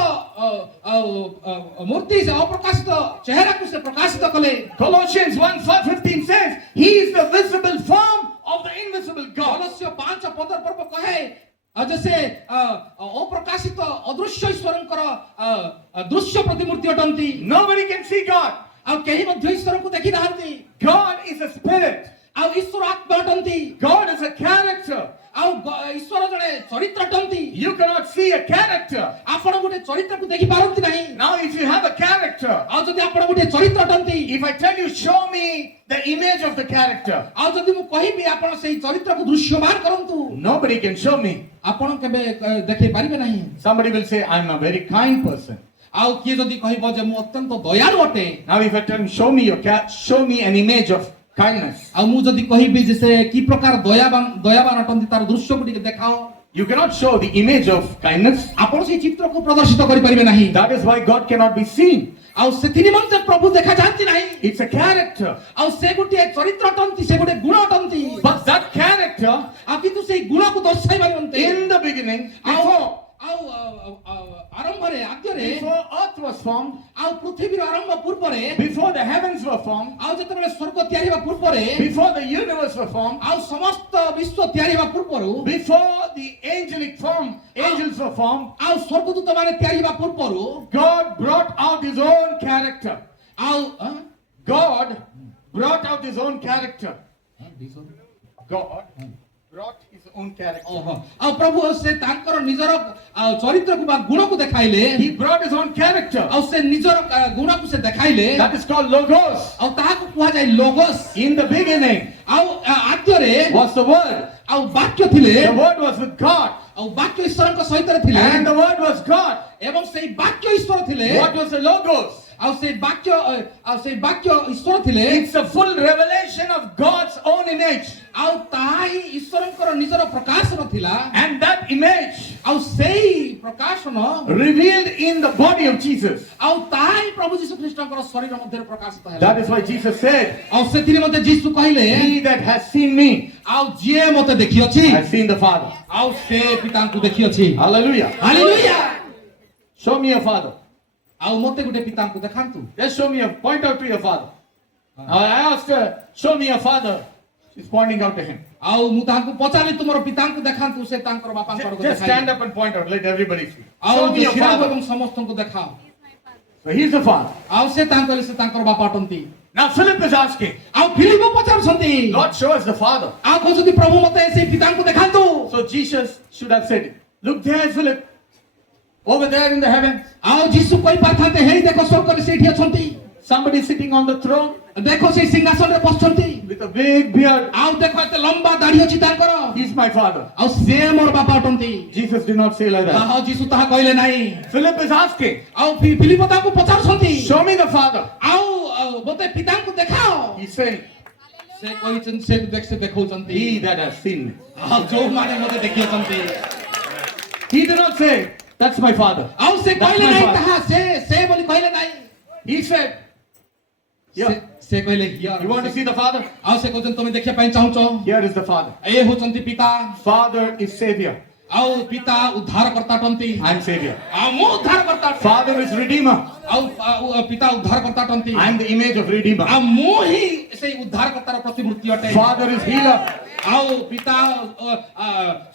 ମୂର୍ତ୍ତି, ସେ ଅପ୍ରକାଶିତ ଚେହେରାକୁ ସେ ପ୍ରକାଶିତ କଲେ। Colossians 1:15 says, He is the visible form of the invisible God. କଲୋସ୍ୟ 5:15 ପର୍ବ କହେ ଯେ ସେ ଅପ୍ରକାଶିତ ଅଦୃଶ୍ୟ ଈଶ୍ୱରଙ୍କର ଦୃଶ୍ୟ ପ୍ରତିମୂର୍ତ୍ତି ଅଟନ୍ତି। Nobody can see God. ଆଉ କେହି ମଧ୍ୟ ଈଶ୍ୱରଙ୍କୁ ଦେଖି ନାହାନ୍ତି। God is a spirit. ଆଉ ଈଶ୍ୱର ଆତ୍ମା ଅଟନ୍ତି। God is a character. ଆଉ ଈଶ୍ୱର ଜଣେ ଚରିତ୍ର ଅଟନ୍ତି। You cannot see a character. ଆପଣ ଗୋଟେ ଚରିତ୍ରକୁ ଦେଖି ପାରନ୍ତି ନାହିଁ। Now if you have a character, ଆଉ ଯଦି ଆପଣ ଗୋଟେ ଚରିତ୍ର ଅଟନ୍ତି, if I tell you, show me the image of the character, ଆଉ ଯଦି ମୁଁ କହିବି ଆପଣ ସେଇ ଚରିତ୍ରକୁ ଦୃଶ୍ୟମାନ କରନ୍ତୁ, nobody can show me. ଆପଣ କେବେ ଦେଖେଇ ପାରିବେ ନାହିଁ। Somebody will say, I'm a very kind person. ଆଉ କିଏ ଯଦି କହିବ ଯେ ମୁଁ ଅତ୍ୟନ୍ତ ଦୟାଳୁ ଅଟେ, Now if I tell him, show me your show me an image of kindness. ଆଉ ମୁଁ ଯଦି କହିବି ଯେ ସେ କି ପ୍ରକାର ଦୟାବାନ ଅଟନ୍ତି ତାର ଦୃଶ୍ୟକୁ ଟିକେ ଦେଖାଅ, You cannot show the image of kindness. ଆପଣ ସେଇ ଚିତ୍ରକୁ ପ୍ରଦର୍ଶିତ କରିପାରିବେ ନାହିଁ। That is why God cannot be seen. ଆଉ ସେଥି ନିମନ୍ତେ ପ୍ରଭୁ ଦେଖାଯାଆନ୍ତି ନାହିଁ। It's a character. ଆଉ ସେ ଗୋଟିଏ ଚରିତ୍ର ଅଟନ୍ତି, ସେ ଗୋଟେ ଗୁଣ ଅଟନ୍ତି। But that character, ଆଉ କିନ୍ତୁ ସେଇ ଗୁଣକୁ ଦର୍ଶାଇବା ନିମନ୍ତେ in the beginning, ଆଉ before ଆରମ୍ଭରେ ଆଦ୍ୟରେ earth was formed, ଆଉ ପୃଥିବୀର ଆରମ୍ଭ ପୂର୍ବରେ before the heavens were formed, ଆଉ ଯେତେବେଳେ ସ୍ୱର୍ଗ ତିଆରି ହେବା ପୂର୍ବରେ before the universe was formed, ଆଉ ସମସ୍ତ ବିଶ୍ୱ ତିଆରି ହେବା ପୂର୍ବରୁ before the angelic form, angels were formed, ଆଉ ସ୍ୱର୍ଗଦୂତ ମାନେ ତିଆରି ହେବା ପୂର୍ବରୁ God brought out his own character. ଆଉ God brought out his own character. God brought his own character. ଓହୋ ଆଉ ପ୍ରଭୁ ସେ ତାଙ୍କର ନିଜର ଚରିତ୍ରକୁ ବା ଗୁଣକୁ ଦେଖାଇଲେ। He brought his own character. ଆଉ ସେ ନିଜର ଗୁଣକୁ ସେ ଦେଖାଇଲେ। That is called logos. ଆଉ ତାହାକୁ କୁହାଯାଏ ଲୋଗୋସ୍। In the beginning ଆଉ ଆଦ୍ୟରେ was the word. ଆଉ ବାକ୍ୟ ଥିଲେ। The word was with God. ଆଉ ବାକ୍ୟ ଈଶ୍ୱରଙ୍କ ସହିତ ଥିଲେ। And the word was God. ଏବଂ ସେଇ ବାକ୍ୟ ଈଶ୍ୱର ଥିଲେ। What was the logos? ଆଉ ସେଇ ବାକ୍ୟ ଈଶ୍ୱର ଥିଲେ। It's a full revelation of God's own image. ଆଉ ତାହା ହିଁ ଈଶ୍ୱରଙ୍କର ନିଜର ପ୍ରକାଶନ ଥିଲା। And that image ଆଉ ସେଇ ପ୍ରକାଶନ revealed in the body of Jesus. ଆଉ ତାହା ହିଁ ପ୍ରଭୁ ଯୀଶୁ ଖ୍ରୀଷ୍ଟଙ୍କର ଶରୀର ମଧ୍ୟରେ ପ୍ରକାଶିତ ହେଲା। That is why Jesus said, ଆଉ ସେଥିରେ ମଧ୍ୟ ଯୀଶୁ କହିଲେ, he that has seen me ଆଉ ଯିଏ ମୋତେ ଦେଖିଅଛି has seen the Father. ଆଉ ସେ ପିତାଙ୍କୁ ଦେଖିଅଛି। Hallelujah. Hallelujah. Show me your Father. ଆଉ ମୋତେ ଗୋଟେ ପିତାଙ୍କୁ ଦେଖାନ୍ତୁ। Just show me point out to your Father. Now I asked her, show me your Father. She's pointing out to him. ଆଉ ମୁଁ ତାହାଙ୍କୁ ପଚାରିଲି ତୁମର ପିତାଙ୍କୁ ଦେଖାନ୍ତୁ। ସେ ତାଙ୍କର ବାପାଙ୍କର Just stand up and point out. Let everybody see. ଆଉ Show me your ଛିଡ଼ା ହୁଅ Father. ଏବଂ ସମସ୍ତଙ୍କୁ ଦେଖାଅ। So he's the Father. ଆଉ ସେ ତାଙ୍କର ସେ ତାଙ୍କର ବାପା ଅଟନ୍ତି। Now Philip is asking, ଆଉ ଫିଲିପ ପଚାରୁଛନ୍ତି, Lord, show us the Father. ଆଉ କହୁଛନ୍ତି ପ୍ରଭୁ ମୋତେ ସେଇ ପିତାଙ୍କୁ ଦେଖାନ୍ତୁ। So Jesus should have said, look there, Philip. Over there in the heavens. ଆଉ ଯୀଶୁ କହିପାରିଥାନ୍ତେ, ହେଇ ଦେଖ ସ୍ୱର୍ଗରେ ସେଇଠି ଅଛନ୍ତି। Somebody sitting on the throne ଦେଖ ସେଇ ସିଂହାସନରେ ବସିଛନ୍ତି। with a big beard. ଆଉ ଦେଖ ଏତେ ଲମ୍ବା ଦାଢି ଅଛି ତାଙ୍କର। He's my Father. ଆଉ ସେ ମୋର ବାପା ଅଟନ୍ତି। Jesus did not say like that. ଆଉ ଯୀଶୁ ତାହା କହିଲେ ନାହିଁ। Philip is asking, ଆଉ ଫିଲିପ ତାଙ୍କୁ ପଚାରୁଛନ୍ତି, show me the Father. ଆଉ ମୋତେ ପିତାଙ୍କୁ ଦେଖାଅ। He's saying, ସେ କହିଛନ୍ତି, ସେ ଦେଖାଉଛନ୍ତି, he that has seen me. ଆଉ ଯୋଉମାନେ ମୋତେ ଦେଖିଅଛନ୍ତି। He did not say, that's my Father. ଆଉ ସେ That's କହିଲେ my ନାହିଁ Father. ତାହା ସେ ବୋଲି କହିଲେ ନାହିଁ। He said, yeah. ସେ କହିଲେ You want to see the Father? ଆଉ ସେ କହୁଛନ୍ତି ତମେ ଦେଖିବା ପାଇଁ ଚାହୁଁଛ? Here is the Father. ଏ ହଉଛନ୍ତି ପିତା। Father is Savior. ଆଉ ପିତା ଉଦ୍ଧାରକର୍ତ୍ତା ଅଟନ୍ତି। I am Savior. ଆଉ ମୁଁ ଉଦ୍ଧାରକର୍ତ୍ତା। Father is Redeemer. ଆଉ ପିତା ଉଦ୍ଧାରକର୍ତ୍ତା ଅଟନ୍ତି। I am the image of Redeemer. ଆଉ ମୁଁ ହିଁ ସେଇ ଉଦ୍ଧାରକର୍ତ୍ତାର ପ୍ରତିମୂର୍ତ୍ତି ଅଟେ। Father is Healer. ଆଉ ପିତା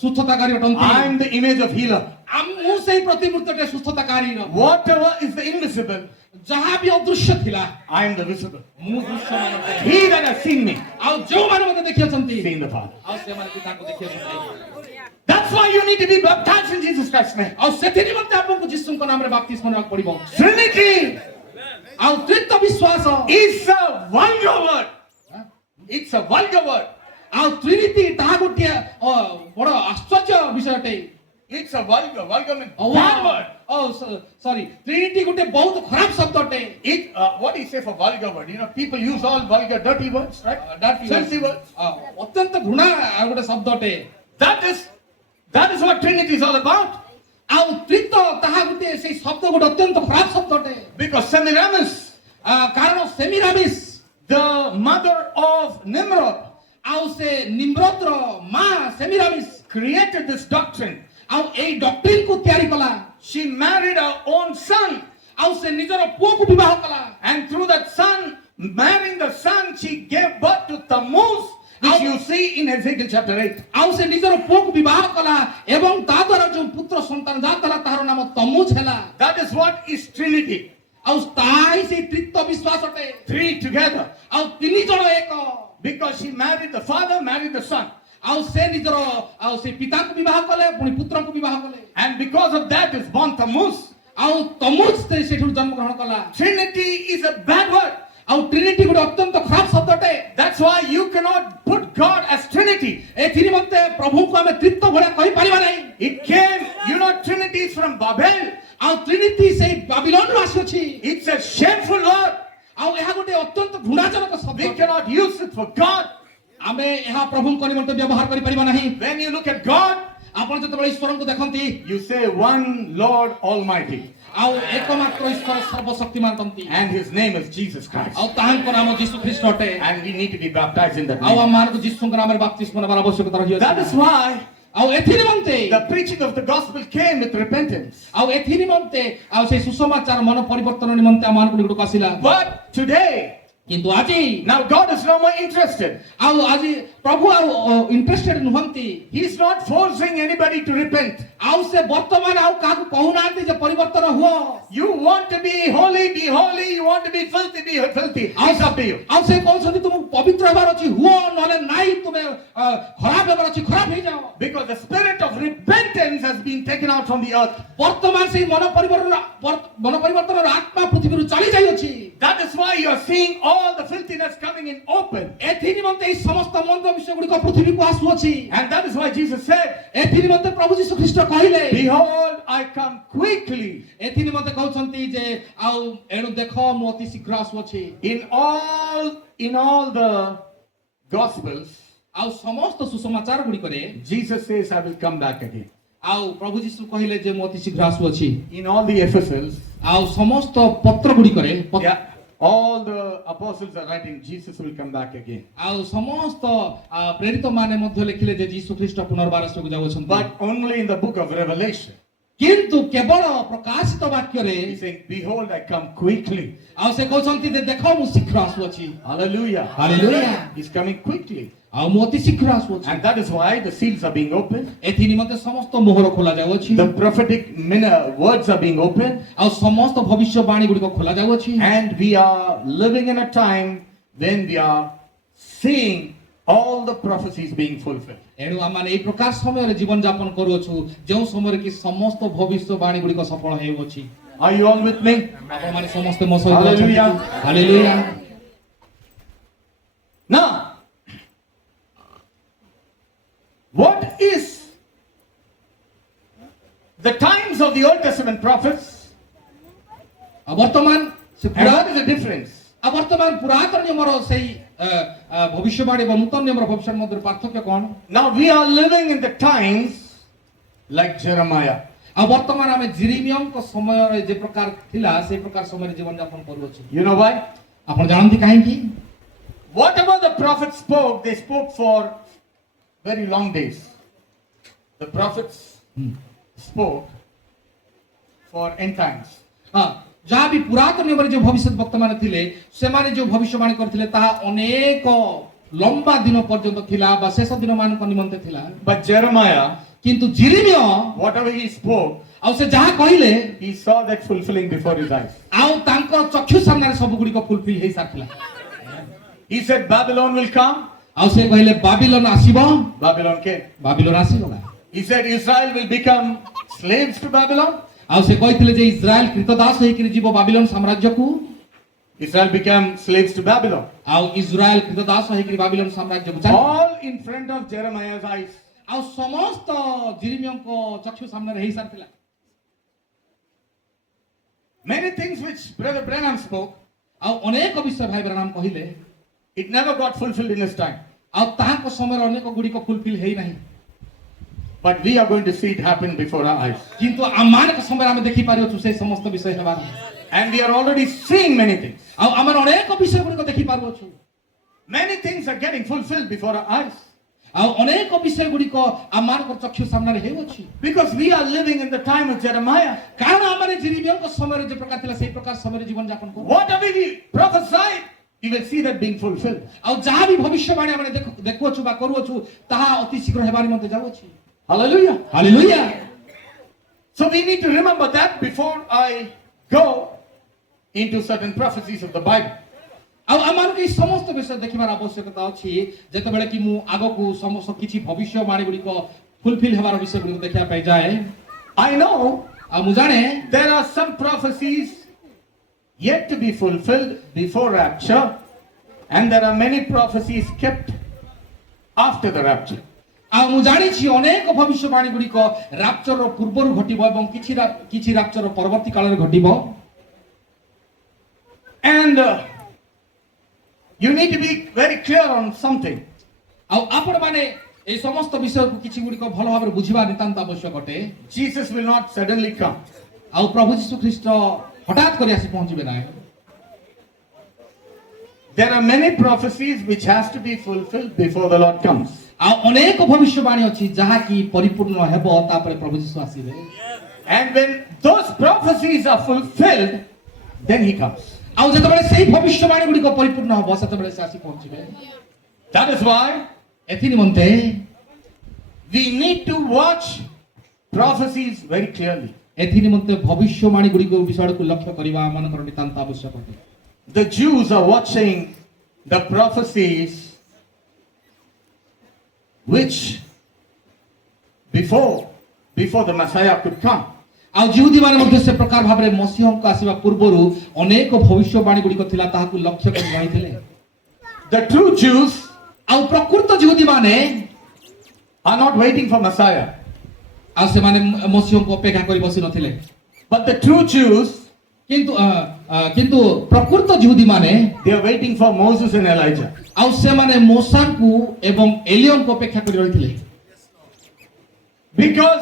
ସୁସ୍ଥତାକାରୀ ଅଟନ୍ତି। I am the image of Healer. ମୁଁ ସେଇ ପ୍ରତିମୂର୍ତ୍ତି ଅଟେ ସୁସ୍ଥତାକାରୀର। Whatever is the invisible, ଯାହା ବି ଅଦୃଶ୍ୟ ଥିଲା, I am the visible. ମୁଁ ଦୃଶ୍ୟମାନ ଅଟେ। He that has seen me, ଆଉ ଯୋଉମାନେ ମୋତେ ଦେଖିଅଛନ୍ତି, seen the Father. ଆଉ ସେମାନେ ପିତାଙ୍କୁ ଦେଖିଅଛନ୍ତି। That's why you need to be baptized in Jesus Christ's name. ଆଉ ସେଥି ନିମନ୍ତେ ଆପଣଙ୍କୁ ଯୀଶୁଙ୍କ ନାମରେ ବାପ୍ତିସ୍ମ ନେବାକୁ ପଡିବ। Trinity ଆଉ ତ୍ରିତ୍ୱ ବିଶ୍ୱାସ is a vulgar word. It's a vulgar word. ଆଉ ଟ୍ରିନିଟି ତାହା ଗୋଟିଏ ବଡ଼ ଆଶ୍ଚର୍ଯ୍ୟ ବିଷୟଟେ। It's a vulgar means bad word. ସରି ଟ୍ରିନିଟି ଗୋଟେ ବହୁତ ଖରାପ ଶବ୍ଦଟେ। What do you say for vulgar word? You know, people use all vulgar, dirty words, right? Filthy words. ଅତ୍ୟନ୍ତ ଘୃଣା ଆଉ ଗୋଟେ ଶବ୍ଦଟେ। That is what Trinity is all about. ଆଉ ତ୍ରିତ୍ୱ ତାହା ଗୋଟେ ସେଇ ଶବ୍ଦ ଗୋଟେ ଅତ୍ୟନ୍ତ ଖରାପ ଶବ୍ଦଟେ। Because Semiramis, କାରଣ ସେମିରାମିସ୍, the mother of Nimrod, ଆଉ ସେ ନିମ୍ରୋଦର ମା ସେମିରାମିସ୍ created this doctrine. ଆଉ ଏଇ ଡକ୍ଟ୍ରିନକୁ ତିଆରି କଲା। She married her own son. ଆଉ ସେ ନିଜର ପୁଅକୁ ବିବାହ କଲା। And through that son, marrying the son, she gave birth to Tammuz, which you see in Ezekiel chapter 8. ଆଉ ସେ ନିଜର ପୁଅକୁ ବିବାହ କଲା ଏବଂ ତା ଦ୍ୱାରା ଯୋଉ ପୁତ୍ର ସନ୍ତାନ ଜାତ ହେଲା ତାହାର ନାମ ତମୁଜ ହେଲା। That is what is Trinity. ଆଉ ତାହା ହିଁ ସେଇ ତ୍ରିତ୍ୱ ବିଶ୍ୱାସ ଅଟେ। Three together. ଆଉ ତିନି ଜଣ ଏକ। Because she married the father, married the son. ଆଉ ସେ ନିଜର ଆଉ ସେ ପିତାଙ୍କୁ ବିବାହ କଲେ ପୁଣି ପୁତ୍ରଙ୍କୁ ବିବାହ କଲେ। And because of that is born Tammuz. ଆଉ ତମୁଜ ସେଠୁ ଜନ୍ମ ଗ୍ରହଣ କଲା। Trinity is a bad word. ଆଉ ଟ୍ରିନିଟି ଗୋଟେ ଅତ୍ୟନ୍ତ ଖରାପ ଶବ୍ଦଟେ। That's why you cannot put God as Trinity. ଏଥି ନିମନ୍ତେ ପ୍ରଭୁଙ୍କୁ ଆମେ ତ୍ରିତ୍ୱ ଭଳିଆ କହିପାରିବା ନାହିଁ। It came, you know, Trinity is from Babel. ଆଉ ଟ୍ରିନିଟି ସେଇ ବାବିଲୋନରୁ ଆସିଅଛି। It's a shameful word. ଆଉ ଏହା ଗୋଟେ ଅତ୍ୟନ୍ତ ଘୃଣାଜନକ ଶବ୍ଦ। We cannot use it for God. ଆମେ ଏହା ପ୍ରଭୁଙ୍କ ନିମନ୍ତେ ବ୍ୟବହାର କରିପାରିବା ନାହିଁ। When you look at God, ଆପଣ ଯେତେବେଳେ ଈଶ୍ୱରଙ୍କୁ ଦେଖନ୍ତି you say one Lord Almighty, ଆଉ ଏକମାତ୍ର ଈଶ୍ୱର ସର୍ବଶକ୍ତିମାନ Tanti and his name is Jesus Christ. ଆଉ ତାହାଙ୍କ ନାମ ଯୀଶୁ ଖ୍ରୀଷ୍ଟ ଅଟେ And we need to be baptized in that ଆଉ name. ଆମମାନଙ୍କୁ ଯୀଶୁଙ୍କ ନାମରେ ବାପ୍ତିସ୍ମ ନେବାର ଆବଶ୍ୟକତା That ରହିଅଛି is why ଆଉ ଏଥି ନିମନ୍ତେ the preaching of the gospel came with repentance. ଆଉ ଏଥି ନିମନ୍ତେ ଆଉ ସେଇ ସୁସମାଚାର ମନ ପରିବର୍ତ୍ତନ ନିମନ୍ତେ ଆମମାନଙ୍କୁ ନିକଟକୁ ଆସିଲା But today, କିନ୍ତୁ ଆଜି now God is no more interested. ଆଉ ଆଜି ପ୍ରଭୁ ଆଉ ଇଣ୍ଟରେଷ୍ଟେଡ ନୁହନ୍ତି He is not forcing anybody to repent. ଆଉ ସେ ବର୍ତ୍ତମାନ ଆଉ କାହାକୁ କହୁନାହାନ୍ତି ଯେ ପରିବର୍ତ୍ତନ ହୁଅ You want to be holy, be holy. You want to be filthy, be filthy. It's up to you. ଆଉ ସେ କହୁଛନ୍ତି ତୁମକୁ ପବିତ୍ର ହେବାର ଅଛି ହୁଅ ନହେଲେ ନାଇଁ ତୁମେ ଖରାପ ହେବାର ଅଛି ଖରାପ ହେଇଯାଅ Because the spirit of repentance has been taken out from the earth. ବର୍ତ୍ତମାନ ସେଇ ମନ ପରିବର୍ତ୍ତନର ଆତ୍ମା ପୃଥିବୀରୁ ଚାଲି ଯାଇଅଛି That is why you are seeing all the filthiness coming in open. ଏଥି ନିମନ୍ତେ ଏହି ସମସ୍ତ ମନ୍ଦ ବିଷୟ ଗୁଡ଼ିକ ପୃଥିବୀକୁ ଆସୁଅଛି And that is why Jesus said, ଏଥି ନିମନ୍ତେ ପ୍ରଭୁ ଯୀଶୁ ଖ୍ରୀଷ୍ଟ କହିଲେ Behold, I come quickly. ଏଥି ନିମନ୍ତେ କହୁଛନ୍ତି ଯେ ଆଉ ଏଣୁ ଦେଖ ମୁଁ ଅତି ଶୀଘ୍ର ଆସୁଅଛି In all the gospels, ଆଉ ସମସ୍ତ ସୁସମାଚାର ଗୁଡ଼ିକରେ Jesus says, I will come back again. ଆଉ ପ୍ରଭୁ ଯୀଶୁ କହିଲେ ଯେ ମୁଁ ଅତି ଶୀଘ୍ର ଆସୁଅଛି In all the epistles, ଆଉ ସମସ୍ତ ପତ୍ର ଗୁଡ଼ିକରେ yeah, all the apostles are writing, Jesus will come back again. ଆଉ ସମସ୍ତ ପ୍ରେରିତ ମାନେ ମଧ୍ୟ ଲେଖିଲେ ଯେ ଯୀଶୁ ଖ୍ରୀଷ୍ଟ ପୁନର୍ବାର ଆସିବାକୁ ଯାଉଅଛନ୍ତି But only in the book of Revelation, କିନ୍ତୁ କେବଳ ପ୍ରକାଶିତ ବାକ୍ୟରେ he's saying, Behold, I come quickly. ଆଉ ସେ କହୁଛନ୍ତି ଯେ ଦେଖ ମୁଁ ଶୀଘ୍ର ଆସୁଅଛି Hallelujah. Hallelujah. He's coming quickly. ଆଉ ମୁଁ ଅତି ଶୀଘ୍ର ଆସୁଅଛି And that is why the seals are being opened. ଏଥି ନିମନ୍ତେ ସମସ୍ତ ମୋହର ଖୋଲା ଯାଉଅଛି The prophetic words are being opened. ଆଉ ସମସ୍ତ ଭବିଷ୍ୟବାଣୀ ଗୁଡ଼ିକ ଖୋଲା ଯାଉଅଛି And we are living in a time when we are seeing all the prophecies being fulfilled. ଏଣୁ ଆମମାନେ ଏହି ପ୍ରକାର ସମୟରେ ଜୀବନ ଯାପନ କରୁଅଛୁ ଯେଉଁ ସମୟରେ କି ସମସ୍ତ ଭବିଷ୍ୟବାଣୀ ଗୁଡ଼ିକ ସଫଳ ହେଉଅଛି Are you all with me? ଆପଣମାନେ ସମସ୍ତେ ମୋ ସହିତ Hallelujah. ଅଛନ୍ତି hallelujah Now, what is the times of the Old Testament prophets? ଆଉ ବର୍ତ୍ତମାନ ସେ And ପୁରା what is the difference? ଆଉ ବର୍ତ୍ତମାନ ପୁରାତନ ନିୟମର ସେଇ ଭବିଷ୍ୟବାଣୀ ଏବଂ ନୂତନ ନିୟମର ଭବିଷ୍ୟବାଣୀ ମଧ୍ୟରେ ପାର୍ଥକ୍ୟ କ'ଣ Now we are living in the times like Jeremiah. ଆଉ ବର୍ତ୍ତମାନ ଆମେ ଜିରିମିୟଙ୍କ ସମୟରେ ଯେ ପ୍ରକାର ଥିଲା ସେଇ ପ୍ରକାର ସମୟରେ ଜୀବନ ଯାପନ କରୁଅଛୁ You know why? ଆପଣ ଜାଣନ୍ତି କାହିଁକି Whatever the prophets spoke, they spoke for very long days. The prophets spoke for end times. ହଁ ଯାହା ବି ପୁରାତନ ନିୟମରେ ଯେଉଁ ଭବିଷ୍ୟତ ବକ୍ତାମାନେ ଥିଲେ ସେମାନେ ଯେଉଁ ଭବିଷ୍ୟବାଣୀ କରିଥିଲେ ତାହା ଅନେକ ଲମ୍ବା ଦିନ ପର୍ଯ୍ୟନ୍ତ ଥିଲା ବା ଶେଷ ଦିନମାନଙ୍କ ନିମନ୍ତେ ଥିଲା But Jeremiah, କିନ୍ତୁ ଜିରିମିୟ whatever he spoke, ଆଉ ସେ ଯାହା କହିଲେ he saw that fulfilling before his eyes. ଆଉ ତାଙ୍କର ଚକ୍ଷୁ ସାମ୍ନାରେ ସବୁ ଗୁଡ଼ିକ ଫୁଲଫିଲ୍ ହେଇସାରିଥିଲା He said Babylon will come. ଆଉ ସେ କହିଲେ ବାବିଲୋନ ଆସିବ Babylon came. ବାବିଲୋନ ଆସିଗଲା He said Israel will become slaves to Babylon. ଆଉ ସେ କହିଥିଲେ ଯେ ଇସ୍ରାଏଲ କ୍ରୀତଦାସ ହେଇକିରି ଯିବ ବାବିଲୋନ ସାମ୍ରାଜ୍ୟକୁ Israel became slaves to Babylon. ଆଉ ଇସ୍ରାଏଲ କ୍ରୀତଦାସ ହେଇକିରି ବାବିଲୋନ ସାମ୍ରାଜ୍ୟକୁ ଚାଲିବ All in front of Jeremiah's eyes. ଆଉ ସମସ୍ତ ଜିରିମିୟଙ୍କ ଚକ୍ଷୁ ସାମ୍ନାରେ ହେଇସାରିଥିଲା Many things which Brother Branham spoke, ଆଉ ଅନେକ ବିଷୟ ଭାଇ ବ୍ରାହ୍ମଣ କହିଲେ it never got fulfilled in his time. ଆଉ ତାହାଙ୍କ ସମୟରେ ଅନେକ ଗୁଡ଼ିକ ଫୁଲଫିଲ୍ ହେଇନାହିଁ But we are going to see it happen before our eyes. କିନ୍ତୁ ଆମମାନଙ୍କ ସମୟରେ ଆମେ ଦେଖିପାରୁଅଛୁ ସେଇ ସମସ୍ତ ବିଷୟ ହେବାର And we are already seeing many things. ଆଉ ଆମେ ଅନେକ ବିଷୟ ଗୁଡ଼ିକ ଦେଖିପାରୁଅଛୁ Many things are getting fulfilled before our eyes. ଆଉ ଅନେକ ବିଷୟ ଗୁଡ଼ିକ ଆମମାନଙ୍କର ଚକ୍ଷୁ ସାମ୍ନାରେ ହେଉଅଛି Because we are living in the time of Jeremiah. କାରଣ ଆମେ ଜିରିମିୟଙ୍କ ସମୟରେ ଯେ ପ୍ରକାର ଥିଲା ସେଇ ପ୍ରକାର ସମୟରେ ଜୀବନ ଯାପନ କରୁ Whatever we prophesied, you will see that being fulfilled. ଆଉ ଯାହା ବି ଭବିଷ୍ୟବାଣୀ ଆମେ ଦେଖୁଅଛୁ ବା କରୁଅଛୁ ତାହା ଅତି ଶୀଘ୍ର ହେବା ନିମନ୍ତେ ଯାଉଅଛି Hallelujah. Hallelujah So we need to remember that before I go into certain prophecies of the Bible. ଆଉ ଆମମାନଙ୍କୁ ଏହି ସମସ୍ତ ବିଷୟ ଦେଖିବାର ଆବଶ୍ୟକତା ଅଛି ଯେତେବେଳେ କି ମୁଁ ଆଗକୁ ସମସ୍ତ କିଛି ଭବିଷ୍ୟବାଣୀ ଗୁଡ଼ିକ ଫୁଲଫିଲ୍ ହେବାର ବିଷୟ ଗୁଡ଼ିକ ଦେଖିବା ପାଇଁ ଯାଏ I know ଆଉ ମୁଁ ଜାଣେ there are some prophecies yet to be fulfilled before rapture, and there are many prophecies kept after the rapture. ଆଉ ମୁଁ ଜାଣିଛି ଅନେକ ଭବିଷ୍ୟବାଣୀ ଗୁଡ଼ିକ ରାପ୍ଚରର ପୂର୍ବରୁ ଘଟିବ ଏବଂ କିଛି ରାପ୍ଚରର ପରବର୍ତ୍ତୀ କାଳରେ ଘଟିବ And you need to be very clear on something. ଆଉ ଆପଣମାନେ এই সমস্ত বিষয়କୁ କିଛି ଗୁଡ଼ିକ ଭଲ ଭାବରେ ବୁଝିବା ନିତାନ୍ତ ଆବଶ୍ୟକ ଅଟେ। Jesus will not suddenly come. ଆଉ ପ୍ରଭୁ ଯୀଶୁ ଖ୍ରୀଷ୍ଟ ହଠାତ୍ କରି ଆସି ପହଞ୍ଚିବେ ନାହିଁ। There are many prophecies which has to be fulfilled before the Lord comes. ଆଉ ଅନେକ ଭବିଷ୍ୟବାଣୀ ଅଛି ଯାହାକି ପରିପୂର୍ଣ୍ଣ ହେବ ତାପରେ ପ୍ରଭୁ ଯୀଶୁ ଆସିବେ। And when those prophecies are fulfilled, then he comes. ଆଉ ଯେତେବେଳେ ସେଇ ଭବିଷ୍ୟବାଣୀ ଗୁଡ଼ିକ ପରିପୂର୍ଣ୍ଣ ହେବ ସେତେବେଳେ ସେ ଆସି ପହଞ୍ଚିବେ। That is why ଏଥି ନିମନ୍ତେ we need to watch prophecies very clearly. ଏଥି ନିମନ୍ତେ ଭବିଷ୍ୟବାଣୀ ଗୁଡ଼ିକ ବିଷୟକୁ ଲକ୍ଷ୍ୟ କରିବା ଆମମାନଙ୍କର ନିତାନ୍ତ ଆବଶ୍ୟକ ଅଟେ। The Jews are watching the prophecies which before the Messiah could come. ଆଉ ଯିହୁଦୀମାନେ ମଧ୍ୟ ସେ ପ୍ରକାର ଭାବରେ ମସିହଙ୍କ ଆସିବା ପୂର୍ବରୁ ଅନେକ ଭବିଷ୍ୟବାଣୀ ଗୁଡ଼ିକ ଥିଲା ତାହାକୁ ଲକ୍ଷ୍ୟ କରି ରହିଥିଲେ। The true Jews ଆଉ ପ୍ରକୃତ ଯିହୁଦୀମାନେ are not waiting for Messiah, ଆଉ ସେମାନେ ମସିହଙ୍କୁ ଅପେକ୍ଷା କରି ବସି ନଥିଲେ। but the true Jews, କିନ୍ତୁ ପ୍ରକୃତ ଯିହୁଦୀମାନେ they are waiting for Moses and Elijah. ଆଉ ସେମାନେ ମୋସାଙ୍କୁ ଏବଂ ଏଲିୟଙ୍କୁ ଅପେକ୍ଷା କରି ରହିଥିଲେ। Because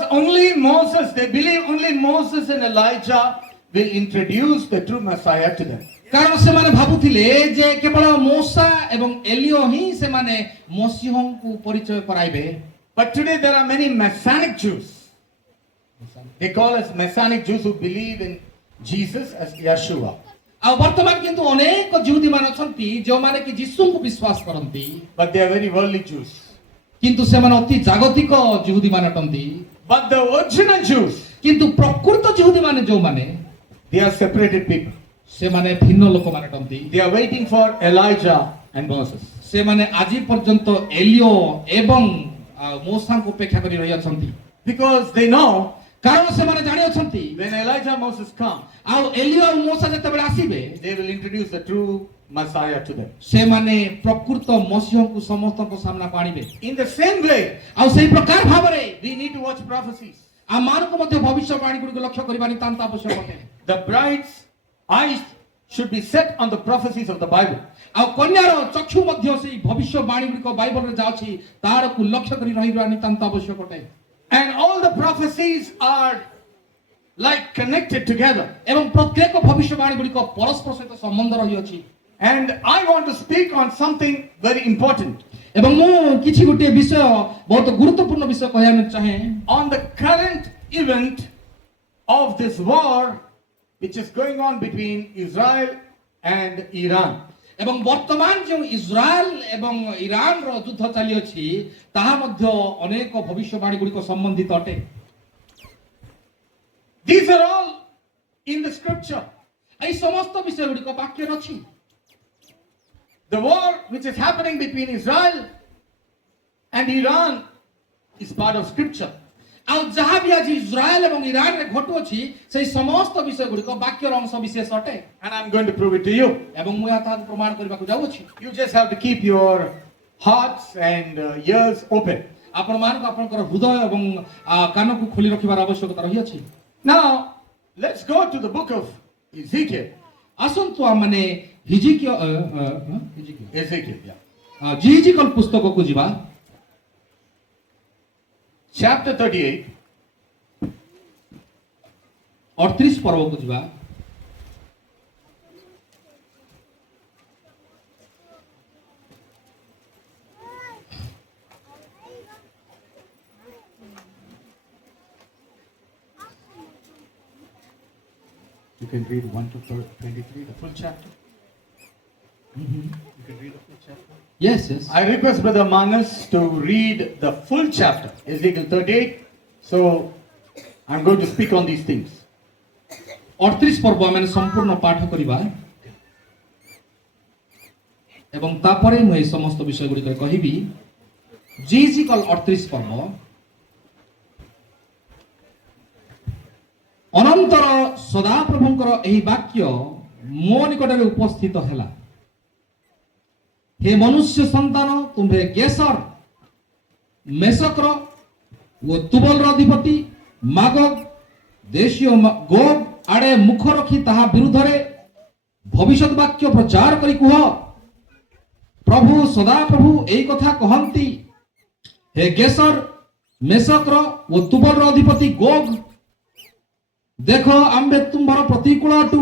they believe only Moses and Elijah will introduce the true Messiah to them. କାରଣ ସେମାନେ ଭାବୁଥିଲେ ଯେ କେବଳ ମୋସା ଏବଂ ଏଲିୟ ହିଁ ସେମାନେ ମସିହଙ୍କୁ ପରିଚୟ କରାଇବେ। But today there are many Messianic Jews. They call us Messianic Jews who believe in Jesus as Yeshua. ଆଉ ବର୍ତ୍ତମାନ କିନ୍ତୁ ଅନେକ ଯିହୁଦୀମାନେ ଅଛନ୍ତି ଯେଉଁମାନେ କି ଯୀଶୁଙ୍କୁ ବିଶ୍ୱାସ କରନ୍ତି, But they are very worldly Jews. କିନ୍ତୁ ସେମାନେ ଅତି ଜାଗତିକ ଯିହୁଦୀମାନେ ଅଟନ୍ତି। But the original Jews, କିନ୍ତୁ ପ୍ରକୃତ ଯିହୁଦୀମାନେ ଯେଉଁମାନେ they are separated people. ସେମାନେ ଭିନ୍ନ ଲୋକମାନେ ଅଟନ୍ତି। They are waiting for Elijah and Moses. ସେମାନେ ଆଜି ପର୍ଯ୍ୟନ୍ତ ଏଲିୟ ଏବଂ ମୋସାଙ୍କୁ ଅପେକ୍ଷା କରି ରହିଅଛନ୍ତି। Because they know କାରଣ ସେମାନେ ଜାଣିଅଛନ୍ତି when Elijah and Moses come, ଆଉ ଏଲିୟ ଆଉ ମୋସା ଯେତେବେଳେ ଆସିବେ they will introduce the true Messiah to them. ସେମାନେ ପ୍ରକୃତ ମସିହଙ୍କୁ ସମସ୍ତଙ୍କ ସାମ୍ନାକୁ ଆଣିବେ। In the same way, ଆଉ ସେଇ ପ୍ରକାର ଭାବରେ we need to watch prophecies. ଆମମାନଙ୍କୁ ମଧ୍ୟ ଭବିଷ୍ୟବାଣୀ ଗୁଡ଼ିକୁ ଲକ୍ଷ୍ୟ କରିବା ନିତାନ୍ତ ଆବଶ୍ୟକ ଅଟେ। The bride's eyes should be set on the prophecies of the Bible. ଆଉ କନ୍ୟାର ଚକ୍ଷୁ ମଧ୍ୟ ସେଇ ଭବିଷ୍ୟବାଣୀ ଗୁଡ଼ିକ ବାଇବଲରେ ଯାଉଛି ତାହାକୁ ଲକ୍ଷ୍ୟ କରି ରହିବା ନିତାନ୍ତ ଆବଶ୍ୟକ ଅଟେ। And all the prophecies are like connected together. ଏବଂ ପ୍ରତ୍ୟେକ ଭବିଷ୍ୟବାଣୀ ଗୁଡ଼ିକ ପରସ୍ପର ସହିତ ସମ୍ବନ୍ଧ ରହିଅଛି। And I want to speak on something very important. ଏବଂ ମୁଁ କିଛି ଗୋଟିଏ ବିଷୟ ବହୁତ ଗୁରୁତ୍ୱପୂର୍ଣ୍ଣ ବିଷୟ କହିବାକୁ ଚାହେଁ On the current event of this war which is going on between Israel and Iran. ଏବଂ ବର୍ତ୍ତମାନ ଯେଉଁ ଇସ୍ରାଏଲ ଏବଂ ଇରାନର ଯୁଦ୍ଧ ଚାଲିଅଛି ତାହା ମଧ୍ୟ ଅନେକ ଭବିଷ୍ୟବାଣୀ ଗୁଡ଼ିକ ସମ୍ବନ୍ଧିତ ଅଟେ। These are all in the scripture. ଏହି ସମସ୍ତ ବିଷୟ ଗୁଡ଼ିକ ବାକ୍ୟରେ ଅଛି। The war which is happening between Israel and Iran is part of scripture. ଆଉ ଯାହା ବି ଆଜି ଇସ୍ରାଏଲ ଏବଂ ଇରାନରେ ଘଟୁଅଛି ସେହି ସମସ୍ତ ବିଷୟ ଗୁଡ଼ିକ ବାକ୍ୟର ଅଂଶ ବିଶେଷ ଅଟେ। And I'm going to prove it to you. ଏବଂ ମୁଁ ତାହାକୁ ପ୍ରମାଣ କରିବାକୁ ଯାଉଅଛି। You just have to keep your hearts and ears open. ଆପଣମାନଙ୍କୁ ଆପଣଙ୍କର ହୃଦୟ ଏବଂ କାନକୁ ଖୋଲି ରଖିବାର ଆବଶ୍ୟକତା ରହିଅଛି। Now, let's go to the book of Ezekiel. ଆସନ୍ତୁ ଆମମାନେ ହିଜିକିଏଲ Ezekiel, yeah. ଜିହିଜିକଲ ପୁସ୍ତକକୁ ଯିବା। Chapter 38. 38 ପର୍ବକୁ ଯିବା। You can read 1 to 23, the full chapter. You can read the full chapter. Yes, yes. I request Brother Manas to read the full chapter, Ezekiel 38. So, I'm going to speak on these things. 38 ପର୍ବ ଆମେ ସମ୍ପୂର୍ଣ୍ଣ ପାଠ କରିବା ଏବଂ ତାପରେ ମୁଁ ଏହି ସମସ୍ତ ବିଷୟ ଗୁଡ଼ିକରେ କହିବି। ଜିହିଜିକଲ 38 ପର୍ବ ଅନନ୍ତର ସଦାପ୍ରଭୁଙ୍କର ଏହି ବାକ୍ୟ ମୋ ନିକଟରେ ଉପସ୍ଥିତ ହେଲା। हे मनुष्य संतान तुम्हें गेसर मेसकर वो तुबलर अधिपति मागग देशीय गोग आड़े मुख रखी ताहा विरुद्धरे भविष्यत वाक्य प्रचार करी कुह प्रभु सदा प्रभु एई कथा कहंती हे गेसर मेसकर ଓ ତୁବଲର ଅଧିପତି ଗୋଗ, ଦେଖ ଆମ୍ଭେ ତୁମ୍ଭର ପ୍ରତିକୂଳ ଅଟୁ,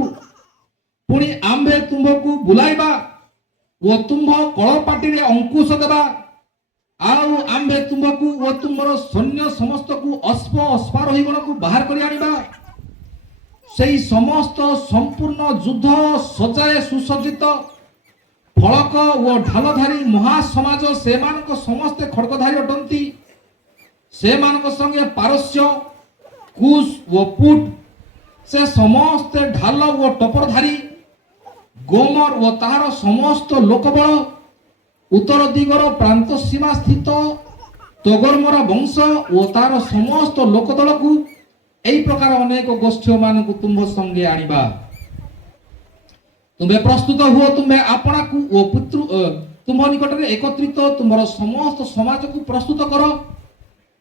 ପୁଣି ଆମ୍ଭେ ତୁମ୍ଭକୁ ବୁଲାଇବା ଓ ତୁମ୍ଭ କଳପାଟିରେ ଅଙ୍କୁଶ ଦେବା, ଆଉ ଆମ୍ଭେ ତୁମ୍ଭକୁ ଓ ତୁମ୍ଭର ସୈନ୍ୟ ସମସ୍ତକୁ ଅଶ୍ୱାରୋହୀଗଣକୁ ବାହାର କରି ଆଣିବା। ସେହି ସମସ୍ତ ସମ୍ପୂର୍ଣ୍ଣ ଯୁଦ୍ଧ ସଜାଏ ସୁସଜ୍ଜିତ ଫଳକ ଓ ଢାଲଧାରୀ ମହାସମାଜ, ସେମାନଙ୍କ ସମସ୍ତେ ଖଡ୍ଗଧାରୀ ଅଟନ୍ତି। ସେମାନଙ୍କ ସଙ୍ଗେ ପାରସ୍ୟ, କୁଶ ଓ ପୁଟ, ସେ ସମସ୍ତେ ଢାଲ ଓ ଟପରଧାରୀ। ଗୋମର ଓ ତାହାର ସମସ୍ତ ଲୋକବଳ, ଉତ୍ତର ଦିଗର ପ୍ରାନ୍ତ ସୀମା ସ୍ଥିତ ତୋଗର୍ମରା ବଂଶ ଓ ତାହାର ସମସ୍ତ ଲୋକଦଳକୁ, ଏହି ପ୍ରକାର ଅନେକ ଗୋଷ୍ଠୀମାନଙ୍କୁ ତୁମ୍ଭ ସଙ୍ଗେ ଆଣିବା। ତୁମ୍ଭେ ପ୍ରସ୍ତୁତ ହୁଅ, ତୁମ୍ଭେ ଆପଣାକୁ ଓ ତୁମ୍ଭ ନିକଟରେ ଏକତ୍ରିତ ତୁମ୍ଭର ସମସ୍ତ ସମାଜକୁ ପ୍ରସ୍ତୁତ କର,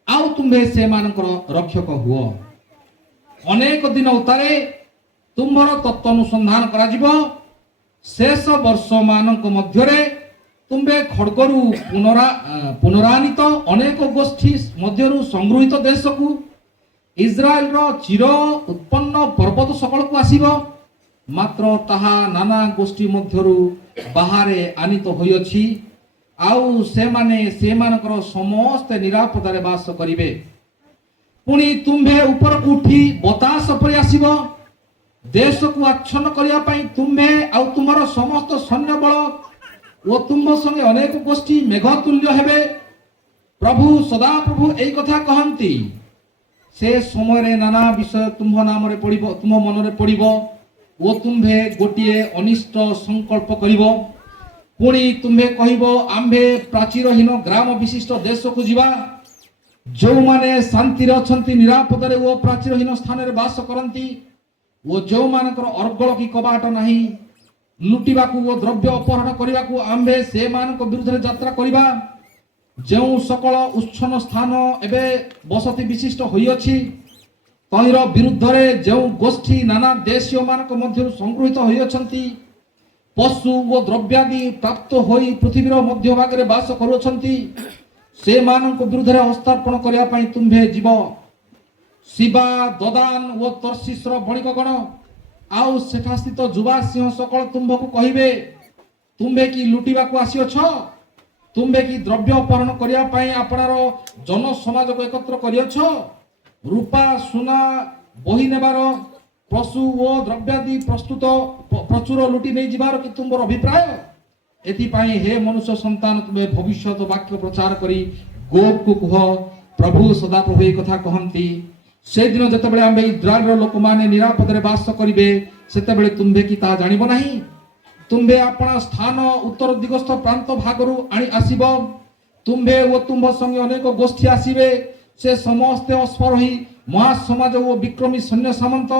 ଆଉ ତୁମ୍ଭେ ସେମାନଙ୍କର ରକ୍ଷକ ହୁଅ। ଅନେକ ଦିନ ଉତ୍ତାରେ ତୁମ୍ଭର ତତ୍ତ୍ୱ ଅନୁସନ୍ଧାନ କରାଯିବ। ଶେଷ ବର୍ଷ ମାନଙ୍କ ମଧ୍ୟରେ ତୁମ୍ଭେ ଖଡ୍ଗରୁ ପୁନରାନିତ ଅନେକ ଗୋଷ୍ଠୀ ମଧ୍ୟରୁ ସଂଗୃହୀତ ଦେଶକୁ, ଇସ୍ରାଏଲର ଚିର ଉତ୍ପନ୍ନ ପର୍ବତ ସକଳକୁ ଆସିବ। ମାତ୍ର ତାହା ନାନା ଗୋଷ୍ଠୀ ମଧ୍ୟରୁ ବାହାରେ ଆନିତ ହୋଇଅଛି, ଆଉ ସେମାନେ ସେମାନଙ୍କର ସମସ୍ତେ ନିରାପଦାରେ ବାସ କରିବେ। ପୁଣି ତୁମ୍ଭେ ଉପରକୁ ଉଠି ବତାସ ପରି ଆସିବ। ଦେଶକୁ ଆଚ୍ଛନ୍ନ କରିବା ପାଇଁ ତୁମ୍ଭେ ଆଉ ତୁମର ସମସ୍ତ ସୈନ୍ୟବଳ ଓ ତୁମ୍ଭ ସଙ୍ଗେ ଅନେକ ଗୋଷ୍ଠୀ ମେଘ ତୁଲ୍ୟ ହେବେ। ପ୍ରଭୁ ସଦାପ୍ରଭୁ ଏହି କଥା କହନ୍ତି। ସେ ସମୟରେ ନାନା ବିଷୟ ତୁମ୍ଭ ମନରେ ପଡ଼ିବ ଓ ତୁମ୍ଭେ ଗୋଟିଏ ଅନିଷ୍ଟ ସଂକଳ୍ପ କରିବ। ପୁଣି ତୁମ୍ଭେ କହିବ, ଆମ୍ଭେ ପ୍ରାଚୀରହୀନ ଗ୍ରାମ ବିଶିଷ୍ଟ ଦେଶକୁ ଯିବା। ଯେଉଁମାନେ ଶାନ୍ତିରେ ଅଛନ୍ତି, ନିରାପଦରେ ଓ ପ୍ରାଚୀରହୀନ ସ୍ଥାନରେ ବାସ କରନ୍ତି, ଓ ଯେଉଁମାନଙ୍କର ଅର୍ଗଳ କି କବାଟ ନାହିଁ, ଲୁଟିବାକୁ ଓ ଦ୍ରବ୍ୟ ଅପହରଣ କରିବାକୁ ଆମ୍ଭେ ସେମାନଙ୍କ ବିରୁଦ୍ଧରେ ଯାତ୍ରା କରିବା। ଯେଉଁ ସକଳ ଉଚ୍ଛନ୍ନ ସ୍ଥାନ ଏବେ ବସତି ବିଶିଷ୍ଟ ହୋଇଅଛି, ତହିଁର ବିରୁଦ୍ଧରେ ଯେଉଁ ଗୋଷ୍ଠୀ ନାନା ଦେଶୀୟ ମାନଙ୍କ ମଧ୍ୟରୁ ସଂଗୃହୀତ ହୋଇଅଛନ୍ତି, ପଶୁ ଓ ଦ୍ରବ୍ୟାଦି ପ୍ରାପ୍ତ ହୋଇ ପୃଥିବୀର ମଧ୍ୟଭାଗରେ ବାସ କରୁଅଛନ୍ତି, ସେମାନଙ୍କ ବିରୁଦ୍ଧରେ ହସ୍ତାର୍ପଣ କରିବା ପାଇଁ ତୁମ୍ଭେ ଯିବ। ଶିବା, ଦଦାନ ଓ ତର୍ଷିସର ବଣିକଗଣ ଆଉ ସେଠା ସ୍ଥିତ ଯୁବା ସିଂହ ସକଳ ତୁମ୍ଭକୁ କହିବେ, ତୁମ୍ଭେ କି ଲୁଟିବାକୁ ଆସିଅଛ? ତୁମ୍ଭେ କି ଦ୍ରବ୍ୟ ଅପହରଣ କରିବା ପାଇଁ ଆପଣାର ଜନ ସମାଜକୁ ଏକତ୍ର କରିଅଛ? ରୂପା ସୁନା ବହି ନେବାର, ପଶୁ ଓ ଦ୍ରବ୍ୟାଦି ପ୍ରଚୁର ଲୁଟି ନେଇଯିବାର କି ତୁମ୍ଭର ଅଭିପ୍ରାୟ? ଏଥିପାଇଁ ହେ ମନୁଷ୍ୟ ସନ୍ତାନ, ତୁମେ ଭବିଷ୍ୟତ ବାକ୍ୟ ପ୍ରଚାର କରି ଗୋଗକୁ କୁହ, ପ୍ରଭୁ ସଦାପ୍ରଭୁ ଏହି କଥା କହନ୍ତି, ସେଦିନ ଯେତେବେଳେ ଆମ୍ଭେ ଇସ୍ରାଏଲର ଲୋକମାନେ ନିରାପଦରେ ବାସ କରିବେ, ସେତେବେଳେ ତୁମ୍ଭେ କି ତାହା ଜାଣିବ ନାହିଁ? ତୁମ୍ଭେ ଆପଣା ସ୍ଥାନ ଉତ୍ତର ଦିଗସ୍ଥ ପ୍ରାନ୍ତ ଭାଗରୁ ଆଣି ଆସିବ। ତୁମ୍ଭେ ଓ ତୁମ୍ଭ ସଙ୍ଗେ ଅନେକ ଗୋଷ୍ଠୀ ଆସିବେ। ସେ ସମସ୍ତେ ଅଶ୍ୱାରୋହୀ ମହାସମାଜ ଓ ବିକ୍ରମୀ ସୈନ୍ୟ ସାମନ୍ତ।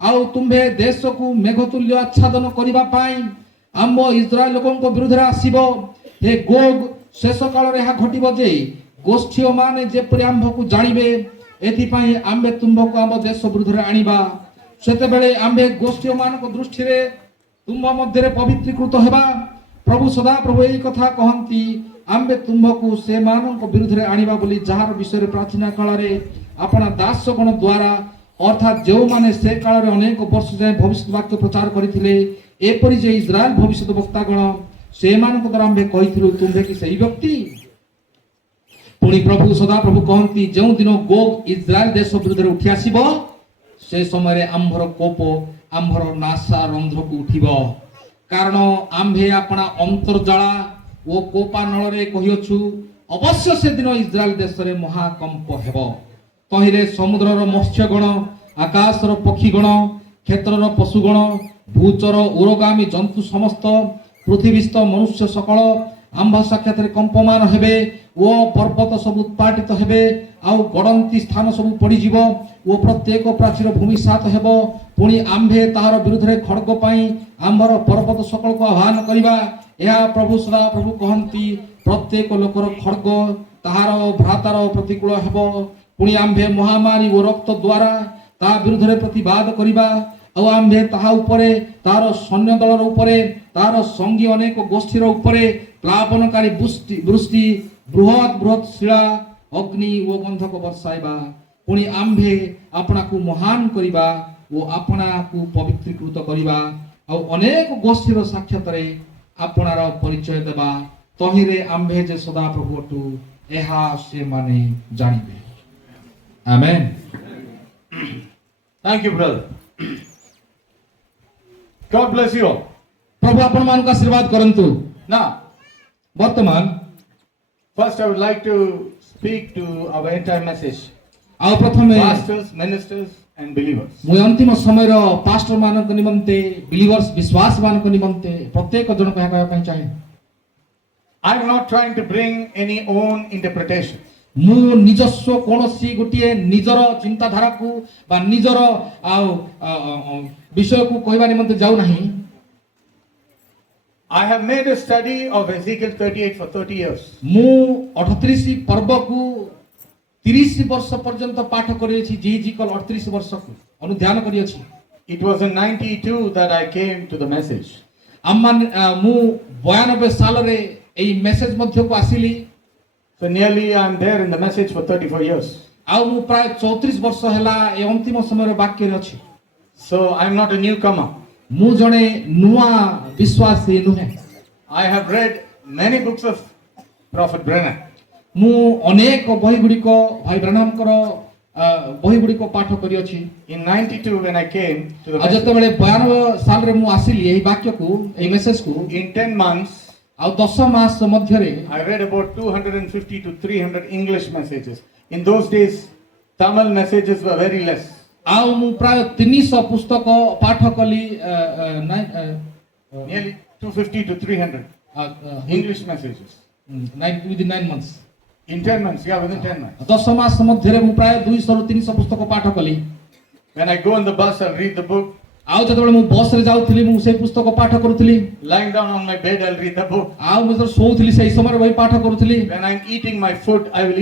ଆଉ ତୁମ୍ଭେ ଦେଶକୁ ମେଘତୁଲ୍ୟ ଆଚ୍ଛାଦନ କରିବା ପାଇଁ ଆମ୍ଭ ଇସ୍ରାଏଲ ଲୋକଙ୍କ ବିରୁଦ୍ଧରେ ଆସିବ। ହେ ଗୋଗ, ଶେଷ କାଳରେ ଏହା ଘଟିବ ଯେ ଗୋଷ୍ଠୀମାନେ ଯେପରି ଆମ୍ଭକୁ ଜାଣିବେ, ଏଥିପାଇଁ ଆମ୍ଭେ ତୁମ୍ଭକୁ ଆମ ଦେଶ ବିରୁଦ୍ଧରେ ଆଣିବା। ସେତେବେଳେ ଆମ୍ଭେ ଗୋଷ୍ଠୀମାନଙ୍କ ଦୃଷ୍ଟିରେ ତୁମ୍ଭ ମଧ୍ୟରେ ପବିତ୍ରୀକୃତ ହେବା। ପ୍ରଭୁ ସଦାପ୍ରଭୁ ଏହି କଥା କହନ୍ତି, ଆମ୍ଭେ ତୁମ୍ଭକୁ ସେମାନଙ୍କ ବିରୁଦ୍ଧରେ ଆଣିବା ବୋଲି ଯାହାର ବିଷୟରେ ପ୍ରାଚୀନ କାଳରେ ଆପଣା ଦାସଗଣ ଦ୍ୱାରା, ଅର୍ଥାତ୍ ଯେଉଁମାନେ ସେ କାଳରେ ଅନେକ ବର୍ଷ ଯାଏଁ ଭବିଷ୍ୟତ ବାକ୍ୟ ପ୍ରଚାର କରିଥିଲେ, ଏପରି ଯେ ଇସ୍ରାଏଲ ଭବିଷ୍ୟତ ବକ୍ତାଗଣ, ସେମାନଙ୍କ ଦ୍ୱାରା ଆମ୍ଭେ କହିଥିଲୁ, ତୁମ୍ଭେ କି ସେହି ବ୍ୟକ୍ତି? ପୁଣି ପ୍ରଭୁ ସଦାପ୍ରଭୁ କହନ୍ତି, ଯେଉଁଦିନ ଗୋଗ ଇସ୍ରାଏଲ ଦେଶ ବିରୁଦ୍ଧରେ ଉଠି ଆସିବ, ସେ ସମୟରେ ଆମ୍ଭର କୋପ ଆମ୍ଭର ନାଶା ରନ୍ଧ୍ରକୁ ଉଠିବ। କାରଣ ଆମ୍ଭେ ଆପଣା ଅନ୍ତର୍ଜାଳା ଓ କୋପାନଳରେ କହିଅଛୁ, ଅବଶ୍ୟ ସେଦିନ ଇସ୍ରାଏଲ ଦେଶରେ ମହାକମ୍ପ ହେବ। ତହିଁରେ ସମୁଦ୍ରର ମତ୍ସ୍ୟଗଣ, ଆକାଶର ପକ୍ଷୀଗଣ, କ୍ଷେତ୍ରର ପଶୁଗଣ, ଭୂଚର ଉରଗାମୀ ଜନ୍ତୁ ସମସ୍ତ, ପୃଥିବୀସ୍ଥ ମନୁଷ୍ୟ ସକଳ ଆମ୍ଭ ସାକ୍ଷାତରେ କମ୍ପମାନ ହେବେ ଓ ପର୍ବତ ସବୁ ଉତ୍ପାଟିତ ହେବେ, ଆଉ ଗଡ଼ନ୍ତି ସ୍ଥାନ ସବୁ ପଡ଼ିଯିବ ଓ ପ୍ରତ୍ୟେକ ପ୍ରାଚୀର ଭୂମିସାତ ହେବ। ପୁଣି ଆମ୍ଭେ ତାହାର ବିରୁଦ୍ଧରେ ଖଡ୍ଗ ପାଇଁ ଆମ୍ଭର ପର୍ବତ ସକଳକୁ ଆହ୍ୱାନ କରିବା। ଏହା ପ୍ରଭୁ ସଦାପ୍ରଭୁ କହନ୍ତି, ପ୍ରତ୍ୟେକ ଲୋକର ଖଡ୍ଗ ତାହାର ଭ୍ରାତାର ପ୍ରତିକୂଳ ହେବ। ପୁଣି ଆମ୍ଭେ ମହାମାରୀ ଓ ରକ୍ତ ଦ୍ୱାରା ତାହା ବିରୁଦ୍ଧରେ ପ୍ରତିବାଦ କରିବା। ଆଉ ଆମ୍ଭେ ତାହା ଉପରେ, ତାହାର ସୈନ୍ୟ ଦଳର ଉପରେ, ତାହାର ସଙ୍ଗୀ ଅନେକ ଗୋଷ୍ଠୀର ଉପରେ ପ୍ଲାବନକାରୀ ବୃଷ୍ଟି ବୃହତ ବୃହତ ଶିଳା ଅଗ୍ନି ଓ ଗନ୍ଧକ ବର୍ଷାଇବା ପୁଣି ଆମ୍ଭେ ଆପଣାକୁ ମହାନ କରିବା ଓ ଆପଣାକୁ ପବିତ୍ରୀକୃତ କରିବା ଆଉ ଅନେକ ଗୋଷ୍ଠୀର ସାକ୍ଷାତରେ ଆପଣାର ପରିଚୟ ଦେବା ତହିଁରେ ଆମ୍ଭେ ଯେ ସଦାପ୍ରଭୁ ଅଟୁ ଏହା ସେମାନେ ଜାଣିବେ। ଆମେନ୍। Thank you, brother. God bless you all. ପ୍ରଭୁ ଆପଣମାନଙ୍କୁ ଆଶୀର୍ବାଦ କରନ୍ତୁ। Now, ବର୍ତ୍ତମାନ first I would like to speak to our entire message. ଆଉ ପ୍ରଥମେ Pastors, ministers, and believers. ମୁଁ ଅନ୍ତିମ ସମୟର ପାଷ୍ଟର ମାନଙ୍କ ନିମନ୍ତେ ବିଲିଭର୍ସ ବିଶ୍ୱାସ ମାନଙ୍କ ନିମନ୍ତେ ପ୍ରତ୍ୟେକ ଜଣକୁ ଏହା କହିବା ପାଇଁ ଚାହେଁ। I'm not trying to bring any own interpretation. ମୁଁ ନିଜସ୍ୱ କୌଣସି ଗୋଟିଏ ନିଜର ଚିନ୍ତାଧାରାକୁ ବା ନିଜର ବିଷୟକୁ କହିବା ନିମନ୍ତେ ଯାଉନାହିଁ। I have made a study of Ezekiel 38 for 30 years. ମୁଁ 38 ପର୍ବକୁ 30 ବର୍ଷ ପର୍ଯ୍ୟନ୍ତ ପାଠ କରିଅଛି। ଜିହିଜିକଲ 38 ବର୍ଷକୁ ଅନୁଧ୍ୟାନ କରିଅଛି। It was in 92 that I came to the message. ମୁଁ 92 ସାଲରେ ଏହି ମେସେଜ ମଧ୍ୟକୁ ଆସିଲି। So nearly I'm there in the message for 34 years. ଆଉ ମୁଁ ପ୍ରାୟ 34 ବର୍ଷ ହେଲା ଏ ଅନ୍ତିମ ସମୟର ବାକ୍ୟରେ ଅଛି। So I'm not a newcomer. ମୁଁ ଜଣେ ନୂଆ ବିଶ୍ୱାସୀ ନୁହେଁ। I have read many books of Prophet Brennan. ମୁଁ ଅନେକ ବହି ଗୁଡ଼ିକ ଭାଇ ବ୍ରାହ୍ମଣଙ୍କର ବହି ଗୁଡ଼ିକ ପାଠ କରିଅଛି। In 92 when I came to the ଆଉ message, ଯେତେବେଳେ 92 ସାଲରେ ମୁଁ ଆସିଲି ଏହି ବାକ୍ୟକୁ ଏହି ମେସେଜକୁ in 10 months ଆଉ 10 ମାସ ମଧ୍ୟରେ I read about 250 to 300 English messages. In those days Tamil messages were very less. ଆଉ ମୁଁ ପ୍ରାୟ 300 ପୁସ୍ତକ ପାଠ କଲି। Nearly 250 to 300 English messages. within 9 months। In 10 months, yeah, within 10 months. 10 ମାସ ମଧ୍ୟରେ ମୁଁ ପ୍ରାୟ 200 ରୁ 300 ପୁସ୍ତକ ପାଠ କଲି। When I go in the bus, I'll read the book. ଆଉ ଯେତେବେଳେ ମୁଁ ବସରେ ଯାଉଥିଲି ମୁଁ ସେଇ ପୁସ୍ତକ ପାଠ କରୁଥିଲି। Lying down on my bed, I'll read the book. ଆଉ ମୁଁ ଯେତେବେଳେ ଶୋଉଥିଲି ସେଇ ସମୟରେ ବହି ପାଠ କରୁଥିଲି। When I'm eating my food, I will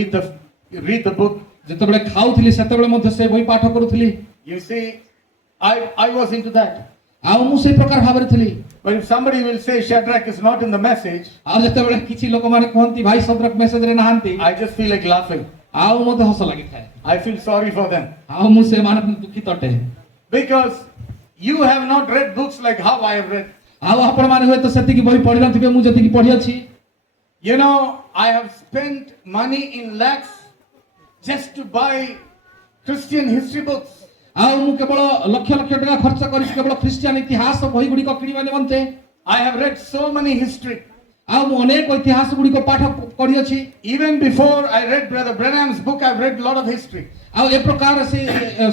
read the book. ଯେତେବେଳେ ଖାଉଥିଲି ସେତେବେଳେ ମଧ୍ୟ ସେ ବହି ପାଠ କରୁଥିଲି। You see, I was into that. ଆଉ ମୁଁ ସେଇ ପ୍ରକାର ଭାବରେ ଥିଲି। But if somebody will say Shadrach is not in the message, ଆଉ ଯେତେବେଳେ କିଛି ଲୋକମାନେ କୁହନ୍ତି ଭାଇ ସଦରକ ମେସେଜରେ ନାହାନ୍ତି, I just feel like laughing. ଆଉ ମୋତେ ହସ ଲାଗିଥାଏ। I feel sorry for them. ଆଉ ମୁଁ ସେମାନଙ୍କୁ ଦୁଃଖିତ ଅଟେ। Because you have not read books like how I have read. ଆଉ ଆପଣମାନେ ହୁଏତ ସେତିକି ବହି ପଢି ନଥିବେ ମୁଁ ଯେତିକି ପଢିଅଛି। You know, I have spent money in lakhs just to buy Christian history books. ଆଉ ମୁଁ କେବଳ ଲକ୍ଷ ଲକ୍ଷ ଟଙ୍କା ଖର୍ଚ୍ଚ କରିଛି କେବଳ ଖ୍ରୀଷ୍ଟିଆନ ଇତିହାସ ବହି ଗୁଡ଼ିକ କିଣିବା ନିମନ୍ତେ। I have read so many history. ଆଉ ମୁଁ ଅନେକ ଇତିହାସ ଗୁଡ଼ିକ ପାଠ କରିଅଛି। Even before I read Brother Branham's book, I've read a lot of history. ଆଉ ଏ ପ୍ରକାର ସେ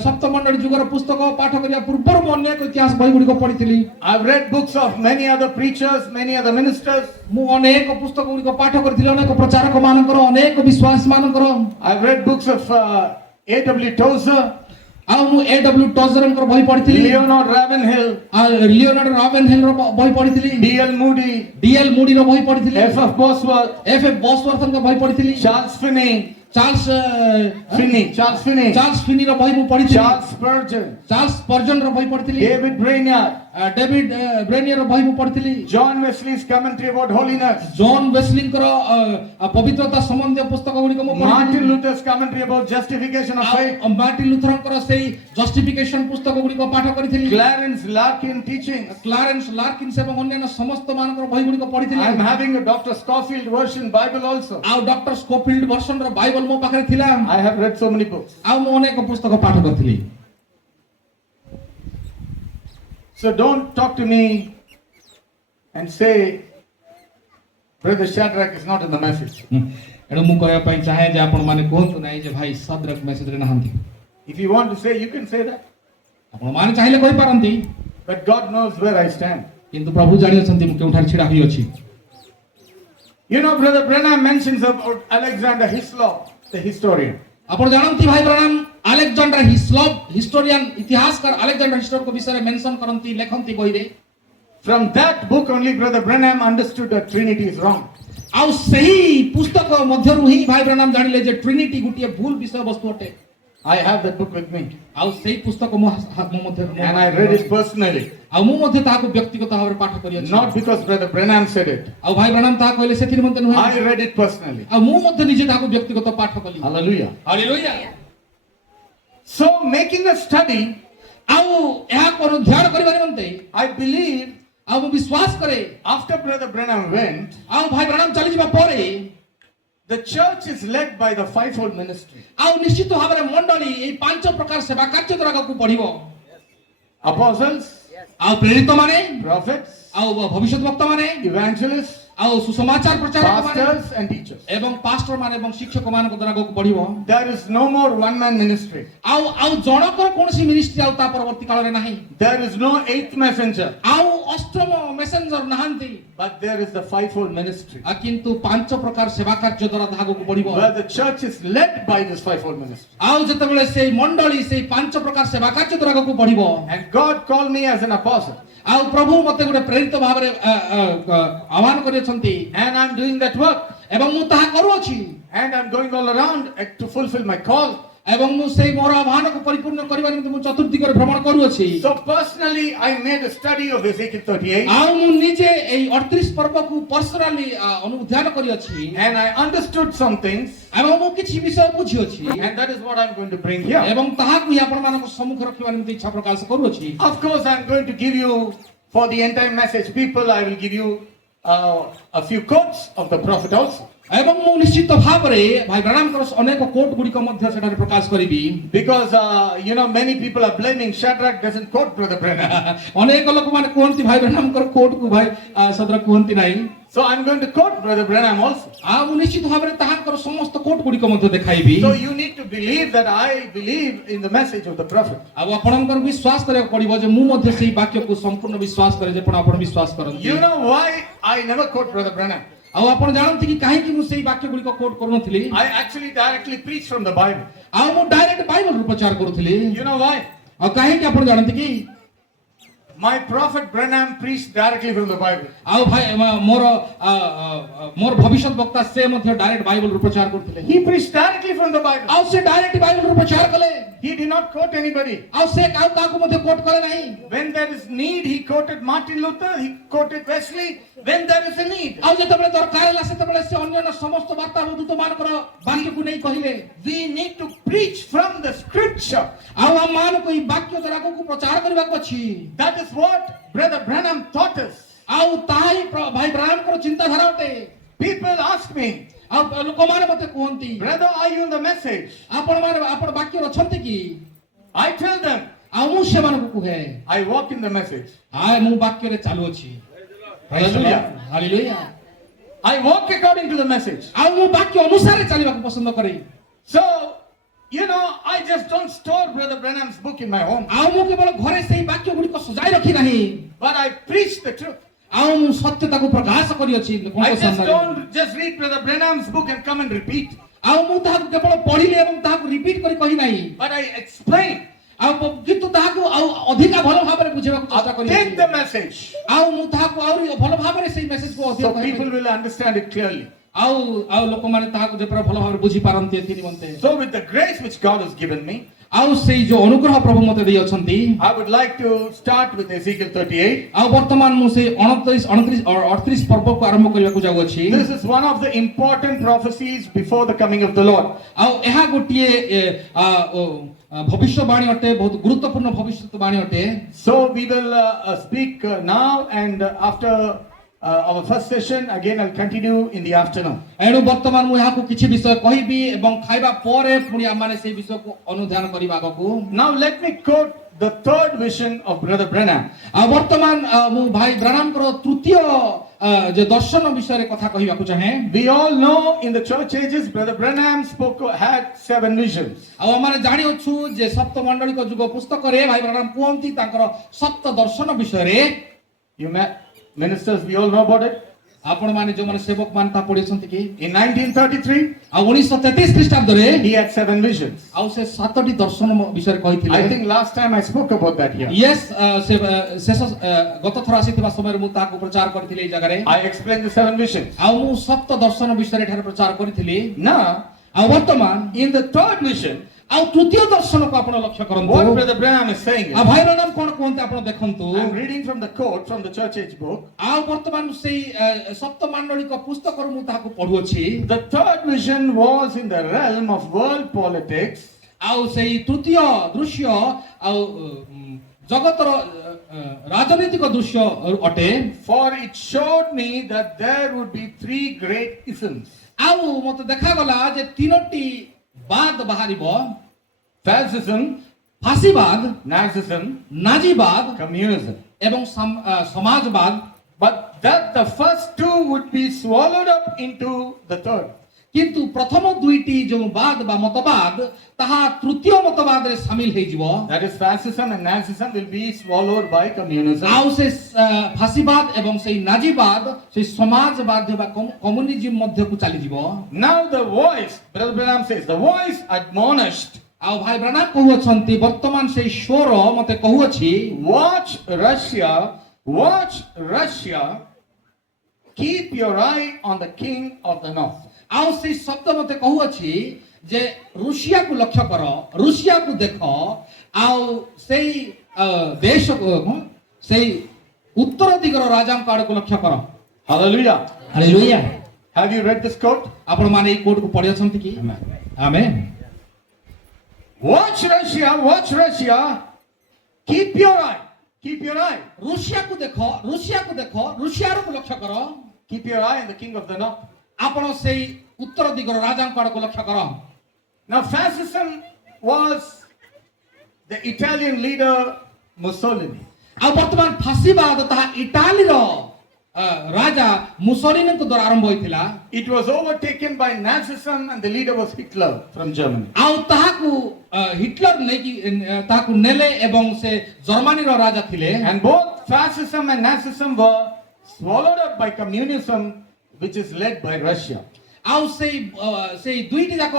ସପ୍ତମଣ୍ଡଳୀ ଯୁଗର ପୁସ୍ତକ ପାଠ କରିବା ପୂର୍ବରୁ ମୁଁ ଅନେକ ଇତିହାସ ବହି ଗୁଡ଼ିକ ପଢିଥିଲି। I've read books of many other preachers, many other ministers. ମୁଁ ଅନେକ ପୁସ୍ତକ ଗୁଡ଼ିକ ପାଠ କରିଥିଲି ଅନେକ ପ୍ରଚାରକ ମାନଙ୍କର ଅନେକ ବିଶ୍ୱାସ ମାନଙ୍କର। I've read books of A.W. Tozer, ଆଉ ମୁଁ A.W. ଟୋଜରଙ୍କର ବହି ପଢିଥିଲି। Leonard Ravenhill, ଲିଓନାର୍ଡୋ ରାଭେନହିଲ୍ ର ବହି ପଢିଥିଲି। D.L. Moody, D.L. ମୁଡି ର ବହି ପଢିଥିଲି। F.F. Bosworth, F.F. ବସୱର୍ଥଙ୍କ ବହି ପଢିଥିଲି। Charles Finney, ଚାର୍ଲସ ଫିନି ର ବହି ମୁଁ ପଢିଥିଲି। Charles Spurgeon, ଚାର୍ଲସ ସ୍ପର୍ଜନ ର ବହି ପଢିଥିଲି। David Brainerd, ଡେଭିଡ ବ୍ରେନିୟର ର ବହି ମୁଁ ପଢିଥିଲି। John Wesley's commentary about holiness, ଜନ୍ ୱେସ୍ଲିଙ୍କର ପବିତ୍ରତା ସମ୍ବନ୍ଧୀୟ ପୁସ୍ତକ ଗୁଡ଼ିକ ମୁଁ Martin ପଢିଥିଲି। Luther's commentary about justification of faith, Martin ଲୁଥରଙ୍କର ସେଇ ଜଷ୍ଟିଫିକେସନ ପୁସ୍ତକ ଗୁଡ଼ିକ ପାଠ କରିଥିଲି। Clarence Larkin teachings. Clarence Larkins ଏବଂ ଅନ୍ୟାନ୍ୟ ସମସ୍ତ ମାନଙ୍କର ବହି ଗୁଡ଼ିକ ପଢିଥିଲି। I'm having a Dr. Scofield version Bible also. ଆଉ ଡକ୍ଟର ସ୍କୋଫିଲ୍ଡ ଭର୍ସନ ର ବାଇବଲ ମୋ ପାଖରେ ଥିଲା। I have read so many books. ଆଉ ମୁଁ ଅନେକ ପୁସ୍ତକ ପାଠ କରିଥିଲି। So don't talk to me and say Brother Shadrach is not in the message. ଏଣୁ ମୁଁ କହିବା ପାଇଁ ଚାହେଁ ଯେ ଆପଣମାନେ କୁହନ୍ତୁ ନାହିଁ ଯେ ଭାଇ ସଦରକ ମେସେଜରେ ନାହାନ୍ତି। If you want to say, you can say that. ଆପଣମାନେ ଚାହିଁଲେ କହିପାରନ୍ତି, But God knows where I stand. କିନ୍ତୁ ପ୍ରଭୁ ଜାଣିଅଛନ୍ତି ମୁଁ କେଉଁଠାରେ ଛିଡ଼ା ହୋଇଅଛି। You know, Brother Branham mentions about Alexander Hislop, the historian. ଆପଣ ଜାଣନ୍ତି ଭାଇ ବ୍ରାହ୍ମଣ ଆଲେକ୍ଜାଣ୍ଡର ହିସ୍ଲପ୍ ହିଷ୍ଟୋରିଆନ ଇତିହାସକାର ଆଲେକ୍ଜାଣ୍ଡର ହିସ୍ଲପ୍ ବିଷୟରେ ମେନସନ କରନ୍ତି ଲେଖନ୍ତି ବହିରେ। From that book only Brother Branham understood that Trinity is wrong. ଆଉ ସେହି ପୁସ୍ତକ ମଧ୍ୟରୁ ହିଁ ଭାଇ ବ୍ରାହ୍ମଣ ଜାଣିଲେ ଯେ ଟ୍ରିନିଟି ଗୋଟିଏ ଭୁଲ ବିଷୟବସ୍ତୁ ଅଟେ। I have that book with me. ଆଉ ସେଇ ପୁସ୍ତକ ମୋ ମଧ୍ୟରେ And I read it personally. ଆଉ ମୁଁ ମଧ୍ୟ ତାହାକୁ ବ୍ୟକ୍ତିଗତ ଭାବରେ ପାଠ କରିଅଛି। Not because Brother Branham said it. ଆଉ ଭାଇ ବ୍ରାନାମ ତାହା କହିଲେ ସେଥି ନିମନ୍ତେ ନୁହେଁ। I read it personally. ଆଉ ମୁଁ ମଧ୍ୟ ନିଜେ ତାହାକୁ ବ୍ୟକ୍ତିଗତ ପାଠ କଲି। Hallelujah. Hallelujah. So making a study, ଆଉ ଏହାକୁ ଅନୁଧ୍ୟାନ କରିବା ନିମନ୍ତେ I believe ଆଉ ମୁଁ ବିଶ୍ୱାସ କରେ after Brother Branham went, ଆଉ ଭାଇ ବ୍ରାନାମ ଚାଲିଯିବା ପରେ the church is led by the fivefold ministry. ଆଉ ନିଶ୍ଚିତ ଭାବରେ ମଣ୍ଡଳୀ ଏଇ ପାଞ୍ଚ ପ୍ରକାର ସେବା କାର୍ଯ୍ୟ ଦ୍ୱାରା ଆଗକୁ ବଢିବ। Apostles, ଆଉ ପ୍ରେରିତ ମାନେ, prophets, ଆଉ ଭବିଷ୍ୟତ ବକ୍ତା ମାନେ, evangelists, ଆଉ ସୁସମାଚାର ପ୍ରଚାରକ ମାନେ pastors and teachers. ଏବଂ ପାଷ୍ଟର ମାନେ ଏବଂ ଶିକ୍ଷକ ମାନଙ୍କ ଦ୍ୱାରା ଆଗକୁ ବଢିବ। There is no more one-man ministry. ଆଉ ଜଣକର କୌଣସି ମିନିଷ୍ଟ୍ରି ଆଉ ତା ପରବର୍ତ୍ତୀ କାଳରେ ନାହିଁ। There is no eighth messenger. ଆଉ ଅଷ୍ଟମ ମେସେଞ୍ଜର ନାହାନ୍ତି। But there is the fivefold ministry. କିନ୍ତୁ ପାଞ୍ଚ ପ୍ରକାର ସେବା କାର୍ଯ୍ୟ ଦ୍ୱାରା ତାହା ଆଗକୁ ବଢିବ। Where the church is led by this fivefold ministry. ଆଉ ଯେତେବେଳେ ସେଇ ମଣ୍ଡଳୀ ସେଇ ପାଞ୍ଚ ପ୍ରକାର ସେବା କାର୍ଯ୍ୟ ଦ୍ୱାରା ଆଗକୁ ବଢିବ। And God called me as an apostle. ଆଉ ପ୍ରଭୁ ମତେ ଗୋଟେ ପ୍ରେରିତ ଭାବରେ ଆହ୍ୱାନ କରିଅଛନ୍ତି And I'm doing that work. ଏବଂ ମୁଁ ତାହା କରୁଅଛି And I'm going all around to fulfill my call. ଏବଂ ମୁଁ ସେଇ ମୋର ଆହ୍ୱାନକୁ ପରିପୂର୍ଣ୍ଣ କରିବା ନିମନ୍ତେ ମୁଁ ଚତୁର୍ଦିଗରେ ଭ୍ରମଣ କରୁଅଛି। So personally, I made a study of Ezekiel 38. ଆଉ ମୁଁ ନିଜେ ଏଇ 38 ପର୍ବକୁ ପର୍ସନାଲି ଅନୁଧ୍ୟାନ କରିଅଛି And I understood some things. ଏବଂ ମୁଁ କିଛି ବିଷୟ ବୁଝିଅଛି And that is what I'm going to bring here. ଏବଂ ତାହାକୁ ହିଁ ଆପଣମାନଙ୍କ ସମ୍ମୁଖରେ ରଖିବା ନିମନ୍ତେ ଇଚ୍ଛା ପ୍ରକାଶ କରୁଅଛି। Of course, I'm going to give you, for the end time message people, I will give you a few quotes of the prophet also. ଏବଂ ମୁଁ ନିଶ୍ଚିତ ଭାବରେ ଭାଇ ବ୍ରାନାମଙ୍କର ଅନେକ କୋଟ୍ ଗୁଡିକ ମଧ୍ୟ ସେଠାରେ ପ୍ରକାଶ କରିବି। Because, many people are blaming Shadrach doesn't quote Brother Branham. ଅନେକ ଲୋକମାନେ କୁହନ୍ତି ଭାଇ ବ୍ରାନାମଙ୍କର କୋଟ୍କୁ ଭାଇ ସଦର କୁହନ୍ତି ନାହିଁ। So I'm going to quote Brother Branham also. ଆଉ ମୁଁ ନିଶ୍ଚିତ ଭାବରେ ତାହାଙ୍କର ସମସ୍ତ କୋଟ୍ ଗୁଡିକ ମଧ୍ୟ ଦେଖାଇବି। So you need to believe that I believe in the message of the prophet. ଆଉ ଆପଣଙ୍କର ବିଶ୍ୱାସ କରିବାକୁ ପଡିବ ଯେ ମୁଁ ମଧ୍ୟ ସେଇ ବାକ୍ୟକୁ ସମ୍ପୂର୍ଣ୍ଣ ବିଶ୍ୱାସ କରେ ଯେ ଆପଣ ବିଶ୍ୱାସ କରନ୍ତି। You know why I never quote Brother Branham? ଆଉ ଆପଣ ଜାଣନ୍ତି କି କାହିଁକି ମୁଁ ସେଇ ବାକ୍ୟ ଗୁଡିକ କୋଟ୍ କରୁନଥିଲି? I actually directly preach from the Bible. ଆଉ ମୁଁ ଡାଇରେକ୍ଟ ବାଇବଲରୁ ପ୍ରଚାର କରୁଥିଲି। You know why? ଆଉ କାହିଁକି ଆପଣ ଜାଣନ୍ତି କି? My prophet Branham preached directly from the Bible. ଆଉ ଭାଇ ମୋର ଭବିଷ୍ୟତ ବକ୍ତା ସେ ମଧ୍ୟ ଡାଇରେକ୍ଟ ବାଇବଲରୁ ପ୍ରଚାର କରୁଥିଲେ। He preached directly from the Bible. ଆଉ ସେ ଡାଇରେକ୍ଟ ବାଇବଲରୁ ପ୍ରଚାର କଲେ। He did not quote anybody. ଆଉ ସେ କାହାକୁ ମଧ୍ୟ କୋଟ୍ କଲେ ନାହିଁ। When there is need, he quoted Martin Luther, he quoted Wesley. When there is a need, ଆଉ ଯେତେବେଳେ ଦରକାର ହେଲା ସେତେବେଳେ ସେ ଅନ୍ୟାନ୍ୟ ସମସ୍ତ ବାର୍ତ୍ତାବଦୂତ ମାନଙ୍କର ବାକ୍ୟକୁ ନେଇ କହିଲେ we need to preach from the scripture. ଆଉ ଆମମାନଙ୍କୁ ଏହି ବାକ୍ୟ ଦ୍ୱାରା ଆଗକୁ ପ୍ରଚାର କରିବାକୁ ଅଛି। That is what Brother Branham taught us. ଆଉ ତାହା ହିଁ ଭାଇ ବ୍ରାନାମଙ୍କର ଚିନ୍ତାଧାରା ଅଟେ। People ask me, ଆଉ ଲୋକମାନେ ମତେ କୁହନ୍ତି brother, are you in the message? ଆପଣ ବାକ୍ୟରେ ଅଛନ୍ତି କି? I tell them, ଆଉ ମୁଁ ସେମାନଙ୍କୁ କୁହେ I walk in the message. ମୁଁ ବାକ୍ୟରେ ଚାଲୁଅଛି। Hallelujah. Hallelujah. I walk according to the message. ଆଉ ମୁଁ ବାକ୍ୟ ଅନୁସାରେ ଚାଲିବାକୁ ପସନ୍ଦ କରେ। So, I just don't store Brother Branham's book in my home. ଆଉ ମୁଁ କେବଳ ଘରେ ସେଇ ବାକ୍ୟ ଗୁଡିକ ସଜାଇ ରଖି ନାହିଁ। But I preach the truth. ଆଉ ମୁଁ ସତ୍ୟତାକୁ ପ୍ରକାଶ କରିଅଛି I ଲୋକଙ୍କ just ସାମ୍ନାରେ। don't just read Brother Branham's book and come and repeat. ଆଉ ମୁଁ ତାହାକୁ କେବଳ ପଢିଲି ଏବଂ ତାହାକୁ ରିପିଟ୍ କରି କହି ନାହିଁ। But I explain. ଆଉ କିନ୍ତୁ ତାହାକୁ ଆଉ ଅଧିକା ଭଲ ଭାବରେ ବୁଝେଇବାକୁ ଚେଷ୍ଟା I କରିବି। take the message ଆଉ ମୁଁ ତାହାକୁ ଆହୁରି ଭଲ ଭାବରେ ସେଇ ମେସେଜକୁ ଅଧିକ so people will understand it clearly. ଆଉ ଲୋକମାନେ ତାହାକୁ ଯେପରି ଭଲ ଭାବରେ ବୁଝି ପାରନ୍ତି ଏଥି ନିମନ୍ତେ। So with the grace which God has given me, ଆଉ ସେଇ ଯୋଉ ଅନୁଗ୍ରହ ପ୍ରଭୁ ମତେ ଦେଇ ଅଛନ୍ତି, I would like to start with Ezekiel 38. ଆଉ ବର୍ତ୍ତମାନ ମୁଁ ସେଇ 38 ପର୍ବକୁ ଆରମ୍ଭ କରିବାକୁ ଯାଉଅଛି। This is one of the important prophecies before the coming of the Lord. ଆଉ ଏହା ଗୋଟିଏ ଭବିଷ୍ୟବାଣୀ ଅଟେ, ବହୁତ ଗୁରୁତ୍ୱପୂର୍ଣ୍ଣ ଭବିଷ୍ୟବାଣୀ ଅଟେ। So we will speak now, and after our first session, again I'll continue in the afternoon. ଏଣୁ ବର୍ତ୍ତମାନ ମୁଁ ଏହାକୁ କିଛି ବିଷୟ କହିବି ଏବଂ ଖାଇବା ପରେ ପୁଣି ଆମମାନେ ସେଇ ବିଷୟକୁ ଅନୁଧ୍ୟାନ କରିବା ଆଗକୁ। Now let me quote the third vision of Brother Branham. ଆଉ ବର୍ତ୍ତମାନ ମୁଁ ଭାଇ ବ୍ରାନାମଙ୍କର ତୃତୀୟ ଯେ ଦର୍ଶନ ବିଷୟରେ କଥା କହିବାକୁ ଚାହେଁ। We all know in the church ages, Brother Branham had 7 visions. ଆଉ ଆମମାନେ ଜାଣିଅଛୁ ଯେ ସପ୍ତ ମଣ୍ଡଳିକ ଯୁଗ ପୁସ୍ତକରେ ଭାଇ ବ୍ରାନାମ କୁହନ୍ତି ତାଙ୍କର ସପ୍ତ ଦର୍ଶନ ବିଷୟରେ। Ministers, we all know about it. ଆପଣ ମାନେ ଯୋଉମାନେ ସେବକ ମାନେ ତା ପଢିଛନ୍ତି କି? In 1933, ଆଉ 1933 ଖ୍ରୀଷ୍ଟାବ୍ଦରେ he had 7 visions. ଆଉ ସେ 7ଟି ଦର୍ଶନ ବିଷୟରେ କହିଥିଲେ। I think last time I spoke about that here. Yes, ସେ ଗତ ଥର ଆସିଥିବା ସମୟରେ ମୁଁ ତାହାକୁ ପ୍ରଚାର କରିଥିଲି ଏଇ ଜାଗାରେ। I explained the 7 visions. ଆଉ ମୁଁ ସପ୍ତ ଦର୍ଶନ ବିଷୟରେ ଏଠାରେ ପ୍ରଚାର କରିଥିଲି। Now, ଆଉ ବର୍ତ୍ତମାନ in the third vision, ଆଉ ତୃତୀୟ ଦର୍ଶନକୁ ଆପଣ ଲକ୍ଷ୍ୟ କରନ୍ତୁ What Brother Branham is saying ଆଉ is, ଭାଇ ବ୍ରାନାମ କଣ କୁହନ୍ତି ଆପଣ ଦେଖନ୍ତୁ I'm reading from the quote from the Church Age book. ଆଉ ବର୍ତ୍ତମାନ ସେଇ ସପ୍ତମାଣ୍ଡଳିକ ପୁସ୍ତକରୁ ମୁଁ ତାହାକୁ ପଢୁଅଛି The third vision was in the realm of world politics, ଆଉ ସେଇ ତୃତୀୟ ଦୃଶ୍ୟ ଆଉ ଜଗତର ରାଜନୈତିକ ଦୃଶ୍ୟ ଅଟେ for it showed me that there would be three great isms: ଆଉ ମତେ ଦେଖାଗଲା ଯେ ତିନୋଟି ବାଦ ବାହାରିବ fascism, ଫାଶୀବାଦ Nazism, ନାଜିବାଦ communism. ଏବଂ Samajwad But that the first two would be swallowed up into the third. କିନ୍ତୁ ପ୍ରଥମ ଦୁଇଟି ଯେଉଁ ବାଦ ବା ମତବାଦ ତାହା ତୃତୀୟ ମତବାଦରେ ସାମିଲ ହେଇଯିବ That is, fascism and Nazism will be swallowed by communism. ଆଉ ସେ ଫାଶୀବାଦ ଏବଂ ସେଇ ନାଜିବାଦ ସେଇ ସମାଜବାଦ ବା କମ୍ୟୁନିଜିମ ମଧ୍ୟକୁ ଚାଲିଯିବ Now the voice, Brother Branham says, the voice admonished, ଆଉ ଭାଇ ବ୍ରାନାମ କହୁଅଛନ୍ତି ବର୍ତ୍ତମାନ ସେଇ ସ୍ୱର ମତେ କହୁଅଛି watch Russia, keep your eye on the king of the north. ଆଉ ସେଇ ଶବ୍ଦ ମତେ କହୁଅଛି ଯେ ରୁଷିଆକୁ ଲକ୍ଷ୍ୟ କର ରୁଷିଆକୁ ଦେଖ ଆଉ ସେଇ ଦେଶକୁ ସେଇ ଉତ୍ତର ଦିଗର ରାଜାଙ୍କ ଆଡକୁ ଲକ୍ଷ୍ୟ କର Hallelujah. Hallelujah Have you read this quote? ଆପଣ ମାନେ ଏଇ କୋଡକୁ ପଢିଅଛନ୍ତି କି ଆମେନ୍ Watch Russia, keep your eye. ରୁଷିଆକୁ ଦେଖ ରୁଷିଆର ଲକ୍ଷ୍ୟ କର Keep your eye on the king of the north. ଆପଣ ସେଇ ଉତ୍ତର ଦିଗର ରାଜାଙ୍କ ଆଡକୁ ଲକ୍ଷ୍ୟ କର Now fascism was the Italian leader Mussolini. ଆଉ ବର୍ତ୍ତମାନ ଫାଶୀବାଦ ତାହା ଇଟାଲୀର ରାଜା ମୁସୋଲିନିଙ୍କ ଦ୍ୱାରା ଆରମ୍ଭ ହୋଇଥିଲା It was overtaken by Nazism and the leader was Hitler from Germany. ଆଉ ତାହାକୁ ହିଟଲର ନେଇକି ତାହାକୁ ନେଲେ ଏବଂ ସେ ଜର୍ମାନୀର ରାଜା ଥିଲେ And both fascism and Nazism were swallowed up by communism, which is led by Russia. ଆଉ ସେଇ ଦୁଇଟି ଯାକ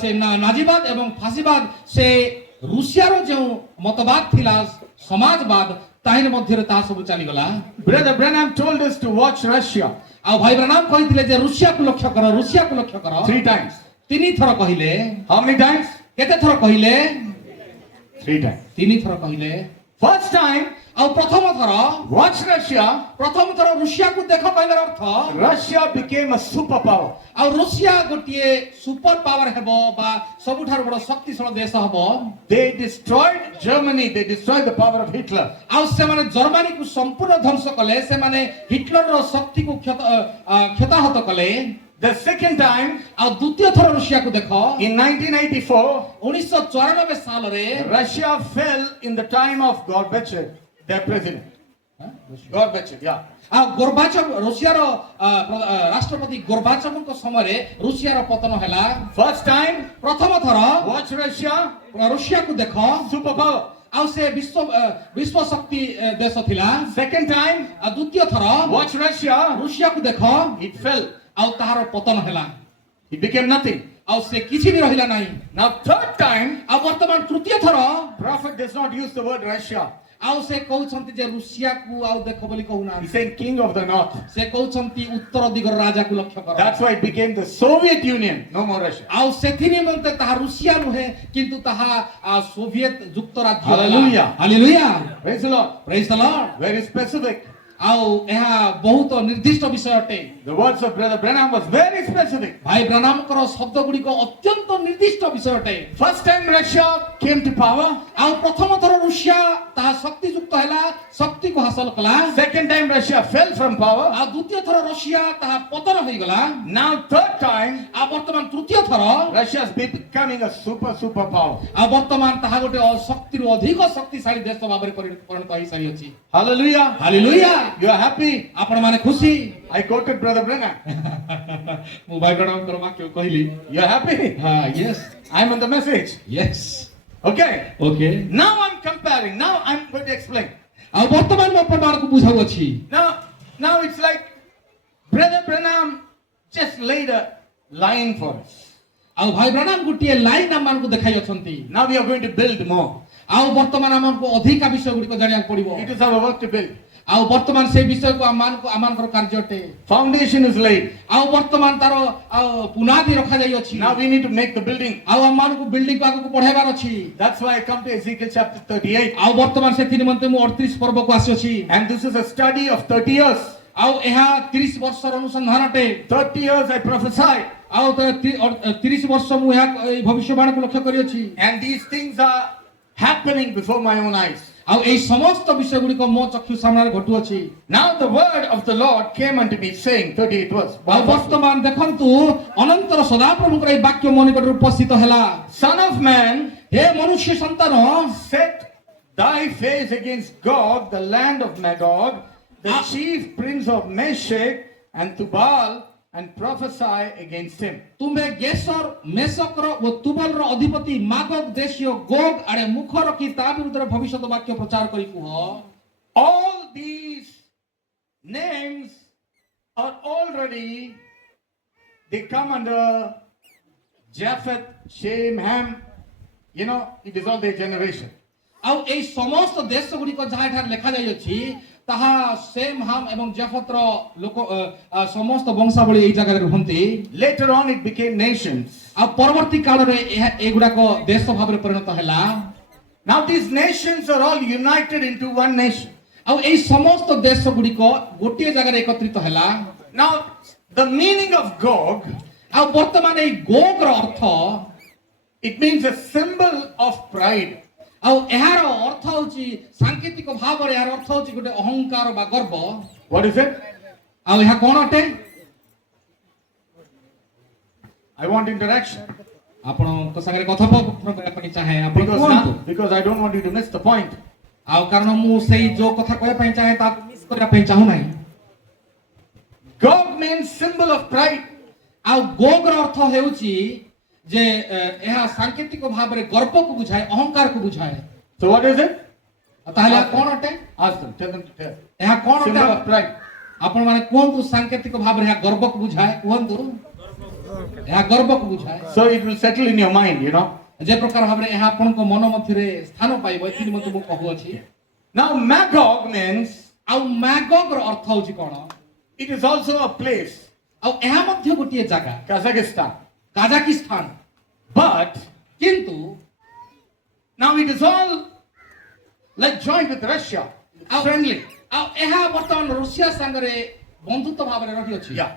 ସେ ନାଜିବାଦ ଏବଂ ଫାଶୀବାଦ ସେ ରୁଷିଆର ଯେଉଁ ମତବାଦ ଥିଲା ସମାଜବାଦ ତାହିଁରେ ମଧ୍ୟରେ ତାହା ସବୁ ଚାଲିଗଲା Brother Branham told us to watch Russia ଆଉ ଭାଇ ବ୍ରାନାମ କହିଥିଲେ ଯେ ରୁଷିଆକୁ ଲକ୍ଷ୍ୟ କର 3 times. ତିନି ଥର କହିଲେ How many times? କେତେ ଥର କହିଲେ 3 times. ତିନି ଥର କହିଲେ First time, ଆଉ ପ୍ରଥମ ଥର watch Russia. ରୁଷିଆକୁ ଦେଖ କହିବାର ଅର୍ଥ Russia became a superpower. ଆଉ ରୁଷିଆ ଗୋଟିଏ ସୁପର ପାୱାର ହେବ ବା ସବୁଠାରୁ ବଡ଼ ଶକ୍ତିଶାଳ ଦେଶ ହେବ They destroyed Germany. They destroyed the power of Hitler. ଆଉ ସେମାନେ ଜର୍ମାନୀକୁ ସମ୍ପୂର୍ଣ୍ଣ ଧ୍ୱଂସ କଲେ ସେମାନେ ହିଟଲରର ଶକ୍ତିକୁ କ୍ଷତାହତ କଲେ The second time, ଆଉ ଦ୍ୱିତୀୟ ଥର ରୁଷିଆକୁ ଦେଖ in 1984, 1994 ସାଲରେ Russia fell in the time of Gorbachev, their president. Gorbachev, yeah. ଆଉ ଗୋର୍ବାଚୋଭ ରୁଷିଆର ରାଷ୍ଟ୍ରପତି ଗୋର୍ବାଚୋଭଙ୍କ ସମୟରେ ରୁଷିଆର ପତନ ହେଲା First time, ପ୍ରଥମ ଥର watch Russia, ରୁଷିଆକୁ ଦେଖ superpower. ଆଉ ସେ ବିଶ୍ୱ ଶକ୍ତି ଦେଶ ଥିଲା Second time, ଆଉ ଦ୍ୱିତୀୟ ଥର watch Russia, ରୁଷିଆକୁ ଦେଖ it fell. ଆଉ ତାହାର ପତନ ହେଲା It became nothing. ଆଉ ସେ କିଛି ବି ରହିଲା ନାହିଁ Now third time, ଆଉ ବର୍ତ୍ତମାନ ତୃତୀୟ ଥର prophet does not use the word Russia. ଆଉ ସେ କହୁଛନ୍ତି ଯେ ରୁଷିଆକୁ ଆଉ ଦେଖ ବୋଲି He's କହୁନାହାନ୍ତି saying king of the north. ସେ କହୁଛନ୍ତି ଉତ୍ତର ଦିଗର ରାଜାକୁ ଲକ୍ଷ୍ୟ କର That's why it became the Soviet Union. No more Russia. ଆଉ ସେଥି ନିମନ୍ତେ ତାହା ରୁଷିଆ ନୁହେଁ କିନ୍ତୁ ତାହା ସୋଭିଏତ ଯୁକ୍ତରାଜ୍ୟ Hallelujah. ହାଲେଲୁୟା Praise the Lord. ପ୍ରେଜ୍ ଦ ଲର୍ଡ Very specific. ଆଉ ଏହା ବହୁତ ନିର୍ଦ୍ଦିଷ୍ଟ ବିଷୟ ଅଟେ The words of Brother Branham was very specific. ଭାଇ ବ୍ରାନାମଙ୍କର ଶବ୍ଦ ଗୁଡ଼ିକ ଅତ୍ୟନ୍ତ ନିର୍ଦ୍ଦିଷ୍ଟ ବିଷୟ ଅଟେ First time Russia came to power. ଆଉ ପ୍ରଥମ ଥର ରୁଷିଆ ତାହା ଶକ୍ତିଯୁକ୍ତ ହେଲା ଶକ୍ତିକୁ ହାସଲ କଲା Second time Russia fell from power. ଆଉ ଦ୍ୱିତୀୟ ଥର ରୁଷିଆ ତାହା ପତନ ହୋଇଗଲା Now third time ଆଉ ବର୍ତ୍ତମାନ ତୃତୀୟ ଥର Russia is becoming a super power. ଆଉ ବର୍ତ୍ତମାନ ତାହା ଗୋଟେ ଶକ୍ତିରୁ ଅଧିକ ଶକ୍ତିଶାଳୀ ଦେଶ ଭାବରେ ପରିଣତ ହୋଇସାରିଅଛି Hallelujah. Hallelujah You are happy? ଆପଣ ମାନେ ଖୁସି I quoted Brother Branham. ମୁଁ ଭାଇ ବ୍ରାନାମଙ୍କର ବାକ୍ୟ କହିଲି You are happy? Yes I'm on the message. Yes Okay. Okay Now I'm comparing. Now I'm going to explain. ଆଉ ବର୍ତ୍ତମାନ ମୁଁ ଆପଣମାନଙ୍କୁ ବୁଝାଉଅଛି Now it's like Brother Branham just laid a line for us. ଆଉ ଭାଇ ବ୍ରାନାମ ଗୋଟିଏ ଲାଇନ୍ ଆମମାନଙ୍କୁ ଦେଖାଇ ଅଛନ୍ତି Now we are going to build more. ଆଉ ବର୍ତ୍ତମାନ ଆମକୁ ଅଧିକା ବିଷୟ ଗୁଡ଼ିକ ଜାଣିବାକୁ ପଡ଼ିବ It is our work to build. ଆଉ ବର୍ତ୍ତମାନ ସେ ବିଷୟକୁ ଆମମାନଙ୍କର କାର୍ଯ୍ୟ ଅଟେ। Foundation is laid. ଆଉ ବର୍ତ୍ତମାନ ତାର ଆଉ ପୁନାଦି ରଖାଯାଇଅଛି। Now we need to make the building. ଆଉ ଆମମାନଙ୍କୁ ବିଲ୍ଡିଂ ଆଗକୁ ବଢାଇବାର ଅଛି। That's why I come to Ezekiel chapter 38. ଆଉ ବର୍ତ୍ତମାନ ସେଥି ନିମନ୍ତେ ମୁଁ 38 ପର୍ବକୁ ଆସିଅଛି। And this is a study of 30 years. ଆଉ ଏହା 30 ବର୍ଷର ଅନୁସନ୍ଧାନ ଅଟେ। 30 years I prophesied. ଆଉ 30 ବର୍ଷ ମୁଁ ଏହା ଏଇ ଭବିଷ୍ୟବାଣୀକୁ ଲକ୍ଷ୍ୟ କରିଅଛି। And these things are happening before my own eyes. ଆଉ ଏଇ ସମସ୍ତ ବିଷୟ ଗୁଡ଼ିକ ମୋ ଚକ୍ଷୁ ସାମ୍ନାରେ ଘଟୁଅଛି। Now the word of the Lord came unto me saying, 38 verse. ଆଉ ବର୍ତ୍ତମାନ ଦେଖନ୍ତୁ ଅନନ୍ତର ସଦାପ୍ରଭୁଙ୍କର ଏଇ ବାକ୍ୟ ମୋ ନିକଟରେ ଉପସ୍ଥିତ ହେଲା। Son of man, ହେ ମନୁଷ୍ୟ ସନ୍ତାନ, set thy face against Gog, the land of Magog, the chief prince of Meshech and Tubal, and prophesy against him. ତୁମେ ଗେସର ମେସକର ଓ ତୁବଲର ଅଧିପତି ମାଗୋଗ ଦେଶୀୟ ଗୋଗ ଆଡ଼େ ମୁଖ ରଖି ତା ବିରୁଦ୍ଧରେ ଭବିଷ୍ୟତ ବାକ୍ୟ ପ୍ରଚାର କରି କୁହ। All these names are already, they come under Japheth, Shem, Ham. You know, it is all their generation. ଆଉ ଏଇ ସମସ୍ତ ଦେଶ ଗୁଡ଼ିକ ଯାହା ଏଠାରେ ଲେଖାଯାଇଅଛି ତାହା ସେମ୍ ହାମ୍ ଏବଂ ଜେଫତର ଲୋକ ସମସ୍ତ ବଂଶାବଳୀ ଏଇ ଜାଗାରେ ରୁହନ୍ତି। Later on it became nations. ଆଉ ପରବର୍ତ୍ତୀ କାଳରେ ଏଗୁଡାକ ଦେଶ ଭାବରେ ପରିଣତ ହେଲା। Now these nations are all united into one nation. ଆଉ ଏଇ ସମସ୍ତ ଦେଶ ଗୁଡ଼ିକ ଗୋଟିଏ ଜାଗାରେ ଏକତ୍ରିତ ହେଲା। Now the meaning of Gog, ଆଉ ବର୍ତ୍ତମାନ ଏଇ ଗୋଗର ଅର୍ଥ, it means a symbol of pride. ଆଉ ଏହାର ଅର୍ଥ ହେଉଛି ସାଙ୍କେତିକ ଭାବରେ ଏହାର ଅର୍ଥ ହେଉଛି ଗୋଟେ ଅହଙ୍କାର ବା ଗର୍ବ। What is it? ଆଉ ଏହା କଣ ଅଟେ? I want interaction. ଆପଣଙ୍କ ସାଙ୍ଗରେ କଥୋପକଥନ କରିବା ପାଇଁ ଚାହେଁ। ଆପଣ କୁହନ୍ତୁ। Because I don't want you to miss the point. ଆଉ କାରଣ ମୁଁ ସେଇ ଯୋଉ କଥା କହିବା ପାଇଁ ଚାହେଁ ତାକୁ ମିସ୍ କରିବା ପାଇଁ ଚାହୁଁନାହିଁ। Gog means symbol of pride. ଆଉ ଗୋଗର ଅର୍ଥ ହେଉଛି ଯେ ଏହା ସାଙ୍କେତିକ ଭାବରେ ଗର୍ବକୁ ବୁଝାଏ, ଅହଙ୍କାରକୁ ବୁଝାଏ। So what is it? ତାହେଲେ ଏହା କଣ ଅଟେ? Ask them. Tell them to tell. ଏହା କଣ Symbol of ଅଟେ? pride. ଆପଣ ମାନେ କୁହନ୍ତୁ ସାଙ୍କେତିକ ଭାବରେ ଏହା ଗର୍ବକୁ ବୁଝାଏ। କୁହନ୍ତୁ ଏହା ଗର୍ବକୁ ବୁଝାଏ। So it will settle in your mind, you know. ଯେ ପ୍ରକାର ଭାବରେ ଏହା ଆପଣଙ୍କ ମନ ମଧ୍ୟରେ ସ୍ଥାନ ପାଇବ ଏଥିରେ ମଧ୍ୟ ମୁଁ କହୁଅଛି। Now Magog means, ଆଉ ମ୍ୟାଗଗର ଅର୍ଥ ହେଉଛି କଣ? it is also a place, ଆଉ ଏହା ମଧ୍ୟ ଗୋଟିଏ ଜାଗା, Kazakhstan. କାଜାକିସ୍ତାନ। But କିନ୍ତୁ now it is all like joined with Russia. ଆଉ Friendly. ଆଉ ଏହା ବର୍ତ୍ତମାନ ରୁଷିଆ ସାଙ୍ଗରେ ବନ୍ଧୁତ୍ୱ ଭାବରେ ରହିଅଛି। Yeah.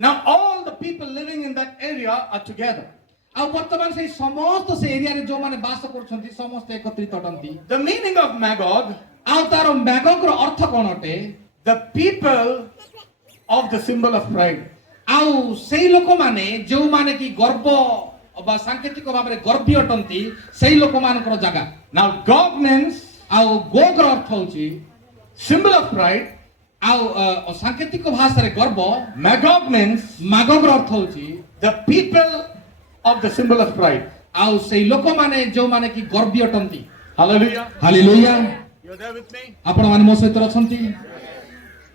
Now all the people living in that area are together. ଆଉ ବର୍ତ୍ତମାନ ସେଇ ସମସ୍ତ ସେ ଏରିଆରେ ଯୋଉମାନେ ବାସ କରୁଛନ୍ତି ସମସ୍ତେ ଏକତ୍ରିତ ଅଟନ୍ତି। The meaning of Magog, ଆଉ ତାର ମ୍ୟାଗଗର ଅର୍ଥ କଣ ଅଟେ? the people of the symbol of pride. ଆଉ ସେଇ ଲୋକମାନେ ଯୋଉମାନେ କି ଗର୍ବ ବା ସାଙ୍କେତିକ ଭାବରେ ଗର୍ବୀ ଅଟନ୍ତି ସେଇ ଲୋକମାନଙ୍କର ଜାଗା। Now Gog means ଆଉ ଗୋଗର ଅର୍ଥ ହେଉଛି symbol of pride. ଆଉ ସାଙ୍କେତିକ ଭାଷାରେ ଗର୍ବ। Magog means ମାଗଗର ଅର୍ଥ ହେଉଛି the people of the symbol of pride. ଆଉ ସେଇ ଲୋକମାନେ ଯୋଉମାନେ କି ଗର୍ବୀ ଅଟନ୍ତି। Hallelujah. Hallelujah. You're there with me? ଆପଣମାନେ ମୋ ସହିତ ଅଛନ୍ତି।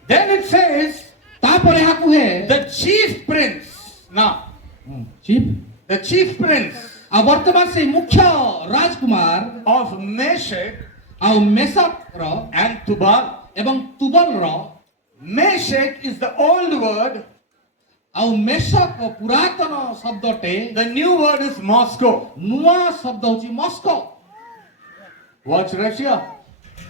Then it says ତାପରେ ଏହା କୁହେ the chief prince. Now, chief the chief prince ଆଉ ବର୍ତ୍ତମାନ ସେଇ ମୁଖ୍ୟ ରାଜକୁମାର of Meshech ଆଉ ମେସକର and Tubal. ଏବଂ ତୁବଲର। Meshech is the old word. ଆଉ ମେସକ ପୁରାତନ ଶବ୍ଦଟେ, The new word is Moscow. ନୂଆ ଶବ୍ଦ ହେଉଛି ମସ୍କୋ। Watch Russia.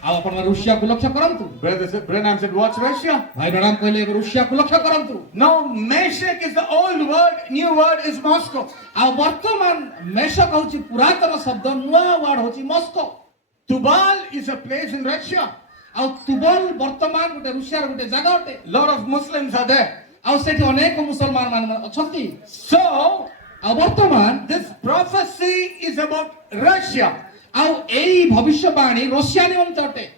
ଆଉ ଆପଣ ରୁଷିଆକୁ ଲକ୍ଷ୍ୟ କରନ୍ତୁ। Branham said, watch Russia. ଭାଇ ବ୍ରାହ୍ମଣ କହିଲେ ରୁଷିଆକୁ ଲକ୍ଷ୍ୟ କରନ୍ତୁ। No, Meshech is the old word. New word is Moscow. ଆଉ ବର୍ତ୍ତମାନ ମେସକ ହେଉଛି ପୁରାତନ ଶବ୍ଦ, ନୂଆ ୱାର୍ଡ ହେଉଛି Moscow. Tubal is a place in Russia. ଆଉ ତୁବଲ ବର୍ତ୍ତମାନ ଗୋଟେ ରୁଷିଆର ଗୋଟେ ଜାଗା ଅଟେ। Lot of Muslims are there. ଆଉ ସେଠି ଅନେକ ମୁସଲମାନ ମାନେ ଅଛନ୍ତି। So, ଆଉ ବର୍ତ୍ତମାନ this prophecy is about Russia. ଆଉ ଏଇ ଭବିଷ୍ୟବାଣୀ ରୁଷିଆ ନିମନ୍ତେ ଅଟେ।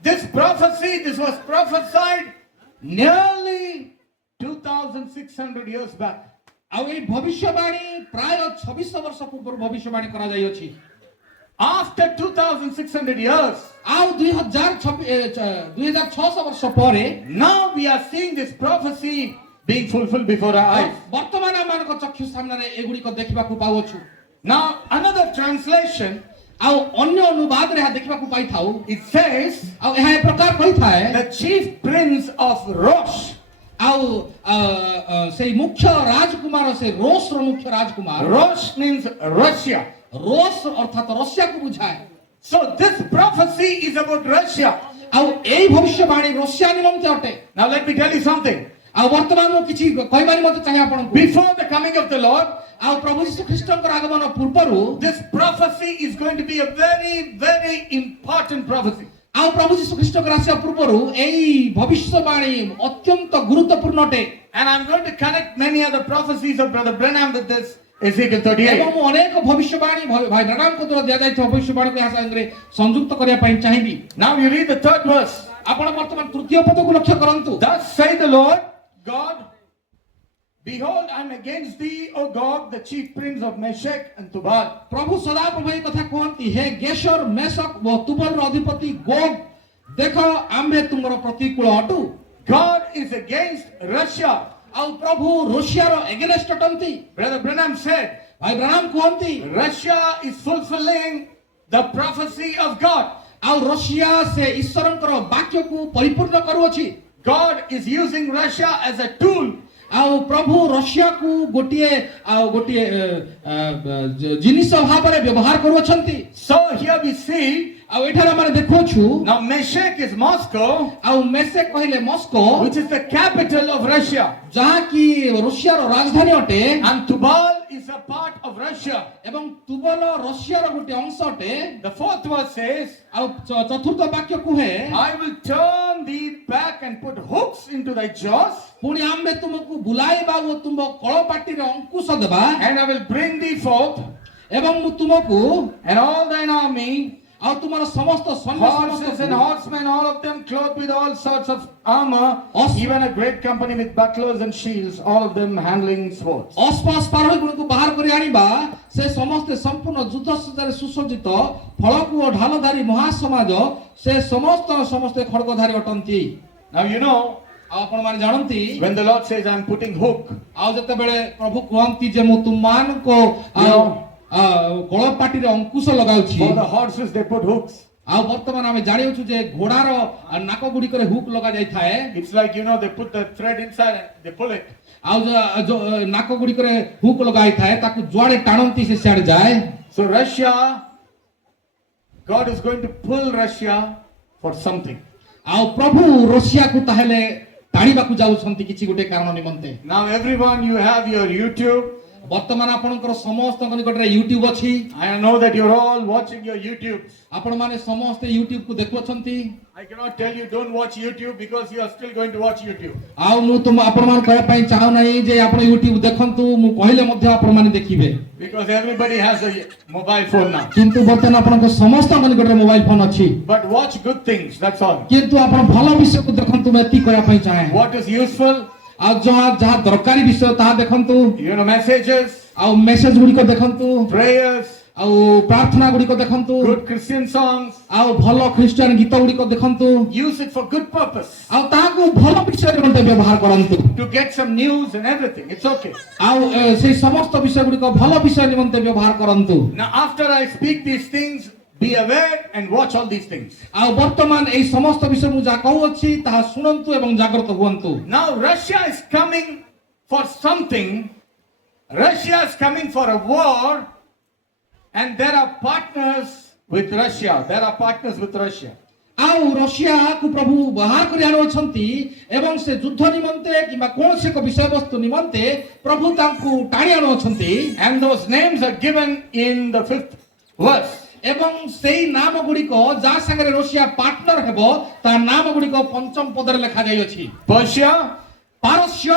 This prophecy, this was prophesied nearly 2,600 years back. ଆଉ ଏଇ ଭବିଷ୍ୟବାଣୀ ପ୍ରାୟ 26 ବର୍ଷ ପୂର୍ବରୁ ଭବିଷ୍ୟବାଣୀ କରାଯାଇଅଛି। After 2,600 years, ଆଉ 2600 ବର୍ଷ ପରେ now we are seeing this prophecy being fulfilled before our eyes. ବର୍ତ୍ତମାନ ଆମମାନଙ୍କ ଚକ୍ଷୁ ସାମ୍ନାରେ ଏଗୁଡିକ ଦେଖିବାକୁ ପାଉଛୁ। Now, another translation, ଆଉ ଅନ୍ୟ ଅନୁବାଦରେ ଏହା ଦେଖିବାକୁ ପାଇଥାଉ it says, ଆଉ ଏହା ଏ ପ୍ରକାର କହିଥାଏ the chief prince of Rosh. ଆଉ ସେଇ ମୁଖ୍ୟ ରାଜକୁମାର ସେ ରୋଷର ମୁଖ୍ୟ ରାଜକୁମାର Rosh means Russia. ରୋଷ ଅର୍ଥାତ ରଷିଆକୁ ବୁଝାଏ So this prophecy is about Russia. ଆଉ ଏଇ ଭବିଷ୍ୟବାଣୀ ରଷିଆ ନିମନ୍ତେ ଅଟେ Now let me tell you something. ଆଉ ବର୍ତ୍ତମାନ ମୁଁ କିଛି କହିବା ନିମନ୍ତେ ଚାହେଁ ଆପଣଙ୍କୁ Before the coming of the Lord, ଆଉ ପ୍ରଭୁ ଯୀଶୁ ଖ୍ରୀଷ୍ଟଙ୍କର ଆଗମନ ପୂର୍ବରୁ this prophecy is going to be a very, very important prophecy. ଆଉ ପ୍ରଭୁ ଯୀଶୁ ଖ୍ରୀଷ୍ଟଙ୍କର ଆସିବା ପୂର୍ବରୁ ଏଇ ଭବିଷ୍ୟବାଣୀ ଅତ୍ୟନ୍ତ ଗୁରୁତ୍ୱପୂର୍ଣ୍ଣ ଅଟେ And I'm going to connect many other prophecies of Brother Branham with this Ezekiel ଏବଂ 38. ମୁଁ ଅନେକ ଭବିଷ୍ୟବାଣୀ ଭାଇ ବ୍ରାନାମଙ୍କ ଦ୍ୱାରା ଦିଆଯାଇଥିବା ଭବିଷ୍ୟବାଣୀକୁ ଏହା ସାଙ୍ଗରେ ସଂଯୁକ୍ତ କରିବା ପାଇଁ ଚାହିଁବି Now you read the third verse. ଆପଣ ବର୍ତ୍ତମାନ ତୃତୀୟ ପଦକୁ ଲକ୍ଷ୍ୟ କରନ୍ତୁ Thus say the Lord God, behold, I'm against thee, O Gog, the chief prince of Meshech and Tubal. ପ୍ରଭୁ ସଦାପ୍ରଭୁ ଏହି କଥା କୁହନ୍ତି ହେ ଗେଶର ମେଶକ ଓ ତୁବଲର ଅଧିପତି ଗୋଗ ଦେଖ ଆମ୍ଭେ ତୁମର ପ୍ରତିକୂଳ ଅଟୁ God is against Russia. ଆଉ ପ୍ରଭୁ ରୁଷିଆର ଏଗେନେଷ୍ଟ ଅଟନ୍ତି Brother Branham said, ଭାଇ ବ୍ରାନାମ କୁହନ୍ତି Russia is fulfilling the prophecy of God. ଆଉ ରୁଷିଆ ସେ ଈଶ୍ୱରଙ୍କର ବାକ୍ୟକୁ ପରିପୂର୍ଣ୍ଣ କରୁଅଛି God is using Russia as a tool. ଆଉ ପ୍ରଭୁ ରୁଷିଆକୁ ଗୋଟିଏ ଜିନିଷ ଭାବରେ ବ୍ୟବହାର କରୁଅଛନ୍ତି So here we see, ଆଉ ଏଠାରେ ଆମେ ଦେଖୁଅଛୁ now Meshech is Moscow, ଆଉ ମେସେକ କହିଲେ Moscow which is the capital of Russia. ଯାହାକି ରୁଷିଆର ରାଜଧାନୀ ଅଟେ And Tubal is a part of Russia. ଏବଂ ତୁବଲ ରୁଷିଆର ଗୋଟେ ଅଂଶ ଅଟେ The fourth verse says, ଆଉ ଚତୁର୍ଥ ବାକ୍ୟ କୁହେ I will turn thee back and put hooks into thy jaws, ପୁଣି ଆମ୍ଭେ ତୁମକୁ ବୁଲାଇବା ଓ ତୁମ କଳପାଟିରେ ଅଙ୍କୁଶ ଦେବା and I will bring thee forth, ଏବଂ ମୁଁ ତୁମକୁ and all thine army, ଆଉ ତୁମର ସମସ୍ତ ସୈନ୍ୟ horses and horsemen, all of them clothed with all sorts of armor, Os- even a great company with bucklers and shields, all of them handling swords. ଅସ୍ପାସ ପାରହୀଗୁଡିକୁ ବାହାର କରି ଆଣିବା ସେ ସମସ୍ତେ ସମ୍ପୂର୍ଣ୍ଣ ଯୁଦ୍ଧ ସଜ୍ଜାରେ ସୁସଜ୍ଜିତ ଫଳକୁ ଓ ଢାଲଧାରୀ ମହାସମାଜ ସେ ସମସ୍ତେ ଖଡଗଧାରୀ ଅଟନ୍ତି Now you know, ଆଉ ଆପଣମାନେ ଜାଣନ୍ତି when the Lord says, I'm putting hook, ଆଉ ଯେତେବେଳେ ପ୍ରଭୁ କୁହନ୍ତି ଯେ ମୁଁ ତୁମମାନଙ୍କୁ କଳପାଟିରେ ଅଙ୍କୁଶ ଲଗାଉଛି for the horses they put hooks. ଆଉ ବର୍ତ୍ତମାନ ଆମେ ଜାଣିଅଛୁ ଯେ ଘୋଡାର ନାକ ଗୁଡିକରେ ହୁକ୍ ଲଗା ଯାଇଥାଏ It's like, you know, they put the thread inside and they pull it. ଆଉ ନାକ ଗୁଡିକରେ ହୁକ୍ ଲଗା ହେଇଥାଏ ତାକୁ ଯୁଆଡେ ଟାଣନ୍ତି ସେ ସିଆଡେ ଯାଏ So Russia, God is going to pull Russia for something. ଆଉ ପ୍ରଭୁ ରୁଷିଆକୁ ତାହେଲେ ଟାଣିବାକୁ ଯାଉଛନ୍ତି କିଛି ଗୋଟେ କାରଣ ନିମନ୍ତେ Now everyone, you have your YouTube. ବର୍ତ୍ତମାନ ଆପଣଙ୍କର ସମସ୍ତଙ୍କ ନିକଟରେ ୟୁଟ୍ୟୁବ ଅଛି I know that you're all watching your YouTube. ଆପଣମାନେ ସମସ୍ତେ ୟୁଟ୍ୟୁବକୁ ଦେଖୁଅଛନ୍ତି I cannot tell you don't watch YouTube because you are still going to watch YouTube. ଆଉ ମୁଁ ଆପଣମାନଙ୍କୁ କହିବା ପାଇଁ ଚାହୁଁନାହିଁ ଯେ ଆପଣ ୟୁଟ୍ୟୁବ ଦେଖନ୍ତୁ ମୁଁ କହିଲେ ମଧ୍ୟ ଆପଣମାନେ ଦେଖିବେ Because everybody has a mobile phone now. କିନ୍ତୁ ବର୍ତ୍ତମାନ ଆପଣଙ୍କ ସମସ୍ତଙ୍କ ନିକଟରେ ମୋବାଇଲ ଫୋନ ଅଛି But watch good things, that's all. କିନ୍ତୁ ଆପଣ ଭଲ ବିଷୟକୁ ଦେଖନ୍ତୁ ମୁଁ ଏତିକି କହିବା ପାଇଁ ଚାହେଁ What is useful? ଆଉ ଯାହା ଦରକାରୀ ବିଷୟ ତାହା ଦେଖନ୍ତୁ You know, messages, ଆଉ ମେସେଜ ଗୁଡିକ ଦେଖନ୍ତୁ prayers, ଆଉ ପ୍ରାର୍ଥନା ଗୁଡିକ ଦେଖନ୍ତୁ good Christian songs. ଆଉ ଭଲ ଖ୍ରୀଷ୍ଟିଆନ ଗୀତ ଗୁଡିକ ଦେଖନ୍ତୁ Use it for good purpose. ଆଉ ତାହାକୁ ଭଲ ବିଷୟରେ ମଧ୍ୟ ବ୍ୟବହାର କରନ୍ତୁ To get some news and everything. It's okay. ଆଉ ସେଇ ସମସ୍ତ ବିଷୟ ଗୁଡିକ ଭଲ ବିଷୟ ନିମନ୍ତେ ବ୍ୟବହାର କରନ୍ତୁ Now, after I speak these things, be aware and watch all these things. ଆଉ ବର୍ତ୍ତମାନ ଏଇ ସମସ୍ତ ବିଷୟ ମୁଁ ଯାହା କହୁଅଛି ତାହା ଶୁଣନ୍ତୁ ଏବଂ ଜାଗ୍ରତ ହୁଅନ୍ତୁ Now, Russia is coming for something. Russia is coming for a war, and there are partners with Russia. There are partners with Russia. ଆଉ ରୁଷିଆକୁ ପ୍ରଭୁ ବାହାର କରି ଆଣୁଅଛନ୍ତି ଏବଂ ସେ ଯୁଦ୍ଧ ନିମନ୍ତେ କିମ୍ବା କୌଣସି ଏକ ବିଷୟବସ୍ତୁ ନିମନ୍ତେ ପ୍ରଭୁ ତାଙ୍କୁ ଟାଣି ଆଣୁଅଛନ୍ତି And those names are given in the 5th verse. ଏବଂ ସେଇ ନାମ ଗୁଡିକ ଯାହା ସାଙ୍ଗରେ ରୁଷିଆ ପାର୍ଟନର ହେବ ତା ନାମ ଗୁଡିକ ପଞ୍ଚମ ପଦରେ ଲେଖା ଯାଇଅଛି Persia. ପାରସ୍ୟ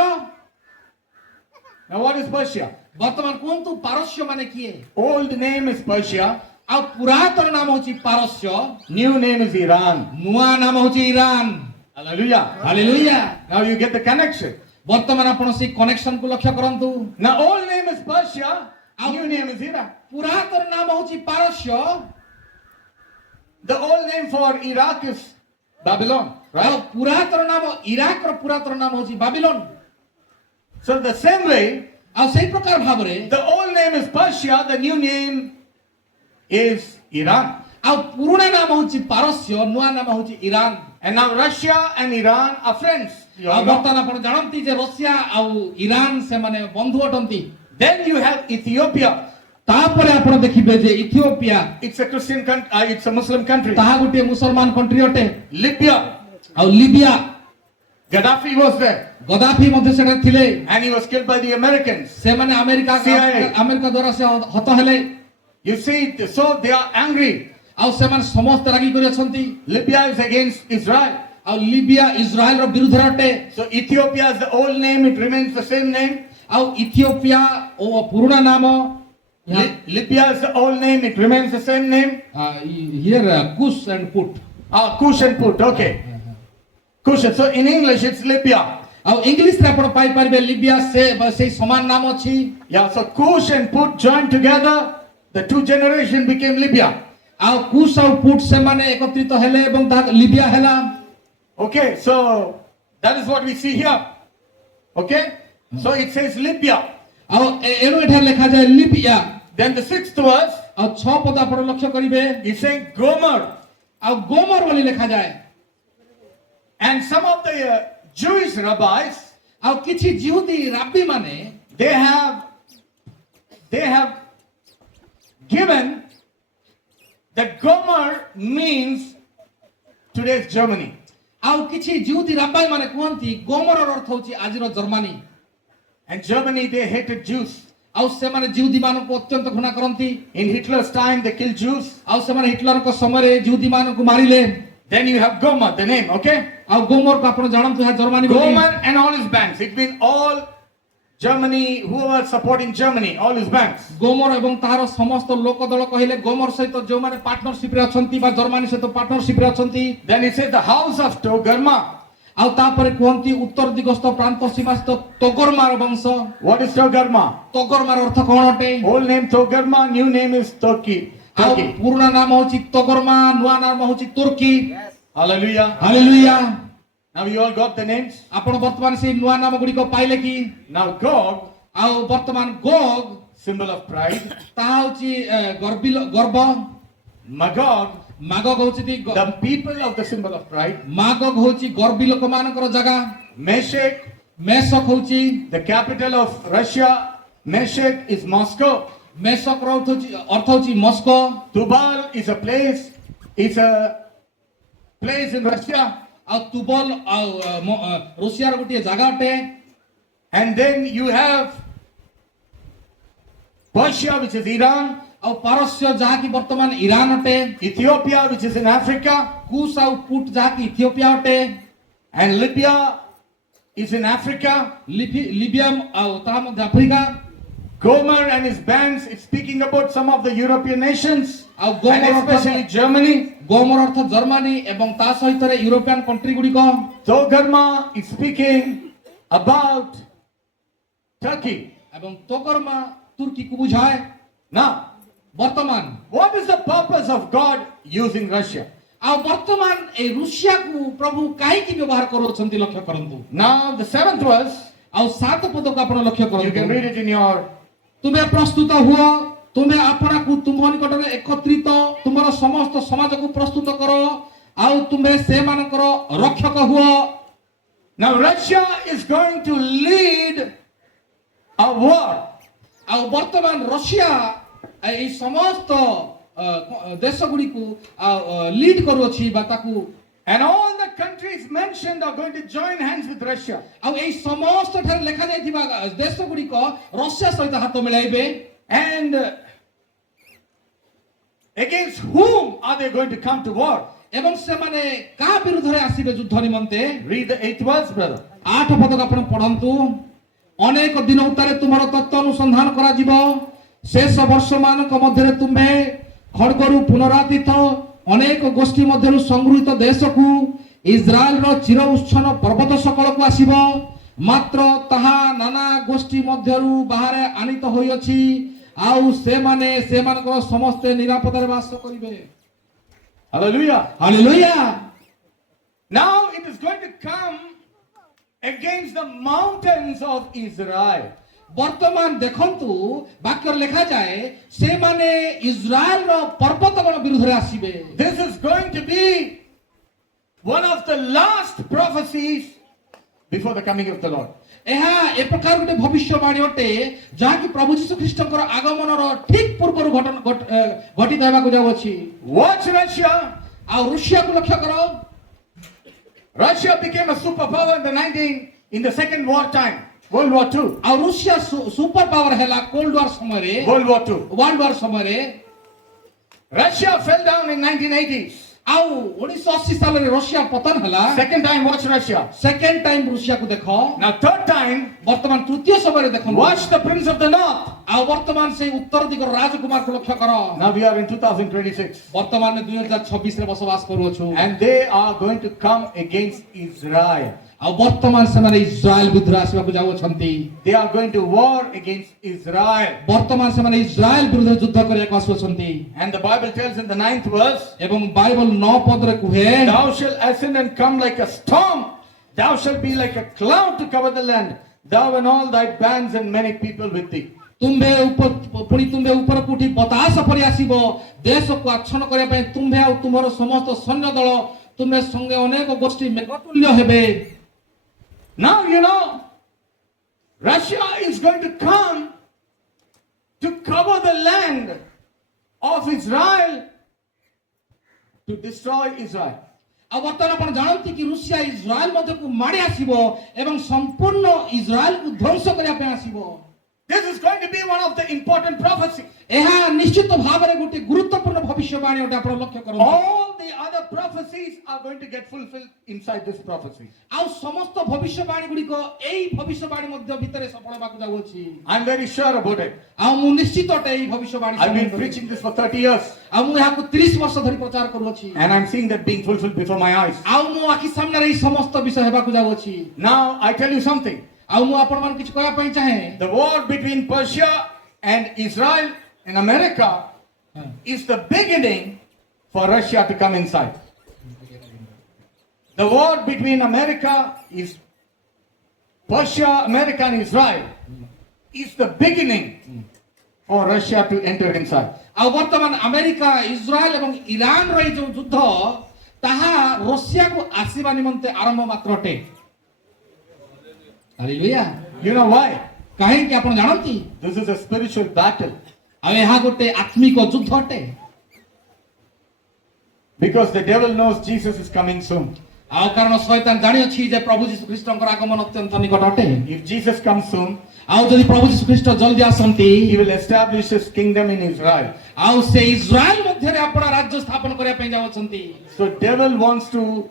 Now, what is Persia? ବର୍ତ୍ତମାନ କୁହନ୍ତୁ ପାରସ୍ୟ ମାନେ କିଏ Old name is Persia. ଆଉ ପୁରାତନ ନାମ ହେଉଛି ପାରସ୍ୟ New name is Iran. ନୂଆ ନାମ ହେଉଛି Iran Hallelujah. Hallelujah Now you get the connection. ବର୍ତ୍ତମାନ ଆପଣ ସେଇ କନେକ୍ସନକୁ ଲକ୍ଷ୍ୟ କରନ୍ତୁ Now, old name is Persia. New name is Iran. ପୁରାତନ ନାମ ହେଉଛି ପାରସ୍ୟ The old name for Iraq is Babylon, ଆଉ right? ପୁରାତନ ନାମ ଇରାକର ପୁରାତନ ନାମ ହେଉଛି Babylon So the same way, ଆଉ ସେଇ ପ୍ରକାର ଭାବରେ the old name is Persia, the new name is Iran. ଆଉ ପୁରୁଣା ନାମ ହଉଛି ପାରସ୍ୟ, ନୂଆ ନାମ ହଉଛି Iran. And now Russia and Iran are friends. You ଆଉ all know. ବର୍ତ୍ତମାନ ଆପଣ ଜାଣନ୍ତି ଯେ ଋଷିଆ ଆଉ ଇରାନ ସେମାନେ ବନ୍ଧୁ ଅଟନ୍ତି। Then you have Ethiopia. ତାପରେ ଆପଣ ଦେଖିବେ ଯେ Ethiopia It's a Christian country. It's a Muslim country. ତାହା ଗୋଟିଏ ମୁସଲମାନ କଣ୍ଟ୍ରି ଅଟେ। Libya. ଆଉ ଲିବିଆ, Gaddafi was there. ଗଦାଫି ମଧ୍ୟ ସେଠାରେ ଥିଲେ। And he was killed by the Americans. ସେମାନେ CIA ଆମେରିକା ଦ୍ୱାରା ସେ ହତ ହେଲେ। You see, so they are angry. ଆଉ ସେମାନେ ସମସ୍ତେ ରାଗି କରି ଅଛନ୍ତି। Libya is against Israel. ଆଉ ଲିବିଆ ଇସ୍ରାଏଲର ବିରୁଦ୍ଧରେ ଅଟେ। So Ethiopia is the old name. It remains the same name. ଆଉ ଇଥିଓପିଆ ଓ ପୁରୁଣା ନାମ Libya is the old name. It remains the same name. here kush and put। Kush and Put. Okay. Kush. So in English, it's Libya. ଆଉ ଇଂଲିଶରେ ଆପଣ ପାଇପାରିବେ ଲିବିଆ ସେଇ ସମାନ ନାମ ଅଛି। Yeah. So Kush and Put joined together. The two generations became Libya. ଆଉ କୁଶ ଆଉ ପୁଟ ସେମାନେ ଏକତ୍ରିତ ହେଲେ ଏବଂ ତାହା ଲିବିଆ ହେଲା। Okay. So that is what we see here. Okay. So it says Libya. ଆଉ ଏଣୁ ଏଠାରେ ଲେଖାଯାଏ Libya. Then the 6th verse ଆଉ 6 ପଦ ଆପଣ ଲକ୍ଷ୍ୟ କରିବେ। is saying Gomer. ଆଉ ଗୋମର ବୋଲି ଲେଖାଯାଏ। And some of the Jewish rabbis, ଆଉ କିଛି ଜିହୁଦୀ ରାବି ମାନେ they have given that Gomer means today's Germany. ଆଉ କିଛି ଜିହୁଦୀ ରାବାଇ ମାନେ କୁହନ୍ତି ଗୋମରର ଅର୍ଥ ହେଉଛି ଆଜିର Germany. And Germany, they hated Jews. ଆଉ ସେମାନେ ଜିହୁଦୀ ମାନଙ୍କୁ ଅତ୍ୟନ୍ତ ଘୃଣା କରନ୍ତି। In Hitler's time, they killed Jews. ଆଉ ସେମାନେ ହିଟଲରଙ୍କ ସମୟରେ ଜିହୁଦୀ ମାନଙ୍କୁ ମାରିଲେ। Then you have Gomer, the name, okay? ଆଉ ଗୋମରକୁ ଆପଣ ଜାଣନ୍ତୁ ଏହା ଜର୍ମାନୀ ବୋଲି। Gomer and all his banks. It's been all Germany, whoever supporting Germany, all his banks. ଗୋମର ଏବଂ ତାହାର ସମସ୍ତ ଲୋକ ଦଳ କହିଲେ ଗୋମର ସହିତ ଯେଉଁମାନେ ପାର୍ଟନରସିପ ରେ ଅଛନ୍ତି ବା ଜର୍ମାନୀ ସହିତ ପାର୍ଟନରସିପ ରେ ଅଛନ୍ତି। Then it says the house of Togarma. ଆଉ ତାପରେ କୁହନ୍ତି ଉତ୍ତର ଦିଗସ୍ଥ ପ୍ରାନ୍ତ ସୀମାସ୍ଥ ତୋଗରମାର ବଂଶ। What is Togarma? ତୋଗରମାର ଅର୍ଥ କଣ ଅଟେ? Old name Togarma, new name is Turkey. ଆଉ Turkey. ପୁରୁଣା ନାମ ହଉଛି ତୋଗରମା, ନୂଆ ନାମ ହଉଛି ତୁର୍କୀ। Hallelujah. Hallelujah. Now you all got the names. ଆପଣ ବର୍ତ୍ତମାନ ସେଇ ନୂଆ ନାମ ଗୁଡ଼ିକ ପାଇଲେ କି? Now Gog, ଆଉ ବର୍ତ୍ତମାନ ଗୋଗ symbol of pride. ତାହା ହଉଛି ଗର୍ବ। Magog, ମାଗଗ ହଉଛି the people of the symbol of pride. ମାଗଗ ହଉଛି ଗର୍ବୀ ଲୋକମାନଙ୍କର ଜାଗା। Meshech, ମେଷକ ହଉଛି the capital of Russia. Meshech is Moscow. ମେଷକର ଅର୍ଥ ହଉଛି Moscow. Tubal is a place. It's a place in Russia. ଆଉ ତୁବଲ ଆଉ ରୁଷିଆର ଗୋଟିଏ ଜାଗା ଅଟେ। And then you have Persia, which is Iran. ଆଉ ପାରସ୍ୟ ଯାହାକି ବର୍ତ୍ତମାନ ଇରାନ ଅଟେ। Ethiopia, which is in Africa. କୁଶ ଆଉ ପୁଟ ଯାହାକି ଇଥିଓପିଆ ଅଟେ। And Libya is in Africa. ଲିବିୟମ ଆଉ ତାହା ମଧ୍ୟ Africa. Gomer and his bands, it's speaking about some of the European nations. ଆଉ And ଗୋମର especially Germany. ଗୋମର ଅର୍ଥ ଜର୍ମାନୀ ଏବଂ ତା ସହିତରେ ୟୁରୋପିଆନ କଣ୍ଟ୍ରି ଗୁଡ଼ିକ। Togarma is speaking about Turkey. ଏବଂ ତୋଗରମା ତୁର୍କୀକୁ ବୁଝାଏ। Now, ବର୍ତ୍ତମାନ what is the purpose of God using Russia? ଆଉ ବର୍ତ୍ତମାନ এই ରୁଷିଆକୁ ପ୍ରଭୁ କାହିଁକି ବ୍ୟବହାର କରୁଛନ୍ତି ଲକ୍ଷ୍ୟ କରନ୍ତୁ। Now, the 7th verse, ଆଉ 7 ପଦକୁ ଆପଣ ଲକ୍ଷ୍ୟ you can କରନ୍ତୁ। read it in your. ତୁମେ ପ୍ରସ୍ତୁତ ହୁଅ, ତୁମେ ଆପଣାକୁ ତୁମ ନିକଟରେ ଏକତ୍ରିତ, ତୁମର ସମସ୍ତ ସମାଜକୁ ପ୍ରସ୍ତୁତ କର, ଆଉ ତୁମେ ସେମାନଙ୍କର ରକ୍ଷକ ହୁଅ। Now, Russia is going to lead a war. ଆଉ ବର୍ତ୍ତମାନ ଋଷିଆ এই ସମସ୍ତ ଦେଶ ଗୁଡ଼ିକୁ ଲିଡ୍ କରୁଅଛି ବା ତାକୁ। And all the countries mentioned are going to join hands with Russia. ଆଉ এই ସମସ୍ତ ଠାରେ ଲେଖାଯାଇଥିବା ଦେଶ ଗୁଡ଼ିକ ଋଷିଆ ସହିତ ହାତ ମିଳାଇବେ। And against whom are they going to come to war? ଏବଂ ସେମାନେ କାହା ବିରୁଦ୍ଧରେ ଆସିବେ ଯୁଦ୍ଧ ନିମନ୍ତେ? Read the 8th verse, brother. 8 ପଦକୁ ଆପଣ ପଢ଼ନ୍ତୁ। ଅନେକ ଦିନ ଉତ୍ତାରେ ତୁମର ତତ୍ତ୍ୱ ଅନୁସନ୍ଧାନ କରାଯିବ। ଶେଷ ବର୍ଷମାନଙ୍କ ମଧ୍ୟରେ ତୁମେ ଖଡ୍ଗରୁ ପୁନରାଦିତ ଅନେକ ଗୋଷ୍ଠୀ ମଧ୍ୟରୁ ସଂଗୃହୀତ ଦେଶକୁ ଇସ୍ରାଏଲର ଚିର ଉଚ୍ଛନ୍ନ ପର୍ବତ ସକଳକୁ ଆସିବ। ମାତ୍ର ତାହା ନାନା ଗୋଷ୍ଠୀ ମଧ୍ୟରୁ ବାହାରେ ଆନିତ ହୋଇଅଛି। ଆଉ ସେମାନେ ସେମାନଙ୍କର ସମସ୍ତେ ନିରାପଦରେ ବାସ କରିବେ। Hallelujah. Hallelujah. Now it is going to come against the mountains of Israel. ବର୍ତ୍ତମାନ ଦେଖନ୍ତୁ ବାକ୍ୟରେ ଲେଖାଯାଏ ସେମାନେ ଇସ୍ରାଏଲର ପର୍ବତଗଣ ବିରୁଦ୍ଧରେ ଆସିବେ। This is going to be one of the last prophecies before the coming of the Lord. ଏହା ଏ ପ୍ରକାର ଗୋଟେ ଭବିଷ୍ୟବାଣୀ ଅଟେ ଯାହାକି ପ୍ରଭୁ ଯୀଶୁ ଖ୍ରୀଷ୍ଟଙ୍କର ଆଗମନର ଠିକ ପୂର୍ବରୁ ଘଟିତ ହେବାକୁ ଯାଉଅଛି। Watch Russia. ଆଉ ରୁଷିଆକୁ ଲକ୍ଷ୍ୟ କର। Russia became a superpower in the second war time, World War II. ଆଉ ରୁଷିଆ ସୁପର ପାୱାର ହେଲା କୋଲ୍ଡ ୱାର ସମୟରେ, World War II. World war ସମୟରେ। Russia fell down in 1980s. ଆଉ 1980 ସାଲରେ ରୁଷିଆ ପତନ ହେଲା। Second time, watch Russia. Second time ରୁଷିଆକୁ ଦେଖ। Now third time, ବର୍ତ୍ତମାନ ତୃତୀୟ ସମୟରେ ଦେଖନ୍ତୁ। watch the Prince of the North. ଆଉ ବର୍ତ୍ତମାନ ସେଇ ଉତ୍ତର ଦିଗର ରାଜକୁମାରକୁ ଲକ୍ଷ୍ୟ କର। Now we are in 2026. ବର୍ତ୍ତମାନ 2026 ରେ ବସବାସ କରୁଅଛୁ। And they are going to come against Israel. ଆଉ ବର୍ତ୍ତମାନ ସେମାନେ ଇସ୍ରାଏଲ ବିରୁଦ୍ଧରେ ଆସିବାକୁ ଯାଉଅଛନ୍ତି। They are going to war against Israel. ବର୍ତ୍ତମାନ ସେମାନେ ଇସ୍ରାଏଲ ବିରୁଦ୍ଧରେ ଯୁଦ୍ଧ କରିବାକୁ ଆସୁଅଛନ୍ତି। And the Bible tells in the 9th verse, ଏବଂ ବାଇବଲ 9 ପଦରେ କୁହେ, thou shalt ascend and come like a storm. Thou shalt be like a cloud to cover the land. Thou and all thy bands and many people with thee. ତୁମ୍ଭେ ପୁଣି ତୁମ୍ଭେ ଉପରକୁ ଉଠି ବତାସ ପରି ଆସିବ। ଦେଶକୁ ଆଚ୍ଛନ୍ନ କରିବା ପାଇଁ ତୁମ୍ଭେ ଆଉ ତୁମର ସମସ୍ତ ସୈନ୍ୟ ଦଳ ତୁମ୍ଭେ ସଙ୍ଗେ ଅନେକ ଗୋଷ୍ଠୀ ମେଘତୁଲ୍ୟ ହେବେ। Now you know, Russia is going to come to cover the land of Israel to destroy Israel. ଆଉ ବର୍ତ୍ତମାନ ଆପଣ ଜାଣନ୍ତି କି ରୁଷିଆ ଇସ୍ରାଏଲ ମଧ୍ୟକୁ ମାଡ଼ି ଆସିବ ଏବଂ ସମ୍ପୂର୍ଣ୍ଣ ଇସ୍ରାଏଲକୁ ଧ୍ୱଂସ କରିବା ପାଇଁ ଆସିବ। This is going to be one of the important prophecies. ଏହା ନିଶ୍ଚିତ ଭାବରେ ଗୋଟେ ଗୁରୁତ୍ୱପୂର୍ଣ୍ଣ ଭବିଷ୍ୟବାଣୀ ଅଟେ। ଆପଣ ଲକ୍ଷ୍ୟ କରନ୍ତୁ। All the other prophecies are going to get fulfilled inside this prophecy. ଆଉ ସମସ୍ତ ଭବିଷ୍ୟବାଣୀ ଗୁଡ଼ିକ ଏଇ ଭବିଷ୍ୟବାଣୀ ମଧ୍ୟ ଭିତରେ ସଫଳ ହେବାକୁ ଯାଉଅଛି। I'm very sure about it. ଆଉ ମୁଁ ନିଶ୍ଚିତ ଅଟେ ଏଇ ଭବିଷ୍ୟବାଣୀ। I've been preaching this for 30 years. ଆଉ ମୁଁ ଏହାକୁ 30 ବର୍ଷ ଧରି ପ୍ରଚାର କରୁଅଛି। And I'm seeing that being fulfilled before my eyes. ଆଉ ମୋ ଆଖି ସାମ୍ନାରେ ଏଇ ସମସ୍ତ ବିଷୟ ହେବାକୁ ଯାଉଅଛି। Now I tell you something. ଆଉ ମୁଁ ଆପଣମାନଙ୍କୁ କିଛି କହିବା ପାଇଁ ଚାହେଁ। The war between Persia and Israel and America is the beginning for Russia to come inside. The war between Persia, America and Israel is the beginning for Russia to enter inside. ଆଉ ବର୍ତ୍ତମାନ America Israel ଏବଂ ଇରାନର ଏଇ ଯୋଉ ଯୁଦ୍ଧ ତାହା ରୁଷିଆକୁ ଆସିବା ନିମନ୍ତେ ଆରମ୍ଭ ମାତ୍ର ଅଟେ। ହାଲେଲୁୟା। You know why? କାହିଁକି ଆପଣ ଜାଣନ୍ତି? This is a spiritual battle. ଆଉ ଏହା ଗୋଟେ ଆତ୍ମିକ ଯୁଦ୍ଧ ଅଟେ। Because the devil knows Jesus is coming soon. ଆଉ କାରଣ ଶୈତାନ ଜାଣିଅଛି ଯେ ପ୍ରଭୁ ଯୀଶୁ ଖ୍ରୀଷ୍ଟଙ୍କର ଆଗମନ ଅତ୍ୟନ୍ତ ନିକଟ ଅଟେ। If Jesus comes soon, ଆଉ ଯଦି ପ୍ରଭୁ ଯୀଶୁ ଖ୍ରୀଷ୍ଟ ଜଲ୍ଦି ଆସନ୍ତି, he will establish his kingdom in Israel. ଆଉ ସେ ଇସ୍ରାଏଲ ମଧ୍ୟରେ ଆପଣା ରାଜ୍ୟ ସ୍ଥାପନ କରିବା ପାଇଁ ଯାଉଅଛନ୍ତି। So devil wants to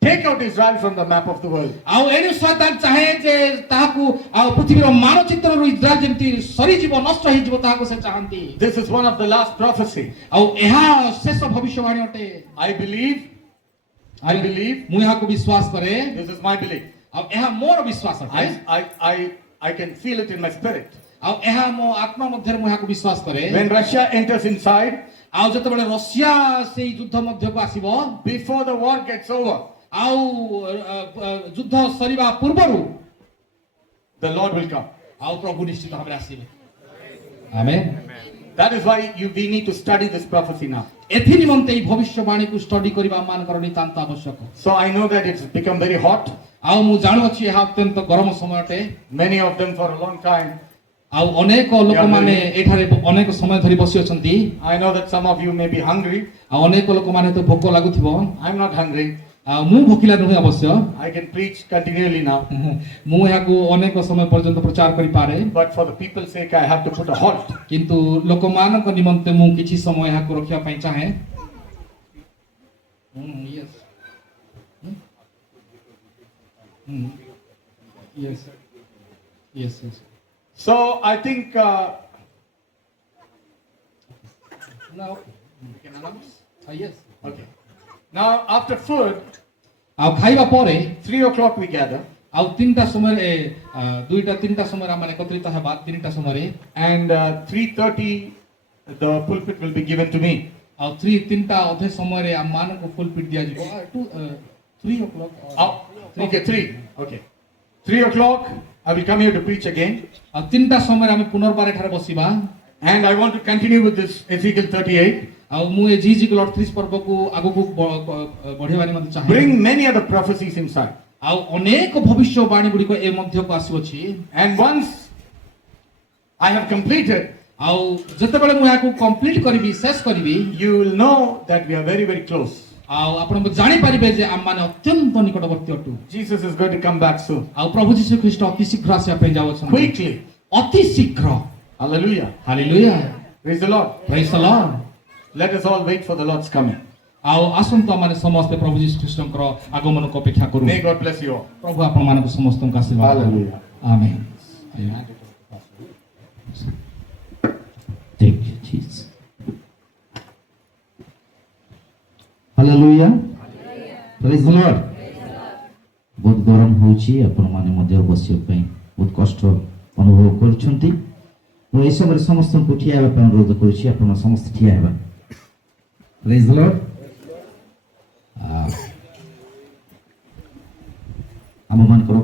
take out Israel from the map of the world. ଆଉ ଏଣୁ ଶୈତାନ ଚାହେଁ ଯେ ତାହାକୁ ଆଉ ପୃଥିବୀର ମାନଚିତ୍ରରୁ ଇସ୍ରାଏଲ ଯେମିତି ସରିଯିବ, ନଷ୍ଟ ହେଇଯିବ, ତାହାକୁ ସେ ଚାହାନ୍ତି। This is one of the last prophecy. ଆଉ ଏହା ଶେଷ ଭବିଷ୍ୟବାଣୀ ଅଟେ। I believe, ମୁଁ ଏହାକୁ ବିଶ୍ୱାସ କରେ। this is my belief. ଆଉ ଏହା ମୋର ବିଶ୍ୱାସ ଅଟେ। I can feel it in my spirit. ଆଉ ଏହା ମୋ ଆତ୍ମା ମଧ୍ୟରେ ମୁଁ ଏହାକୁ ବିଶ୍ୱାସ କରେ। When Russia enters inside, ଆଉ ଯେତେବେଳେ ରୁଷିଆ ସେଇ ଯୁଦ୍ଧ ମଧ୍ୟକୁ ଆସିବ, before the war gets over, ଆଉ ଯୁଦ୍ଧ ସରିବା ପୂର୍ବରୁ the Lord will come. ଆଉ ପ୍ରଭୁ ନିଶ୍ଚିତ ଭାବରେ ଆସିବେ। ଆମେନ୍। That is why we need to study this prophecy now. ଏଥି ନିମନ୍ତେ ଏହି ଭବିଷ୍ୟବାଣୀକୁ ଷ୍ଟଡି କରିବା ମାନଙ୍କର ନିତାନ୍ତ ଆବଶ୍ୟକ। So I know that it's become very hot. ଆଉ ମୁଁ ଜାଣୁଅଛି ଏହା ଅତ୍ୟନ୍ତ ଗରମ ସମୟ ଅଟେ। Many of them for a long time. ଆଉ ଅନେକ ଲୋକମାନେ ଏଠାରେ ଅନେକ ସମୟ ଧରି ବସି ଅଛନ୍ତି। I know that some of you may be hungry. ଆଉ ଅନେକ ଲୋକମାନେ ତ ଭୋକ ଲାଗୁଥିବ। I'm not hungry. ଆଉ ମୁଁ ଭୋକିଲା ନୁହେଁ ଅବଶ୍ୟ। I can preach continually now. ମୁଁ ଏହାକୁ ଅନେକ ସମୟ ପର୍ଯ୍ୟନ୍ତ ପ୍ରଚାର କରିପାରେ। But for the people's sake, I have to put a halt. କିନ୍ତୁ ଲୋକମାନଙ୍କ ନିମନ୍ତେ ମୁଁ କିଛି ସମୟ ଏହାକୁ ରଖିବା ପାଇଁ ଚାହେଁ। Yes. So I think Now we can announce. Yes. okay. Now after food, ଆଉ ଖାଇବା ପରେ 3 o'clock we gather, ଆଉ 3ଟା ସମୟରେ 2ଟା-3ଟା ସମୟରେ ଆମେ ଏକତ୍ରିତ ହେବା। 3ଟା ସମୟରେ and 3:30 the pulpit will be given to me. ଆଉ 3ଟା ଅଧେ ସମୟରେ ଆମମାନଙ୍କୁ ଫୁଲପିଟ୍ ଦିଆଯିବ। 3 o'clock. Okay, 3. Okay. 3 o'clock I will come here to preach again. ଆଉ 3ଟା ସମୟରେ ଆମେ ପୁନର୍ବାର ଏଠାରେ ବସିବା And I want to continue with this Ezekiel 38. ଆଉ ମୁଁ ଏ ଜିଜିକଲ 38 ପର୍ବକୁ ଆଗକୁ ବଢିବା ନିମନ୍ତେ ଚାହେଁ Bring many other prophecies inside. ଆଉ ଅନେକ ଭବିଷ୍ୟବାଣୀ ଗୁଡ଼ିକ ଏ ମଧ୍ୟକୁ ଆସୁଅଛି And once I have completed, ଆଉ ଯେତେବେଳେ ମୁଁ ଏହାକୁ କମ୍ପ୍ଲିଟ କରିବି ଶେଷ କରିବି you will know that we are very, very close. ଆଉ ଆପଣ ଜାଣିପାରିବେ ଯେ ଆମମାନେ ଅତ୍ୟନ୍ତ ନିକଟବର୍ତ୍ତୀ ଅଟୁ Jesus is going to come back soon. ଆଉ ପ୍ରଭୁ ଯୀଶୁ ଖ୍ରୀଷ୍ଟ ଅତି ଶୀଘ୍ର ଆସିବା ପାଇଁ ଯାଉଅଛନ୍ତି Quickly. ଅତି ଶୀଘ୍ର Hallelujah. ହାଲେଲୁୟା Praise the Lord. ପ୍ରେଜ୍ ଦ Lord Let us all wait for the Lord's coming. ଆଉ ଆସନ୍ତୁ ଆମମାନେ ସମସ୍ତେ ପ୍ରଭୁ ଯୀଶୁ ଖ୍ରୀଷ୍ଟଙ୍କର ଆଗମନକୁ ଅପେକ୍ଷା କରୁ May God bless you all. ପ୍ରଭୁ ଆପଣମାନଙ୍କୁ ସମସ୍ତଙ୍କୁ ଆଶୀର୍ବାଦ କରନ୍ତୁ। Hallelujah. ଆମେନ୍ Thank you, Jesus. Hallelujah. Praise the Lord. ବହୁତ ଗରମ ହେଉଛି ଆପଣମାନେ ମଧ୍ୟ ବସିବା ପାଇଁ ବହୁତ କଷ୍ଟ ଅନୁଭବ କରୁଛନ୍ତି ମୁଁ ଏହି ସମୟରେ ସମସ୍ତଙ୍କୁ ଠିଆ ହେବା ପାଇଁ ଅନୁରୋଧ କରୁଛି ଆପଣ ସମସ୍ତେ ଠିଆ ହେବା Praise the Lord. ଆମମାନଙ୍କର